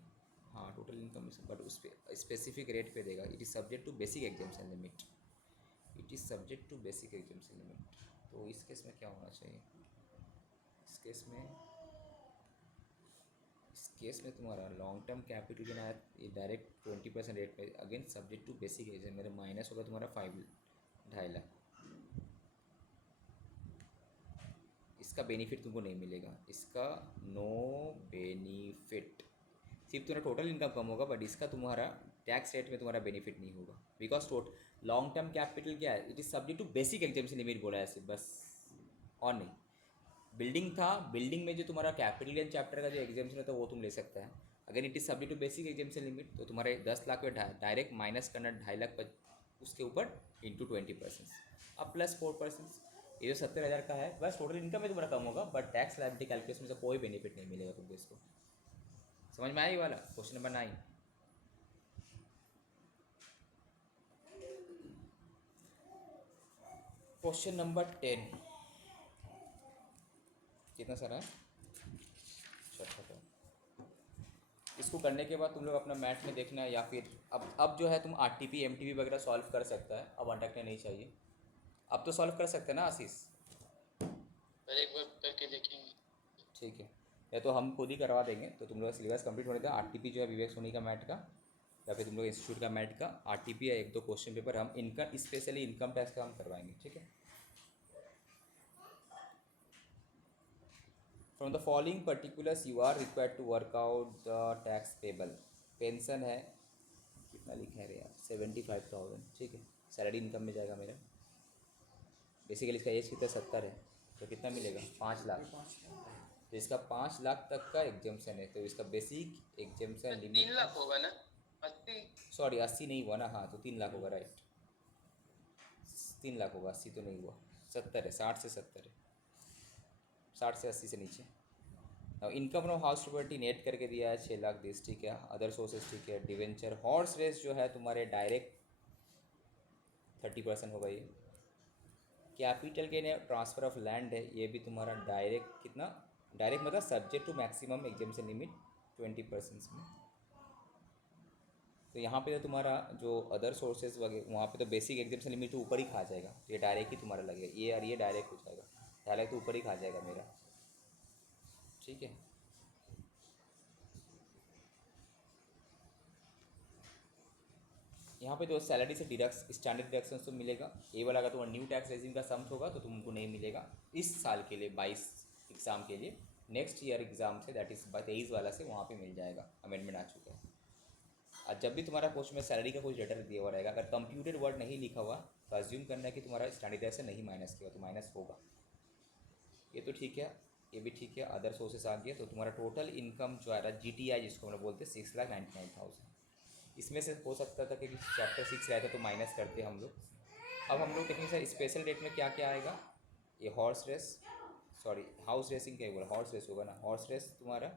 हाँ टोटल इनकम में से, बट उस पर स्पेसिफिक रेट पे देगा, it is subject to basic exemption limit, it is subject to basic exemption limit. तो इस केस में क्या होना चाहिए, इस केस में तुम्हारा लॉन्ग टर्म कैपिटल के ना ये डायरेक्ट 20% रेट पे against subject to basic exam, मेरा माइनस होगा तुम्हारा 2.5 लाख, इसका बेनिफिट तुमको नहीं मिलेगा, इसका नो बेनिफिट, सिर्फ तुम्हारा टोटल इनकम कम होगा, बट इसका तुम्हारा टैक्स रेट में तुम्हारा बेनिफिट नहीं होगा, बिकॉज लॉन्ग टर्म कैपिटल क्या है, it is subject to basic exemption limit बोला है सिर्फ, बस और नहीं। बिल्डिंग था, बिल्डिंग में जो तुम्हारा कैपिटल गेन चैप्टर का जो एग्जाम्शन होता है वो तुम ले सकता है, अगर it is subject to basic exemption limit, तो तुम्हारे 10 लाख में डायरेक्ट माइनस करना 2.5 लाख उसके ऊपर इंटू 20%, अब प्लस 4%, ये जो 70,000 का है बस टोटल इनकम में तुम्हारा कम होगा, बट टैक्स लायबिलिटी कैलकुलेशन से कोई बेनिफिट नहीं मिलेगा तुमको, इसको समझ में आया ये वाला। क्वेश्चन नंबर 9, क्वेश्चन नंबर 10 कितना सारा है, अच्छा, इसको करने के बाद तुम लोग अपना मैथ में देखना, या फिर अब जो है तुम RTP MTP वगैरह सॉल्व कर सकता है, अब अटकने नहीं चाहिए, अब तो सॉल्व कर सकते हैं ना आशीष, पर एक बार करके देखेंगे, ठीक है, या तो हम खुद ही करवा देंगे, तो तुम लोग सिलेबस कंप्लीट होने का RTP जो है विवेक सोनी का मैथ का, या फिर तुम लोग इंस्टीट्यूट का मैथ का RTP या 1-2 क्वेश्चन पेपर हम इनकम स्पेशली इनकम टैक्स का हम करवाएंगे, ठीक है। From the following particulars you are required to work out the tax payable, pension है कितना लिखे हैं रे यार, 75,000, ठीक है, सैलरी इनकम में जाएगा मेरा, बेसिकली इसका एज कितना 70 है, तो कितना मिलेगा 5 लाख, तो इसका 5 लाख तक का एग्जाम्शन है, तो इसका बेसिक एग्जाम्शन लिमिट 3 लाख होगा ना, 80, सॉरी 80 नहीं हुआ ना, हाँ तो 3 लाख होगा, राइट 3 लाख होगा, 80 तो नहीं हुआ, 70 है, 60 से 70 है, 60 से 80 से नीचे। अब income from house property net करके दिया है 6 लाख 20, ठीक है, अदर सोर्सेज ठीक है, डिवेंचर हॉर्स रेस जो है तुम्हारे डायरेक्ट 30% होगा, ये कैपिटल के ने ट्रांसफ़र ऑफ लैंड है, ये भी तुम्हारा डायरेक्ट कितना, डायरेक्ट मतलब subject to maximum exemption limit 20% में, तो यहाँ पे तो तुम्हारा जो अदर सोर्सेज वगैरह वहाँ पे तो बेसिक एग्जाम्शन लिमिट तो ऊपर ही खा जाएगा, तो ये डायरेक्ट ही तुम्हारा लगेगा, ये और ये डायरेक्ट हो जाएगा, डायरेक्ट तो ऊपर ही खा जाएगा मेरा, ठीक है। यहाँ पे जो सैलरी से स्टैंडर्ड डिडक्शन तो मिलेगा, ये वाला अगर तुम्हारा न्यू टैक्स रेजिम का सम्स होगा तो तुमको नहीं मिलेगा इस साल के लिए, 22 एग्ज़ाम के लिए, next year exam say that is 23 वाला से वहाँ पे मिल जाएगा, अमेंडमेंट आ चुका है। और जब भी तुम्हारा क्वेश्चन में सैलरी का कुछ लेटर दिया हुआ रहेगा, अगर कंप्यूटेड वर्ड नहीं लिखा हुआ तो अज्यूम करना है कि तुम्हारा स्टैंडर्ड डिडक्शन नहीं माइनस किया, तो माइनस होगा, ये तो ठीक है, ये भी ठीक है, अदर सोर्सेस आ गया, तो तुम्हारा टोटल इनकम जो आ रहा है GTI जिसको हम लोग बोलते हैं 6,99,000, इसमें से हो सकता था कि चैप्टर 6 रहता तो माइनस करते हम लोग। अब हम लोग देखेंगे सर स्पेशल रेट में क्या क्या आएगा, ये horse race, sorry house racing क्या बोला, हॉर्स रेस होगा ना, हॉर्स रेस तुम्हारा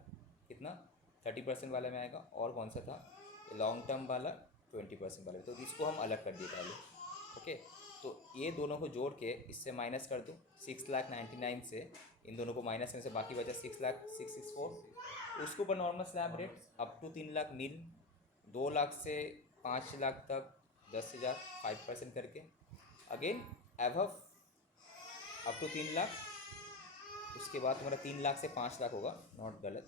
कितना 30% वाले में आएगा, और कौन सा था लॉन्ग टर्म वाला 20% वाला, तो इसको हम अलग कर दिए पहले। ओके, तो ये दोनों को जोड़ के इससे माइनस कर दो, 6,99,000 से इन दोनों को माइनस करने से बाकी बचा 6,664। उसके ऊपर normal slab rate up to 3 lakh nil, 2 lakh से 5 लाख तक 10,000 5% करके, again above up to 3 lakh. उसके बाद तुम्हारा 3 लाख से 5 लाख होगा, नॉट गलत,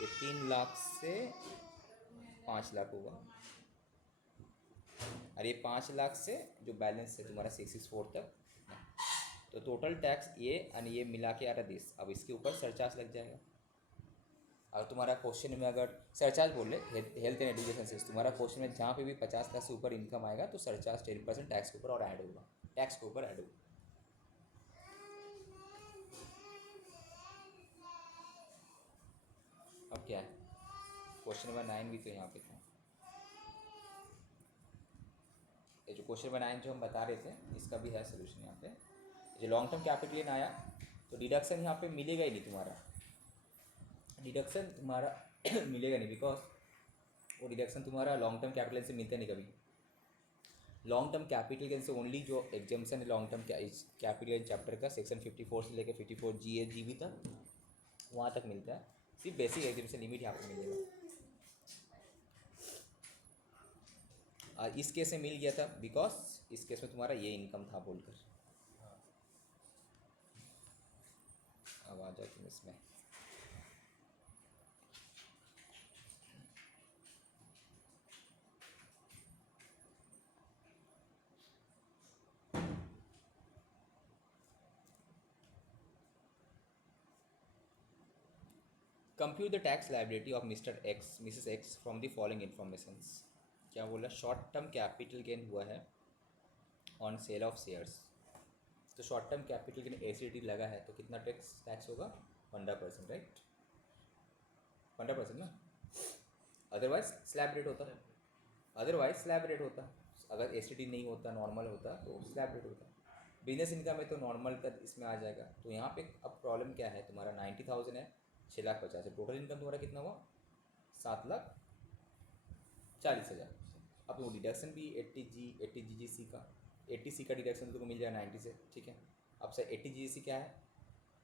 ये 3 लाख से 5 लाख होगा, और ये 5 लाख से जो बैलेंस है तुम्हारा 664 तक। तो टोटल टैक्स ये और ये मिला के आ रहा 10। अब इसके ऊपर सरचार्ज लग जाएगा। और तुम्हारा क्वेश्चन में अगर सरचार्ज बोल ले, हेल्थ एंड एजुकेशन से, तुम्हारा क्वेश्चन में जहाँ पे भी 50 लाख से ऊपर इनकम आएगा तो सरचार्ज 10% टैक्स के ऊपर और ऐड होगा, टैक्स के ऊपर ऐड होगा। अब क्या है, क्वेश्चन नंबर 9 भी तो यहाँ पे था। ये जो क्वेश्चन नंबर 9 जो हम बता रहे थे, इसका भी है सोल्यूशन यहाँ पे। जो लॉन्ग टर्म कैपिटल गेन आया तो डिडक्शन यहाँ पे मिलेगा ही नहीं तुम्हारा, डिडक्शन तुम्हारा मिलेगा नहीं, बिकॉज वो डिडक्शन तुम्हारा लॉन्ग टर्म कैपिटल से मिलता नहीं कभी। लॉन्ग टर्म कैपिटल गेन से ओनली जो एग्जाम्पशन है long term capital gain chapter का सेक्शन 54 से लेकर 54 GA तक, वहाँ तक मिलता है। सिर्फ बेसिक एग्जाम्पशन लिमिट यहाँ पे मिलेगा। और इस केस में मिल गया था बिकॉज इस केस में तुम्हारा ये इनकम था बोलकर। अब आ जाओ तुम इसमें, compute the tax liability of mister x Mrs x from the following informations. क्या बोला, शॉर्ट टर्म कैपिटल गेन हुआ है ऑन सेल ऑफ शेयर्स। तो short term capital gain acidity लगा है तो कितना टैक्स होगा, 100%, राइट, 100% ना। अदरवाइज स्लैब रेट होता, अदरवाइज स्लैब रेट होता। अगर एसिडिटी नहीं होता, नॉर्मल होता तो स्लैब रेट होता। बिजनेस इनकम है तो नॉर्मल का इसमें आ जाएगा। तो यहाँ पे अब प्रॉब्लम क्या है, तुम्हारा 90,000 है, 6,50,000 है, टोटल इनकम तुम्हारा कितना हुआ, 7,40,000। अब वो डिडक्शन भी 80 GGC का, 80C का डिडक्शन तुमको मिल जाएगा 90 से, ठीक है। अब सर 80 GGC क्या है,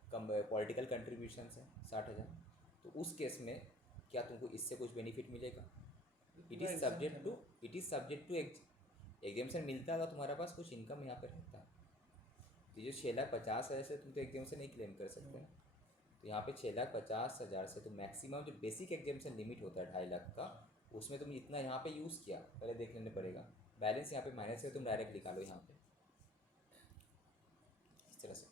कम पॉलिटिकल कंट्रीब्यूशन है 60,000। तो उस केस में क्या तुमको इससे कुछ बेनिफिट मिलेगा, it is subject to exemption मिलता है। तुम्हारे पास कुछ इनकम यहाँ पे रहता है तो ये 6,50,000 से तुम तो एग्जाम्पशन नहीं क्लेम कर सकते ना। तो यहाँ पे 6,50,000 से तो मैक्सिमम जो बेसिक एग्जाम्पशन लिमिट होता है 2.5 लाख का, उसमें तुम इतना यहाँ पे यूज़ किया, पहले देख लेना पड़ेगा। बैलेंस यहाँ पे माइनस है, तुम डायरेक्ट निकालो यहाँ पे इस तरह से।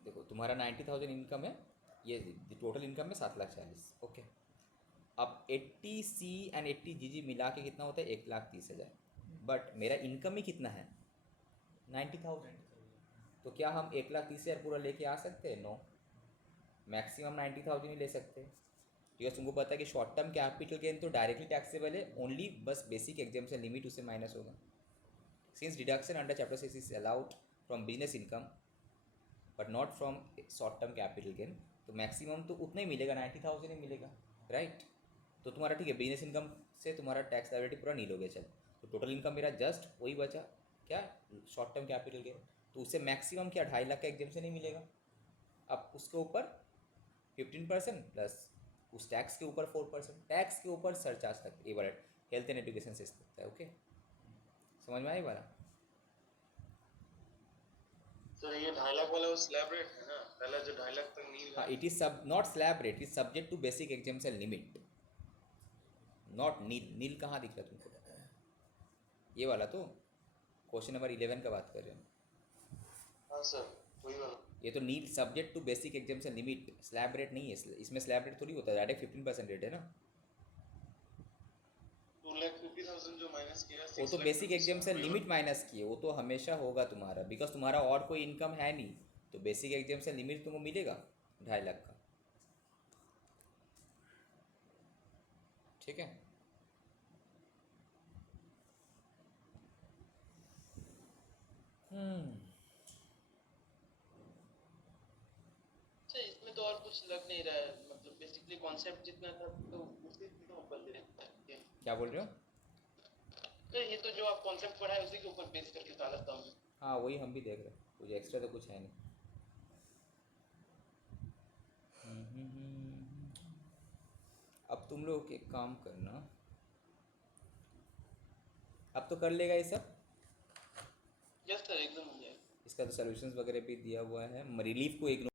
देखो तुम्हारा 90,000 इनकम है, ये टोटल इनकम है 7,40,000, ओके। अब 80C एंड 80 GG मिला के कितना होता है, 1,30,000। बट मेरा इनकम ही कितना है, 90,000। तो क्या हम 1,30,000 पूरा लेके आ सकते हैं, नो, मैक्सिमम 90,000 ही ले सकते हैं। बिकॉज तुमको पता है कि शॉर्ट टर्म कैपिटल गेन तो डायरेक्टली टैक्सेबल है, ओनली बस बेसिक एग्जाम्पशन लिमिट उससे माइनस होगा। Since deduction under chapter 6 is allowed from business income but not from short term capital gain, तो मैक्सिमम तो उतना ही मिलेगा, 90,000 ही मिलेगा, राइट। तो तुम्हारा ठीक है, बिजनेस इनकम से तुम्हारा टैक्स लायबिलिटी पूरा नील हो गया। चल, तो टोटल इनकम मेरा जस्ट वही बचा, क्या, शॉर्ट टर्म कैपिटल गेन। तो उससे मैक्सिमम क्या 2.5 लाख का एग्जाम्पशन ही मिलेगा। अब उसके ऊपर 15% प्लस उस टैक्स के ऊपर 4%, टैक्स के ऊपर सरचार्ज तक, ये वाला हेल्थ एंड एजुकेशन से लगता है, ओके। समझ में आई वाला। सर ये 2.5 लाख वाला वो स्लैब रेट है ना, पहला जो 2.5 लाख तक नहीं हाँ, इट इज सब not slab rate, is subject to basic exemption limit, not nil कहाँ दिख रहा है तुमको, ये वाला तो क्वेश्चन नंबर 11 का बात कर रहे हैं। हाँ सर वही वाला। ये तो need subject to basic exemption limit, slab rate नहीं है इसमें, स्लैब रेट थोड़ी होता है, डायरेक्ट 15% रेट है ना। 2,50,000 जो माइनस किया, वो तो बेसिक एग्जाम्पशन लिमिट माइनस किए, वो तो हमेशा होगा तुम्हारा, बिकॉज तुम्हारा और कोई इनकम है नहीं, तो बेसिक एग्जाम्पशन लिमिट तुमको मिलेगा 2.5 लाख का, ठीक है। अच्छा, इसमें तो और कुछ लग नहीं रहा है, मतलब बेसिकली कॉन्सेप्ट जितना था तो उसी क्या बोल रहे हो? तो ये तो जो आप कॉन्सेप्ट पढ़ा है उसी के ऊपर बेस करके डालता हूँ। हाँ वही हम भी देख रहे हैं, कुछ एक्स्ट्रा तो कुछ है नहीं। अब तुम लोग एक काम करना, अब तो कर लेगा ये सब। यस सर, एकदम हो जाएगा। इसका तो सॉल्यूशंस वगैरह भी दिया हुआ है, रिलीफ को इग्नोर